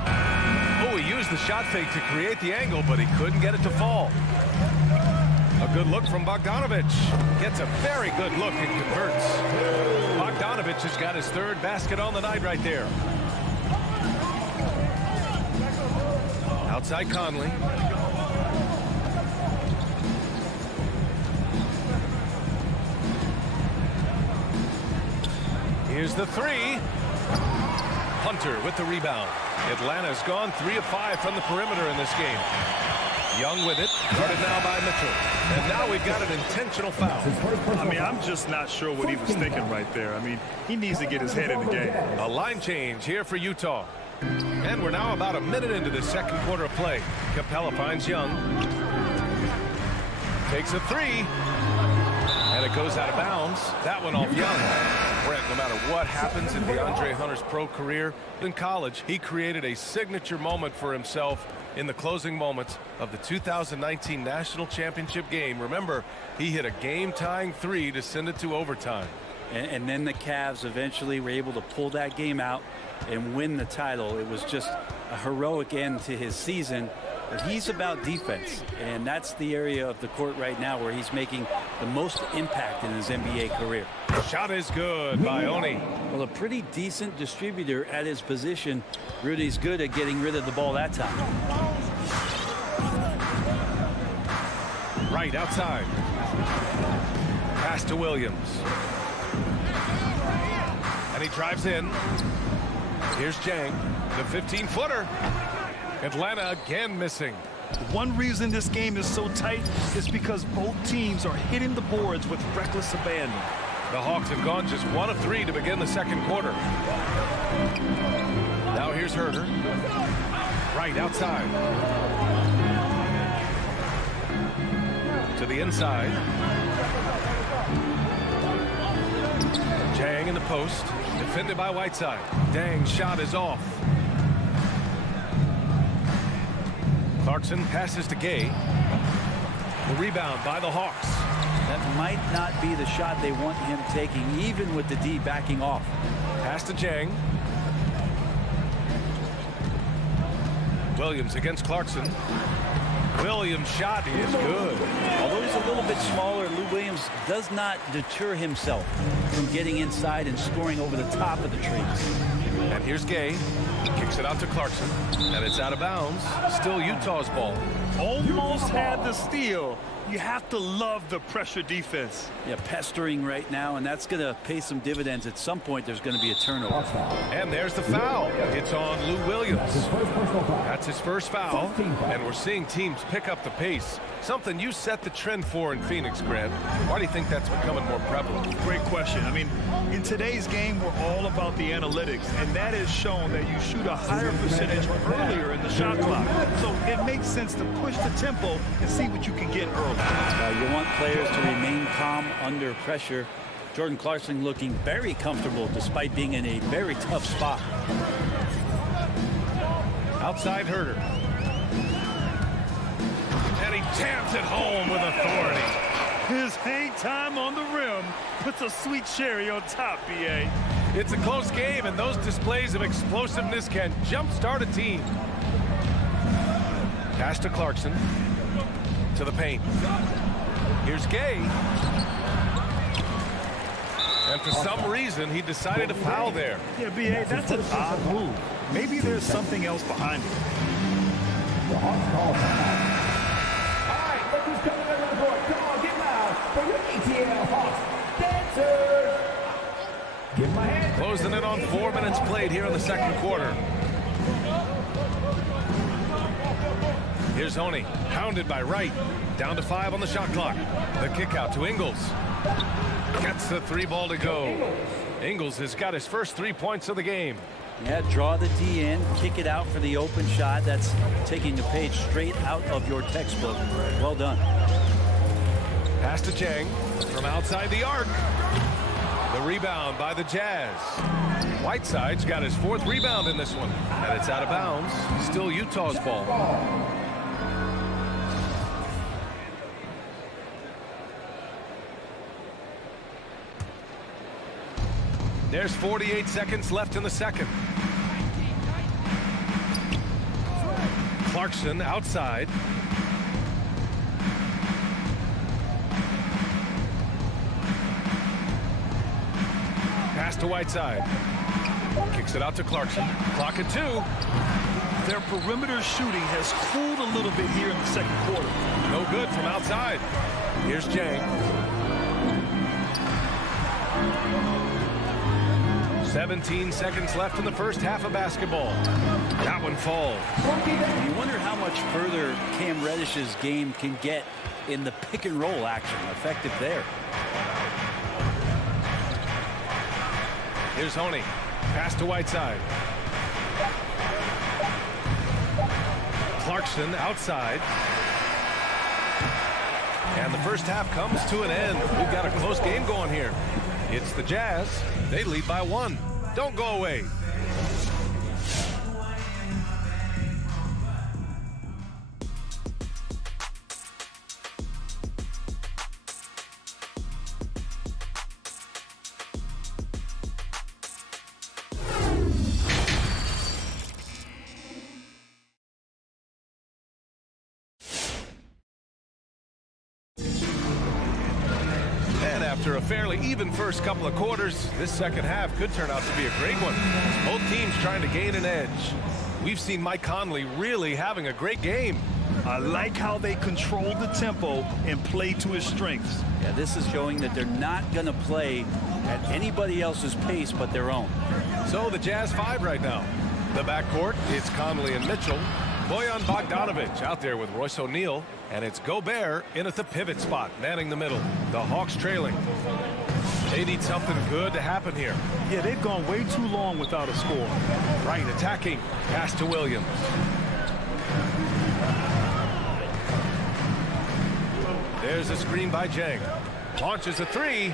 Oh, he used the shot fake to create the angle, but he couldn't get it to fall. A good look from Bogdanovich. Gets a very good look and converts. Bogdanovich has got his 3rd basket on the night right there. Outside Conley. Here's the 3. Hunter with the rebound. Atlanta's gone 3 of 5 from the perimeter in this game. Young with it, guarded now by Mitchell. And now we've got an intentional foul. I mean, I'm just not sure what he was thinking right there. I mean, he needs to get his head in the game. A line change here for Utah. And we're now about a minute into the second quarter of play. Capella finds Young. Takes a 3. And it goes out of bounds. That one off Young. Brent, no matter what happens in DeAndre Hunter's pro career, in college, he created a signature moment for himself in the closing moments of the 2019 National Championship game. remember, he hit a game-tying 3 to send it to overtime. And then the Cavs eventually were able to pull that game out and win the title. It was just a heroic end to his season. But he's about defense, and that's the area of the court right now where he's making the most impact in his NBA career. Shot is good by Oni. Well, a pretty decent distributor at his position. Rudy's good at getting rid of the ball that time. Right outside. Pass to Williams. And he drives in. Here's Jang, the 15-footer. Atlanta again missing. One reason this game is so tight is because both teams are hitting the boards with reckless abandon. The Hawks have gone just 1 of 3 to begin the second quarter. Now here's Herter. Right outside. To the inside. Jang in the post. Defended by Whiteside. Dang's shot is off. Clarkson passes to Gay. The rebound by the Hawks. That might not be the shot they want him taking, even with the D backing off. Pass to Jang. Williams against Clarkson. Williams' shot is good. Although he's a little bit smaller, Lou Williams does not deter himself from getting inside and scoring over the top of the trees. And here's Gay. Kicks it out to Clarkson. And it's out of bounds. Still Utah's ball. Almost had the steal. You have to love the pressure defense. Yeah, pestering right now, and that's going to pay some dividends. At some point, there's going to be a turnover. And there's the foul. It's on Lou Williams. That's his first foul. And we're seeing teams pick up the pace. Something you set the trend for in Phoenix, Grant. Why do you think that's becoming more prevalent? Great question. I mean, in today's game, we're all about the analytics, and that has shown that you shoot a higher percentage earlier in the shot clock. So it makes sense to push the tempo and see what you can get early. You want players to remain calm under pressure. Jordan Clarkson looking very comfortable despite being in a very tough spot. Outside Herter. And he jams it home with authority. His hang time on the rim puts a sweet cherry on top, B.A. It's a close game, and those displays of explosiveness can jumpstart a team. Pass to Clarkson. To the paint. Here's Gay. And for some reason, he decided to foul there. Yeah, B.A., that's an odd move. Maybe there's something else behind it. The Hawks call timeout. All right, look who's coming over the court. Come on, get loud for your ATL Hawks dancers. Give my hand. Closing in on 4 minutes played here in the second quarter. Here's Honey, hounded by Wright. Down to 5 on the shot clock. The kick out to Ingles. Gets the 3 ball to go. Ingles has got his first 3 points of the game. Yeah, draw the D in, kick it out for the open shot. That's taking a page straight out of your textbook. Well done. Pass to Chang from outside the arc. The rebound by the Jazz. Whiteside's got his 4th rebound in this one. And it's out of bounds. Still Utah's ball. There's 48 seconds left in the second. Clarkson outside. Pass to Whiteside. Kicks it out to Clarkson. Clock at 2. Their perimeter shooting has cooled a little bit here in the second quarter. No good from outside. Here's Chang. 17 seconds left in the first half of basketball. That one falls. You wonder how much further Cam Reddish's game can get in the pick and roll action. Effective there. Here's Honey. Pass to Whiteside. Clarkson outside. And the first half comes to an end. We've got a close game going here. It's the Jazz. They lead by 1. Don't go away. After a fairly even first couple of quarters, this second half could turn out to be a great one. Both teams trying to gain an edge. We've seen Mike Conley really having a great game. I like how they control the tempo and play to his strengths. Yeah, this is showing that they're not going to play at anybody else's pace but their own. So the Jazz 5 right now. The backcourt, it's Conley and Mitchell. Bojan Bogdanovic out there with Royce O'Neal. And it's Gobert in at the pivot spot, manning the middle. The Hawks trailing. They need something good to happen here. Yeah, they've gone way too long without a score. Right, attacking. Pass to Williams. There's a screen by Jang. Launches a 3.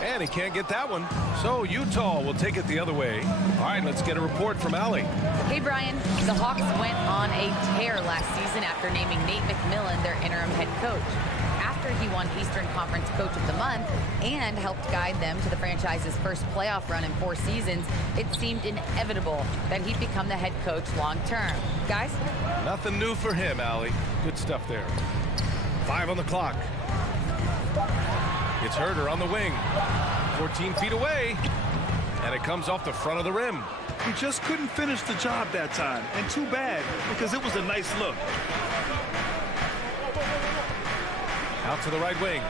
And he can't get that one. So Utah will take it the other way. All right, let's get a report from Allie. Hey, Brian. The Hawks went on a tear last season after naming Nate McMillan their interim head coach. After he won Eastern Conference Coach of the Month and helped guide them to the franchise's first playoff run in 4 seasons, it seemed inevitable that he'd become the head coach long term. Guys? Nothing new for him, Allie. Good stuff there. 5 on the clock. It's Herter on the wing. 14 feet away. And it comes off the front of the rim. He just couldn't finish the job that time. And too bad, because it was a nice look. Out to the right wing.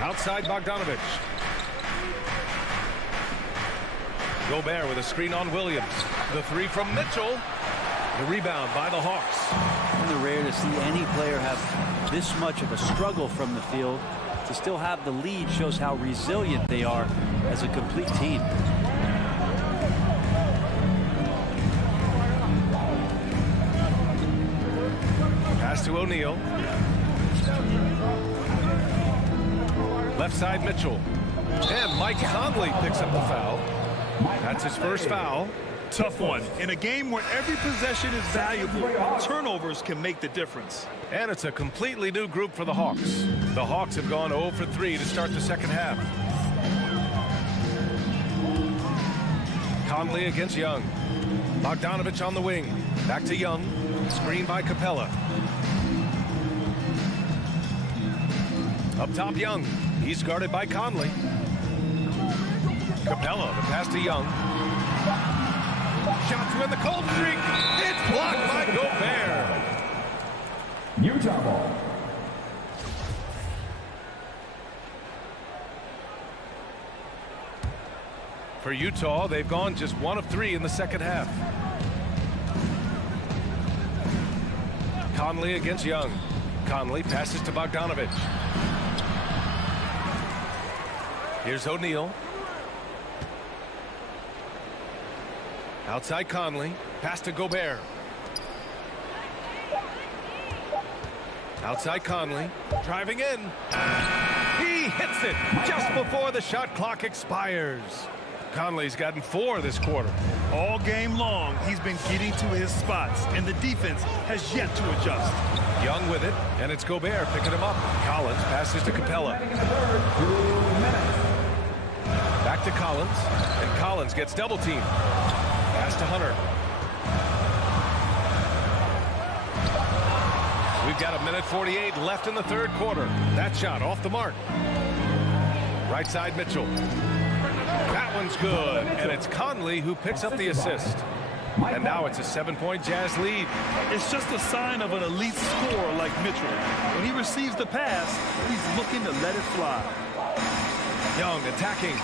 Outside Bogdanovic. Gobert with a screen on Williams. The 3 from Mitchell. The rebound by the Hawks. Kind of rare to see any player have this much of a struggle from the field. To still have the lead shows how resilient they are as a complete team. Pass to O'Neal. Left side Mitchell. And Mike Conley picks up the foul. That's his first foul. Tough one. In a game where every possession is valuable, turnovers can make the difference. And it's a completely new group for the Hawks. The Hawks have gone 0 for 3 to start the second half. Conley against Young. Bogdanovich on the wing. Back to Young. Screen by Capella. Up top, Young. He's guarded by Conley. Capella, the pass to Young. Shot to end the cold streak. It's blocked by Gobert. Utah ball. For Utah, they've gone just 1 of 3 in the second half. Conley against Young. Conley passes to Bogdanovich. Here's O'Neal. Outside Conley. Pass to Gobert. Outside Conley. Driving in. He hits it just before the shot clock expires. Conley's gotten 4 this quarter. All game long, he's been getting to his spots, and the defense has yet to adjust. Young with it, and it's Gobert picking him up. Collins passes to Capella. Back to Collins, and Collins gets double teamed. Pass to Hunter. We've got 1:48 left in the third quarter. That shot off the mark. Right side Mitchell. That one's good, and it's Conley who picks up the assist. And now it's a 7-point Jazz lead. It's just a sign of an elite scorer like Mitchell. When he receives the pass, he's looking to let it fly. Young attacking.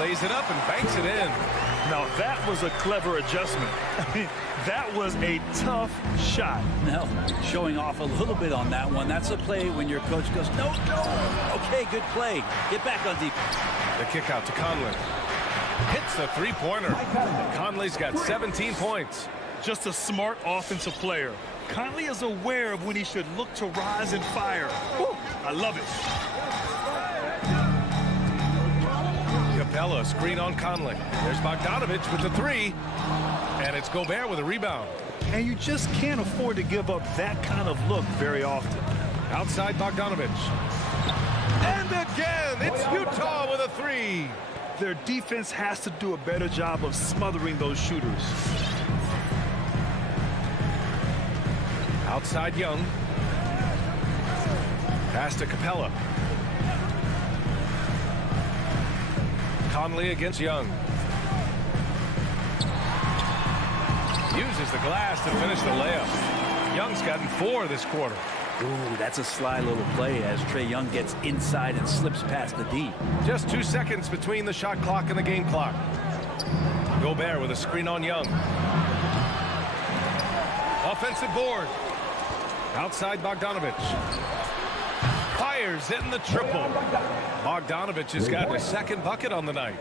Lays it up and banks it in. Now that was a clever adjustment. I mean, that was a tough shot. Now, showing off a little bit on that one. That's a play when your coach goes, no. Okay, good play. Get back on defense. The kick out to Conley. Hits the three-pointer. Conley's got 17 points. Just a smart offensive player. Conley is aware of when he should look to rise and fire. Woo, I love it. Capella, screen on Conley. There's Bogdanovich with the 3. And it's Gobert with a rebound. And you just can't afford to give up that kind of look very often. Outside Bogdanovich. And again, it's Utah with a 3. Their defense has to do a better job of smothering those shooters. Outside Young. Pass to Capella. Conley against Young. Uses the glass to finish the layup. Young's gotten 4 this quarter. Ooh, that's a sly little play as Trae Young gets inside and slips past the D. Just 2 seconds between the shot clock and the game clock. Gobert with a screen on Young. Offensive board. Outside Bogdanovich. Fires in the triple. Bogdanovich has gotten a second bucket on the night.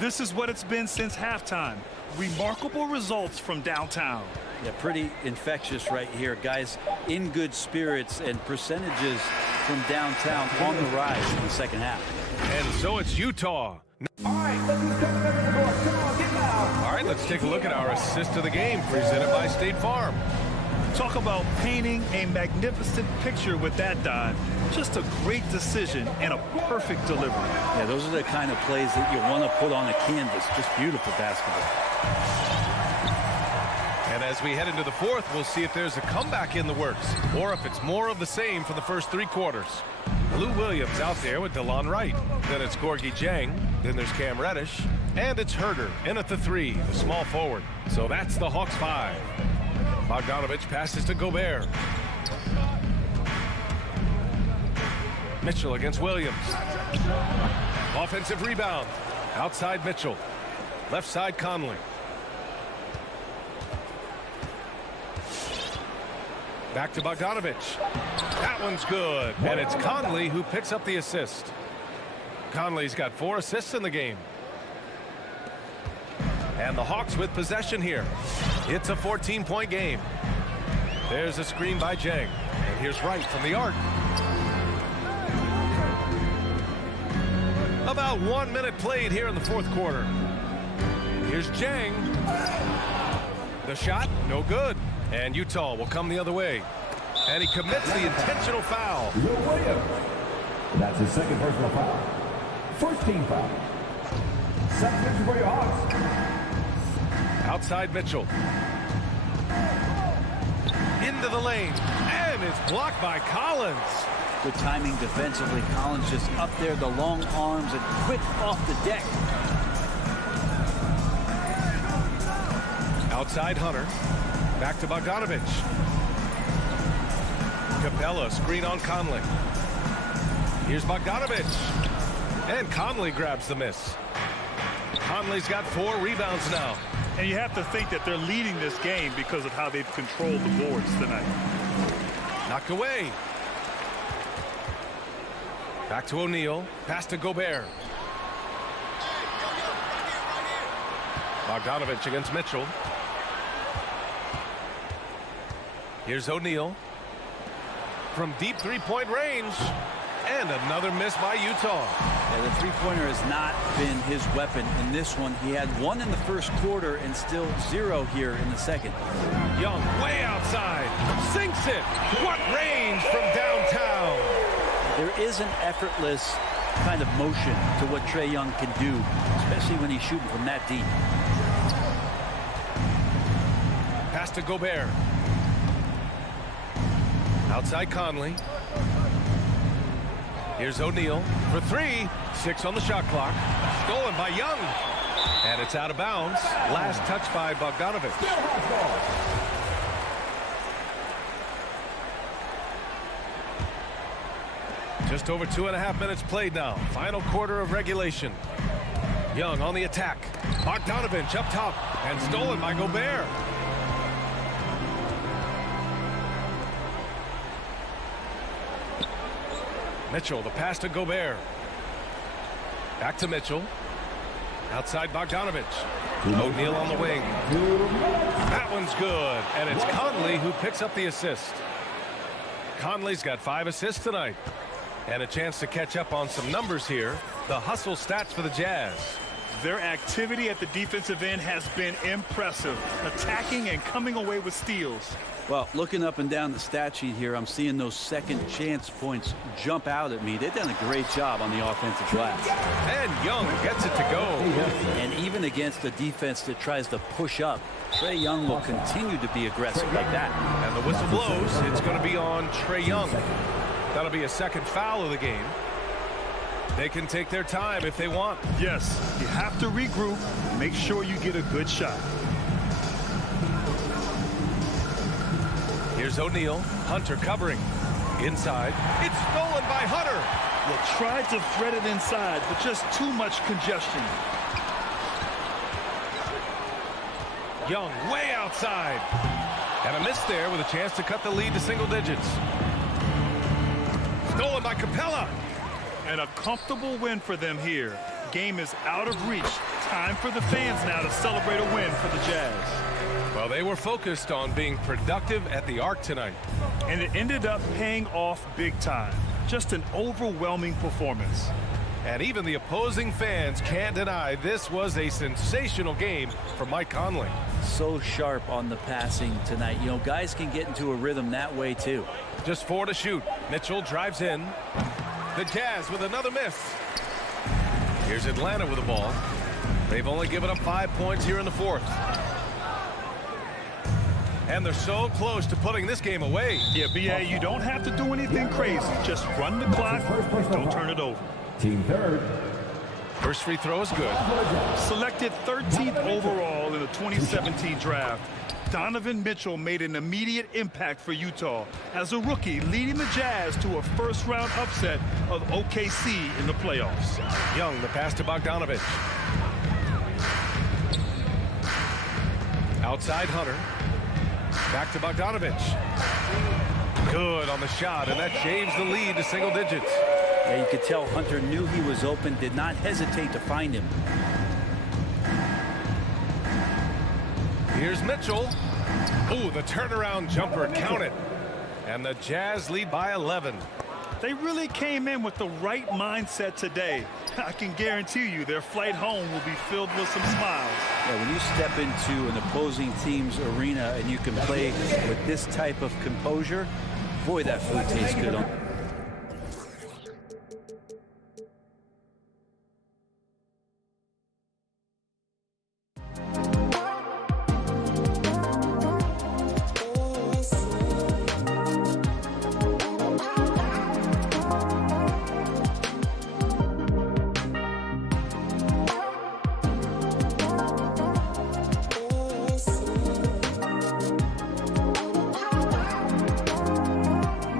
This is what it's been since halftime. Remarkable results from downtown. Yeah, pretty infectious right here. Guys in good spirits and percentages from downtown on the rise in the second half. And so it's Utah. All right, look who's coming over the board. Come on, get loud. All right, let's take a look at our assist of the game presented by State Farm. Talk about painting a magnificent picture with that dive. Just a great decision and a perfect delivery. Yeah, those are the kind of plays that you want to put on a canvas. Just beautiful basketball. And as we head into the fourth, we'll see if there's a comeback in the works or if it's more of the same for the first 3 quarters. Lou Williams out there with DeLon Wright. Then it's Gorgie Jang. Then there's Cam Reddish. And it's Herder in at the 3, the small forward. So that's the Hawks 5. Bogdanovich passes to Gobert. Mitchell against Williams. Offensive rebound. Outside Mitchell. Left side Conley. Back to Bogdanovich. That one's good. And it's Conley who picks up the assist. Conley's got 4 assists in the game. And the Hawks with possession here. It's a 14-point game. There's a screen by Jang. And here's Wright from the arc. About 1 minute played here in the fourth quarter. Here's Jang. The shot, no good. And Utah will come the other way. And he commits the intentional foul. Lou Williams. That's his second personal foul. First team foul. Substitution for your Hawks. Outside Mitchell. Into the lane. And it's blocked by Collins. Good timing defensively. Collins just up there, the long arms, and quick off the deck. Outside Hunter. Back to Bogdanovich. Capella, screen on Conley. Here's Bogdanovich. And Conley grabs the miss. Conley's got 4 rebounds now. And you have to think that they're leading this game because of how they've controlled the boards tonight. Knocked away. Back to O'Neal. Pass to Gobert. Bogdanovich against Mitchell. Here's O'Neal. From deep three-point range. And another miss by Utah. Yeah, the three-pointer has not been his weapon in this one. He had 1 in the first quarter and still 0 here in the second. Young way outside. Sinks it. What range from downtown. There is an effortless kind of motion to what Trae Young can do, especially when he's shooting from that deep. Pass to Gobert. Outside Conley. Here's O'Neal for 3. 6 on the shot clock. Stolen by Young. And it's out of bounds. Last touch by Bogdanovich. Just over 2.5 minutes played now. Final quarter of regulation. Young on the attack. Bogdanovich up top. And stolen by Gobert. Mitchell, the pass to Gobert. Back to Mitchell. Outside Bogdanovich. O'Neal on the wing. That one's good. And it's Conley who picks up the assist. Conley's got 5 assists tonight. And a chance to catch up on some numbers here. The hustle stats for the Jazz. Their activity at the defensive end has been impressive. Attacking and coming away with steals. Well, looking up and down the stat sheet here, I'm seeing those second chance points jump out at me. They've done a great job on the offensive glass. And Young gets it to go. And even against a defense that tries to push up, Trae Young will continue to be aggressive like that. And the whistle blows. It's going to be on Trae Young. That'll be a second foul of the game. They can take their time if they want. Yes, you have to regroup. Make sure you get a good shot. Here's O'Neal. Hunter covering. Inside. It's stolen by Hunter. They tried to thread it inside, but just too much congestion. Young way outside. And a miss there with a chance to cut the lead to single digits. Stolen by Capella. And a comfortable win for them here. Game is out of reach. Time for the fans now to celebrate a win for the Jazz. Well, they were focused on being productive at the arc tonight. And it ended up paying off big time. Just an overwhelming performance. And even the opposing fans can't deny this was a sensational game for Mike Conley. So sharp on the passing tonight. You know, guys can get into a rhythm that way too. Just 4 to shoot. Mitchell drives in. The Jazz with another miss. Here's Atlanta with the ball. They've only given up 5 points here in the fourth. And they're so close to putting this game away. Yeah, B.A., you don't have to do anything crazy. Just run the clock. Don't turn it over. Team third. First free throw is good. Selected 13th overall in the 2017 draft, Donovan Mitchell made an immediate impact for Utah as a rookie, leading the Jazz to a first-round upset of OKC in the playoffs. Young, the pass to Bogdanovich. Outside Hunter. Back to Bogdanovich. Good on the shot, and that shaves the lead to single digits. Yeah, you could tell Hunter knew he was open, did not hesitate to find him. Here's Mitchell. Ooh, the turnaround jumper, count it. And the Jazz lead by 11. They really came in with the right mindset today. I can guarantee you their flight home will be filled with some smiles. Yeah, when you step into an opposing team's arena and you can play with this type of composure, boy, that food tastes good.